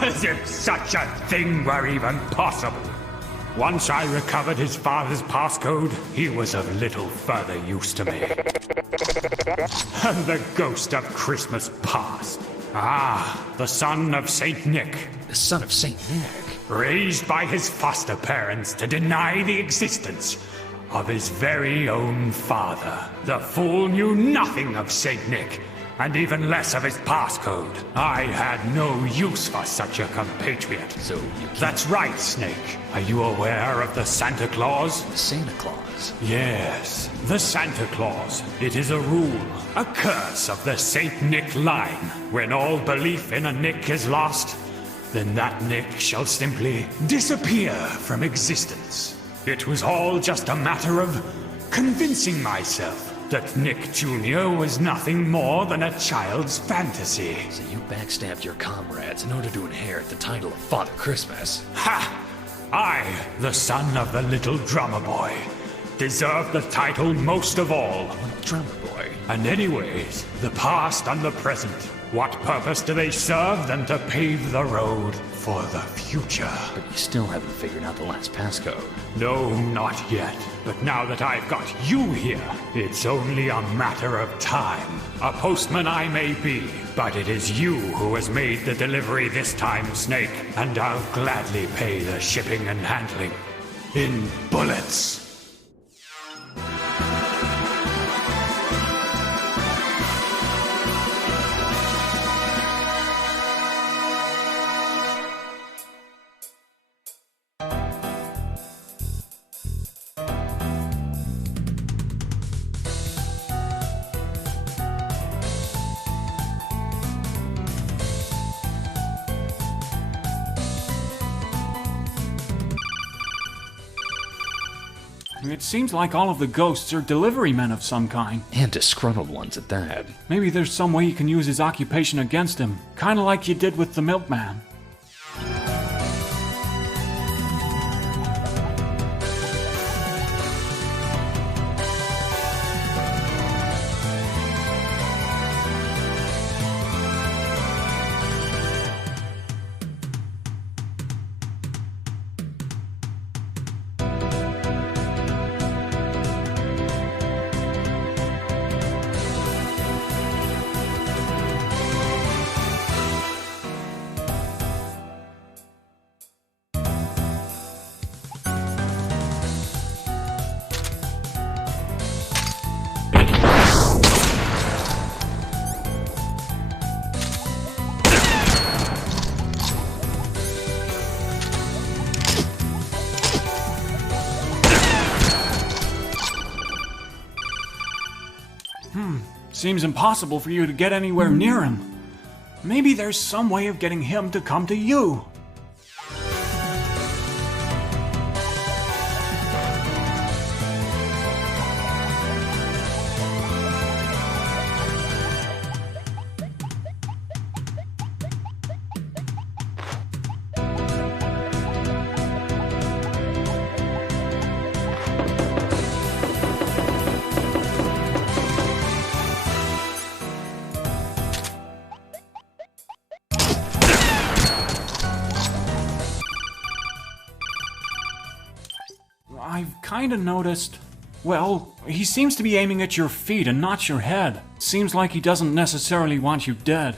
As if such a thing were even possible. Once I recovered his father's passcode, he was of little further use to me. And the ghost of Christmas past. Ah, the son of Saint Nick. The son of Saint Nick? Raised by his foster parents to deny the existence of his very own father. The fool knew nothing of Saint Nick, and even less of his passcode. I had no use for such a compatriot. So you can't... That's right, Snake. Are you aware of the Santa Claus? The Santa Claus? Yes, the Santa Claus. It is a rule, a curse of the Saint Nick line. When all belief in a Nick is lost, then that Nick shall simply disappear from existence. It was all just a matter of convincing myself that Nick Jr. was nothing more than a child's fantasy. So you backstabbed your comrades in order to inherit the title of Father Christmas. Ha! I, the son of the little drummer boy, deserve the title most of all. Little drummer boy? And anyways, the past and the present, what purpose do they serve than to pave the road for the future? But you still haven't figured out the last passcode. No, not yet. But now that I've got you here, it's only a matter of time. A postman I may be, but it is you who has made the delivery this time, Snake, and I'll gladly pay the shipping and handling in bullets. It seems like all of the ghosts are delivery men of some kind. And disgruntled ones at that. Maybe there's some way you can use his occupation against him, kinda like you did with the milkman. Seems impossible for you to get anywhere near him. Maybe there's some way of getting him to come to you. I've kinda noticed... Well, he seems to be aiming at your feet and not your head. Seems like he doesn't necessarily want you dead.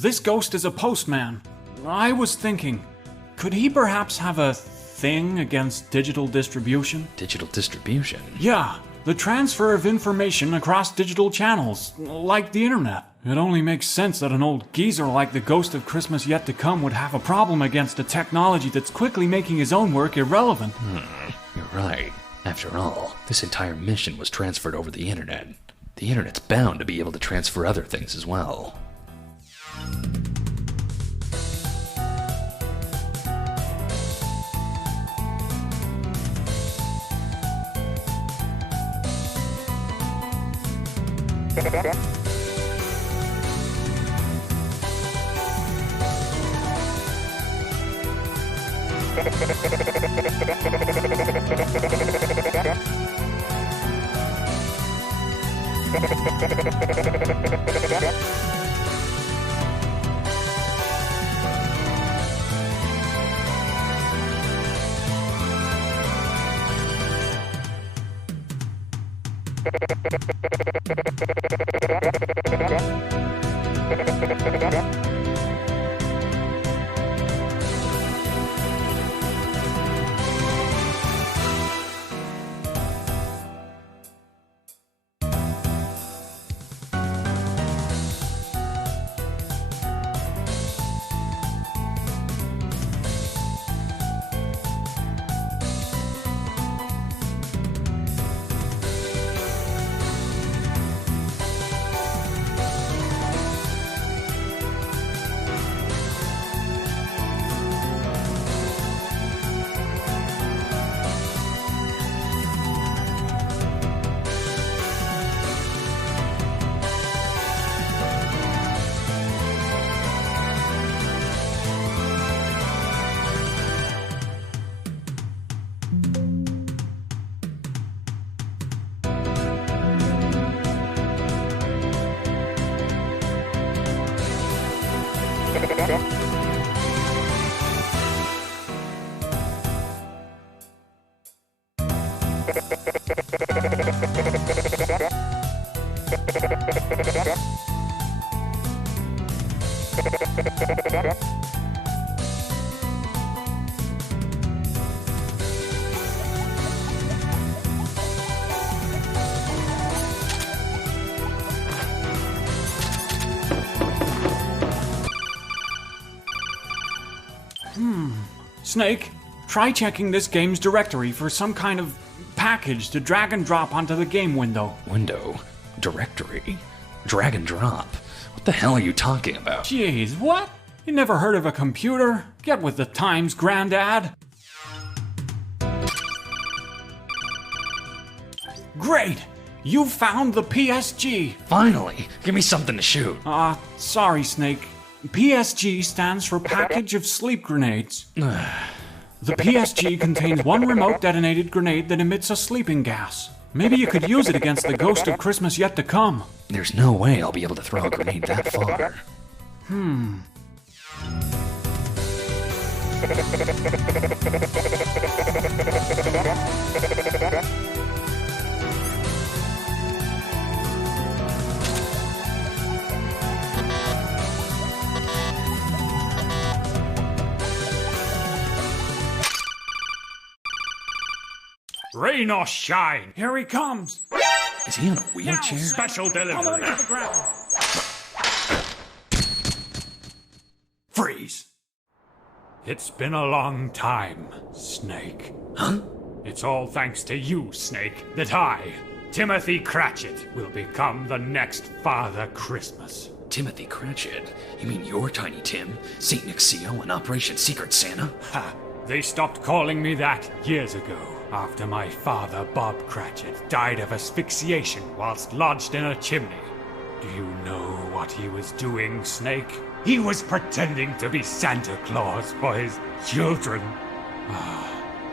this ghost is a postman. I was thinking, could he perhaps have a thing against digital distribution? Digital distribution? Yeah, the transfer of information across digital channels, like the internet. It only makes sense that an old geezer like the Ghost of Christmas Yet to Come would have a problem against a technology that's quickly making his own work irrelevant. You're right. After all, this entire mission was transferred over the internet. The internet's bound to be able to transfer other things as well. Snake, try checking this game's directory for some kind of package to drag and drop onto the game window. Window? Directory? Drag and drop? What the hell are you talking about? Jeez, what? You never heard of a computer? Get with the times, Grandad. Great! You found the PSG! Finally! Give me something to shoot. Sorry, Snake. PSG stands for Package of Sleep Grenades. The PSG contains one remote detonated grenade that emits a sleeping gas. Maybe you could use it against the Ghost of Christmas Yet to Come. There's no way I'll be able to throw a grenade that far. Rain or shine, Here he comes! Is he in a wheelchair? special Come delivery. on to the ground! Freeze. It's been a long time, Snake. Huh? It's all thanks to you, Snake, that I, Timothy Cratchit, will become the next Father Christmas. Timothy Cratchit? You mean you're Tiny Tim, St. Nixio, and Operation Secret Santa? Ha! They stopped calling me that years ago, after my father, Bob Cratchit, died of asphyxiation whilst lodged in a chimney. Do you know what he was doing, Snake? He was pretending to be Santa Claus for his children.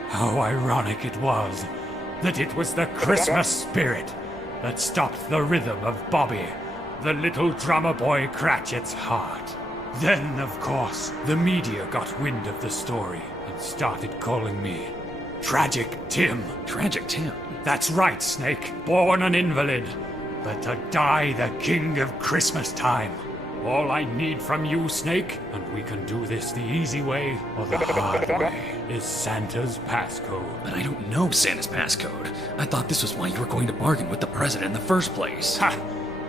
How ironic it was that it was the Christmas spirit that stopped the rhythm of Bobby, the little drummer boy Cratchit's heart. Then, of course, the media got wind of the story and started calling me Tragic Tim. Tragic Tim? That's right, Snake. Born an invalid, but to die the king of Christmas time. All I need from you, Snake, and we can do this the easy way or the hard way, is Santa's passcode. But I don't know Santa's passcode. I thought this was why you were going to bargain with the president in the first place. Ha!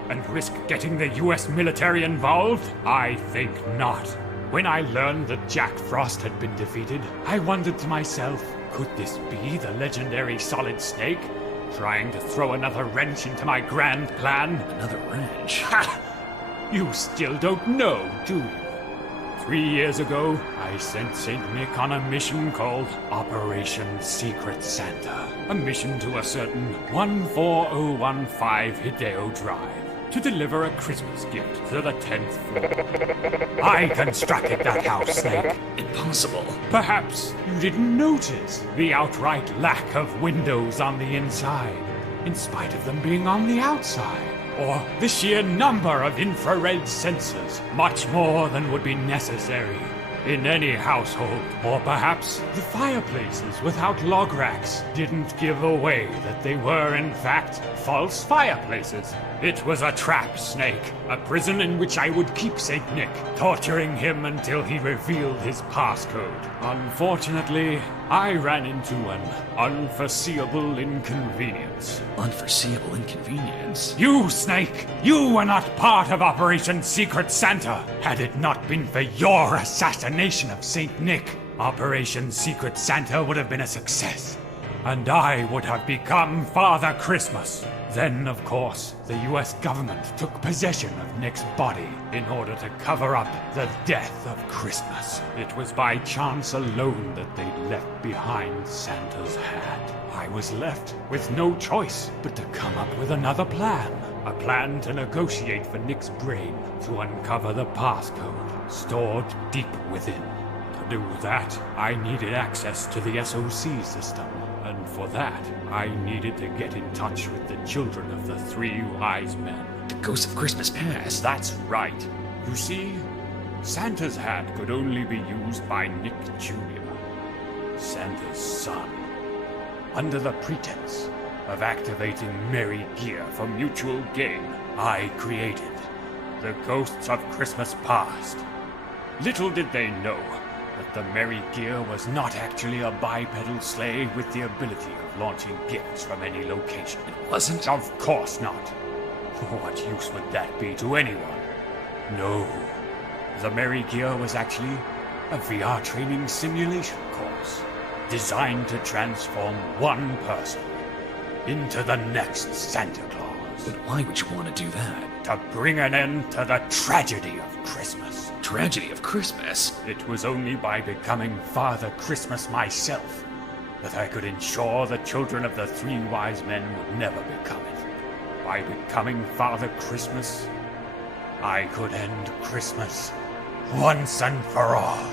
And risk getting the US military involved? I think not. When I learned that Jack Frost had been defeated, I wondered to myself, could this be the legendary Solid Snake? Trying to throw another wrench into my grand plan? Another wrench? Ha! You still don't know, do you? 3 years ago, I sent St. Nick on a mission called Operation Secret Santa. A mission to a certain 14015 Hideo Drive to deliver a Christmas gift to the 10th floor. I constructed that house, Snake. Impossible. Perhaps you didn't notice the outright lack of windows on the inside, in spite of them being on the outside. Or the sheer number of infrared sensors, much more than would be necessary in any household. Or perhaps the fireplaces without log racks didn't give away that they were in fact false fireplaces. It was a trap, Snake, a prison in which I would keep St. Nick, torturing him until he revealed his passcode. Unfortunately, I ran into an unforeseeable inconvenience. Unforeseeable inconvenience? You, Snake! You were not part of Operation Secret Santa! Had it not been for your assassination of St. Nick, Operation Secret Santa would have been a success. And I would have become Father Christmas. Then, of course, the US government took possession of Nick's body in order to cover up the death of Christmas. It was by chance alone that they'd left behind Santa's hat. I was left with no choice but to come up with another plan. A plan to negotiate for Nick's brain to uncover the passcode stored deep within. To do that, I needed access to the SOC system. And for that, I needed to get in touch with the children of the Three Wise Men. The Ghost of Christmas Past. That's right. You see, Santa's hat could only be used by Nick Jr., Santa's son. Under the pretense of activating merry gear for mutual gain, I created the Ghosts of Christmas Past. Little did they know that the merry gear was not actually a bipedal sleigh with the ability of launching gifts from any location. It wasn't? Of course not. What use would that be to anyone? No. The merry gear was actually a VR training simulation course designed to transform one person into the next Santa Claus. But why would you want to do that? To bring an end to the tragedy of Christmas. Tragedy of Christmas? It was only by becoming Father Christmas myself that I could ensure the children of the Three Wise Men would never become it. By becoming Father Christmas, I could end Christmas once and for all.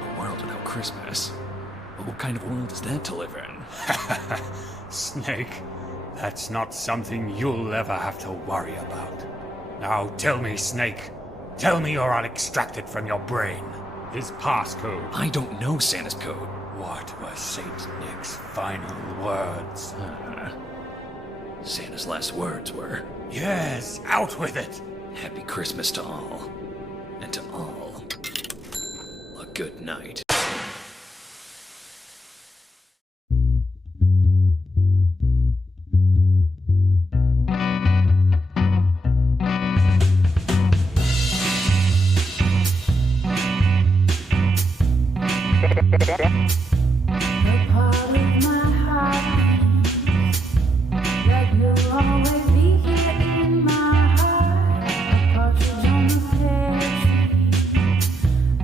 A world without Christmas? But what kind of world is that to live in? Snake, that's not something you'll ever have to worry about. Now tell me, Snake. Tell me or I'll extract it from your brain. His passcode. I don't know Santa's code. What were Saint Nick's final words? Santa's last words were... Yes, out with it! Happy Christmas to all. And to all, a good night.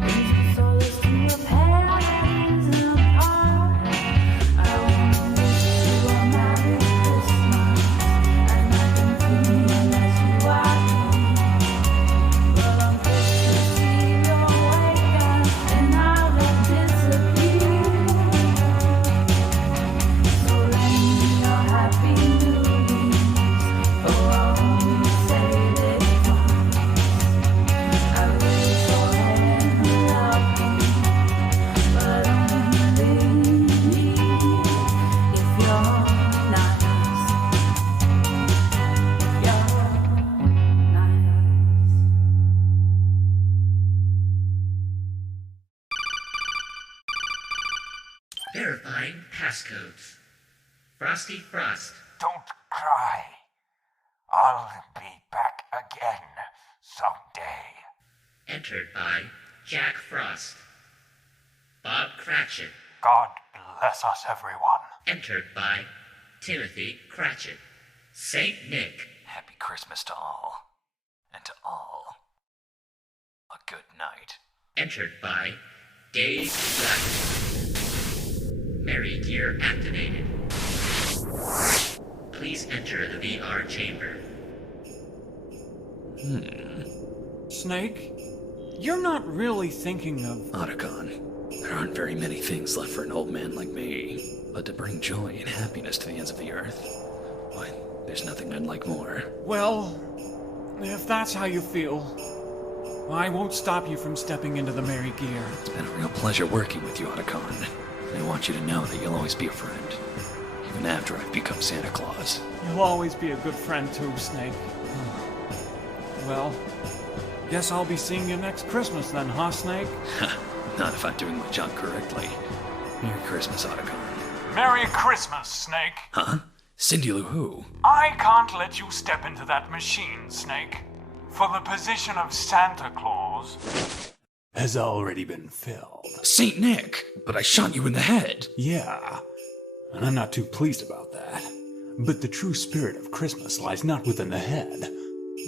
Brings me solace to a episodes. Frosty Frost. Don't cry. I'll be back again someday. Entered by Jack Frost. Bob Cratchit. God bless us, everyone. Entered by Timothy Cratchit. Saint Nick. Happy Christmas to all. And to all, a good night. Entered by Dave Black. Merry gear activated. Please enter the VR chamber. Snake, you're not really thinking of... Otacon, there aren't very many things left for an old man like me, but to bring joy and happiness to the ends of the earth, why, there's nothing I'd like more. Well, if that's how you feel, I won't stop you from stepping into the merry gear. It's been a real pleasure working with you, Otacon. I want you to know that you'll always be a friend, even after I've become Santa Claus. You'll always be a good friend too, Snake. Well, guess I'll be seeing you next Christmas then, huh, Snake? Not if I'm doing my job correctly. Merry Christmas, Otacon. Merry Christmas, Snake. Huh? Cindy Lou Who? I can't let you step into that machine, Snake. For the position of Santa Claus has already been filled. Saint Nick, but I shot you in the head. Yeah, and I'm not too pleased about that. But the true spirit of Christmas lies not within the head,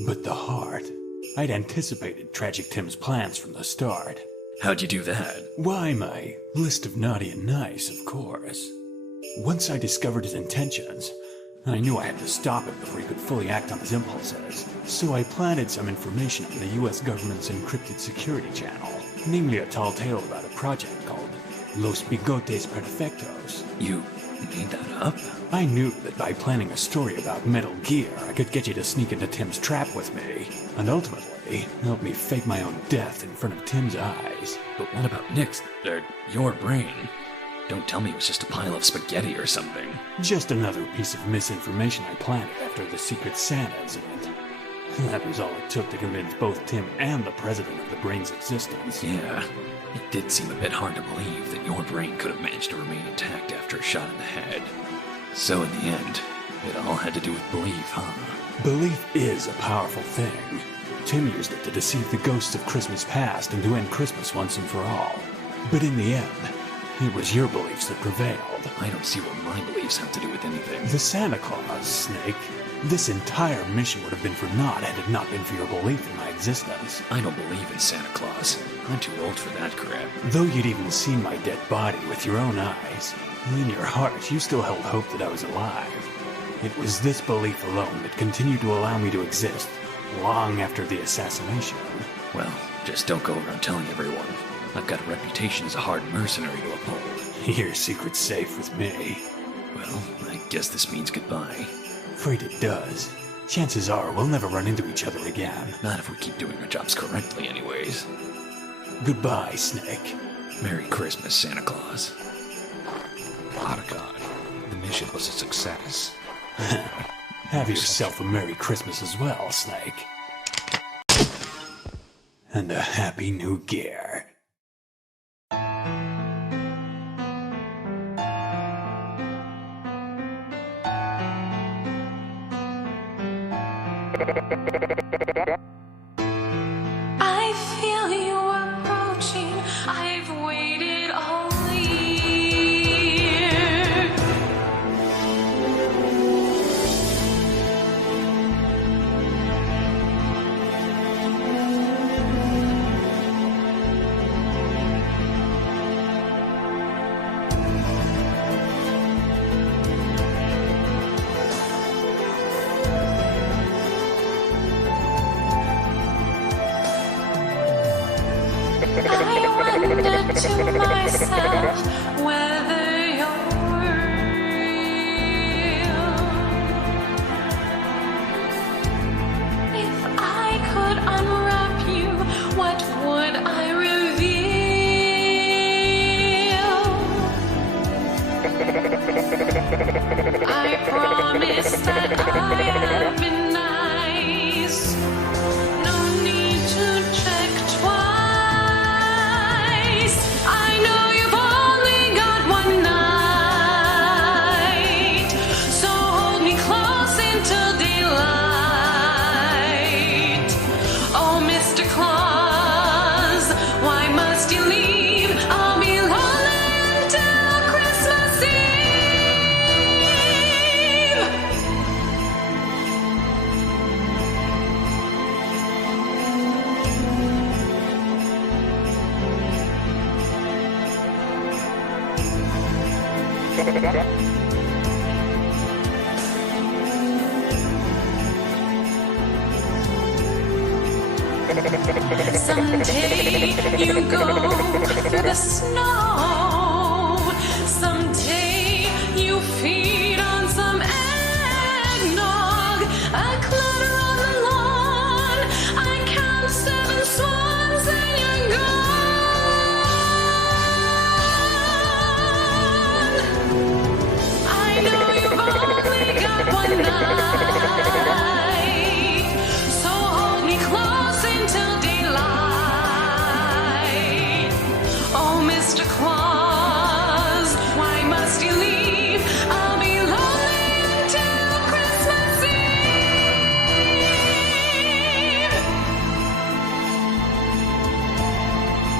but the heart. I'd anticipated Tragic Tim's plans from the start. How'd you do that? Why, my list of naughty and nice, of course. Once I discovered his intentions, I knew I had to stop him before he could fully act on his impulses. So I planted some information on the US government's encrypted security channel, namely a tall tale about a project called Los Bigotes Perfectos. You made that up? I knew that by planning a story about Metal Gear, I could get you to sneak into Tim's trap with me, and ultimately help me fake my own death in front of Tim's eyes. But what about Nick's, your brain? Don't tell me it was just a pile of spaghetti or something. Just another piece of misinformation I planted after the Secret Santa incident. That was all it took to convince both Tim and the president of the brain's existence. Yeah, it did seem a bit hard to believe that your brain could have managed to remain intact after a shot in the head. So in the end, it all had to do with belief, huh? Belief is a powerful thing. Tim used it to deceive the ghosts of Christmas past and to end Christmas once and for all. But in the end, it was your beliefs that prevailed. I don't see what my beliefs have to do with anything. The Santa Claus, Snake. This entire mission would have been for naught had it not been for your belief in my existence. I don't believe in Santa Claus. I'm too old for that crap. Though you'd even seen my dead body with your own eyes, in your heart you still held hope that I was alive. It was this belief alone that continued to allow me to exist, long after the assassination. Well, just don't go around telling everyone. I've got a reputation as a hard mercenary to uphold. Your secret's safe with me. Well, I guess this means goodbye. Afraid it does. Chances are we'll never run into each other again. Not if we keep doing our jobs correctly anyways. Goodbye, Snake. Merry Christmas, Santa Claus. Otacon, the mission was a success. Have yourself a Merry Christmas as well, Snake. And a Happy New Year. I feel you approaching. I've waited all year. I wonder to myself whether you're real. If I could unwrap you, what would I reveal? I promise that I have been nice. No need to check twice. I know you've only Someday you go through the snow. Someday you feed on some eggnog. A clatter on the lawn. I count 7 swans and you're gone. I know you've only got one night, so hold me close until daylight. Oh, Mr. Claus, why must you leave? I'll be lonely until Christmas Eve.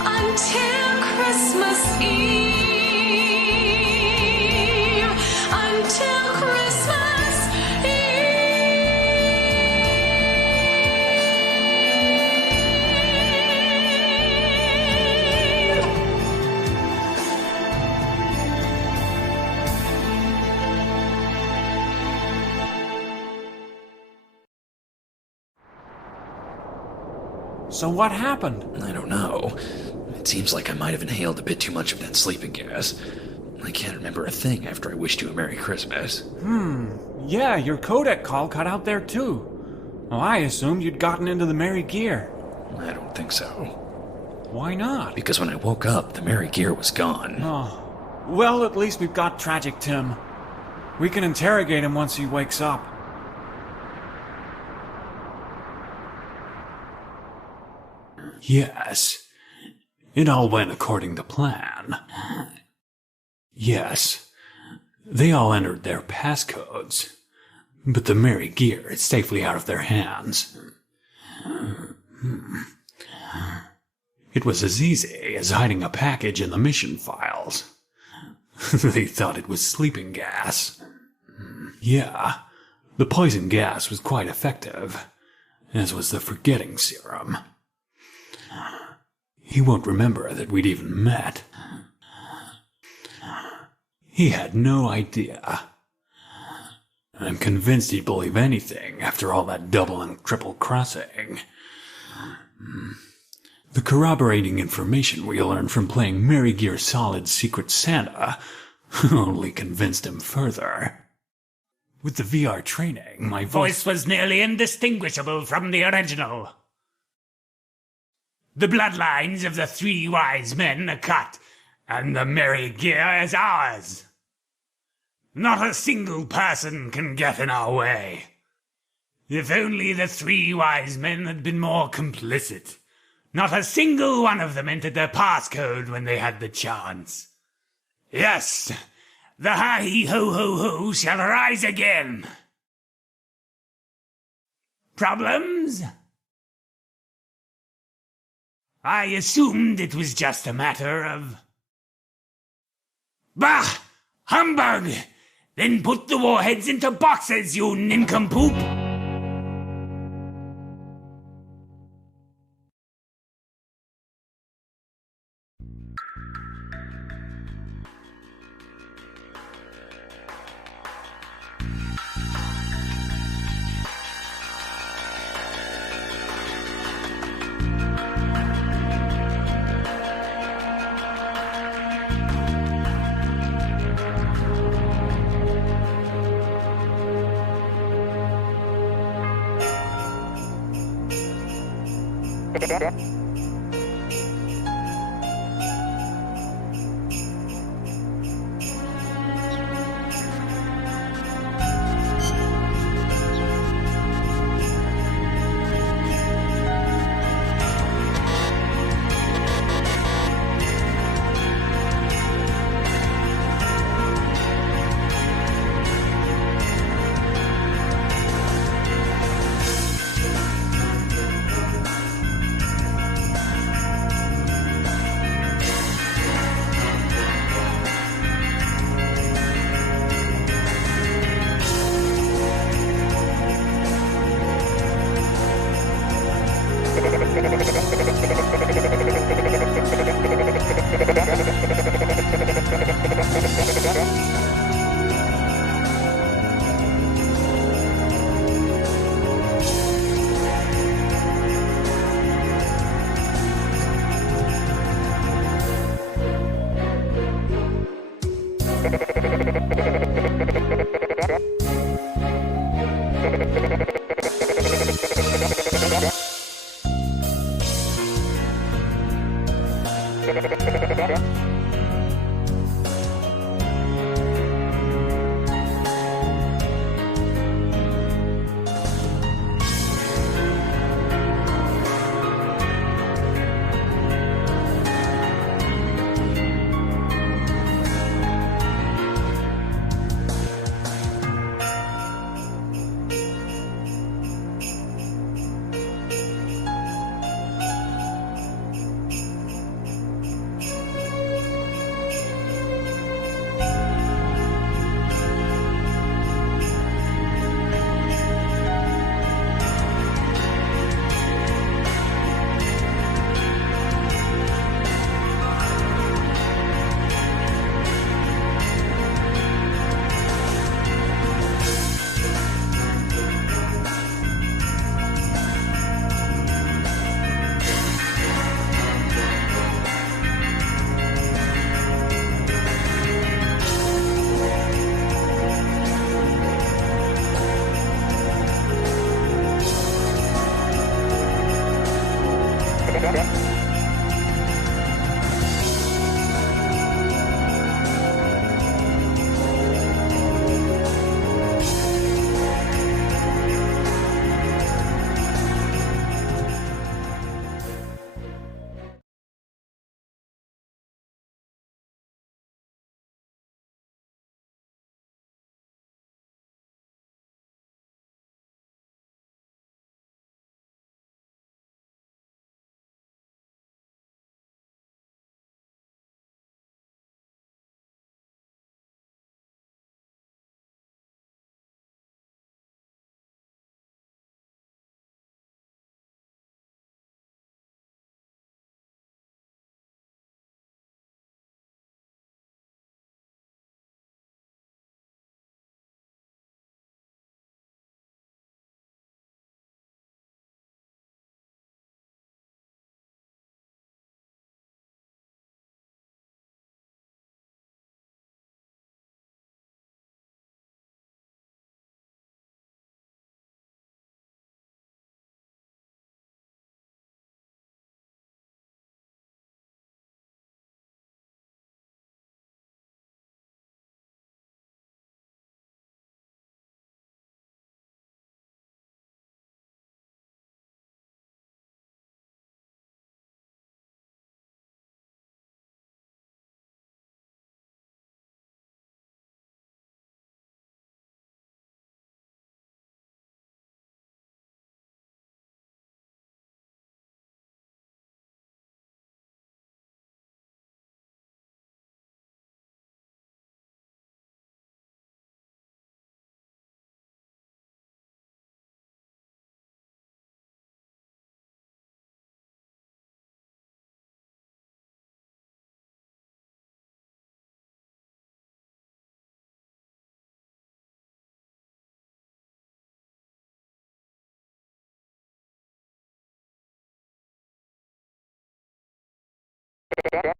Until Christmas Eve. Until Christmas So what happened? I don't know. It seems like I might have inhaled a bit too much of that sleeping gas. I can't remember a thing after I wished you a Merry Christmas. Yeah, your codec call cut out there too. Well, I assumed you'd gotten into the Merry Gear. I don't think so. Why not? Because when I woke up, the Merry Gear was gone. Oh. Well, at least we've got Tragic Tim. We can interrogate him once he wakes up. Yes. It all went according to plan. Yes. They all entered their passcodes. But the Merry Gear is safely out of their hands. It was as easy as hiding a package in the mission files. They thought it was sleeping gas. Yeah, the poison gas was quite effective, as was the forgetting serum. He won't remember that we'd even met. He had no idea. I'm convinced he'd believe anything after all that double and triple crossing. The corroborating information we learned from playing Merry Gear Solid's Secret Santa only convinced him further. With the VR training, my voice was nearly indistinguishable from the original. The bloodlines of the 3 wise men are cut, and the Merry Gear is ours. Not a single person can get in our way. If only the 3 wise men had been more complicit. Not a single one of them entered their passcode when they had the chance. Yes, the hi-ho-ho-ho shall rise again. Problems? I assumed it was just a matter of... Bah! Humbug! Then put the warheads into boxes, you nincompoop! Yeah.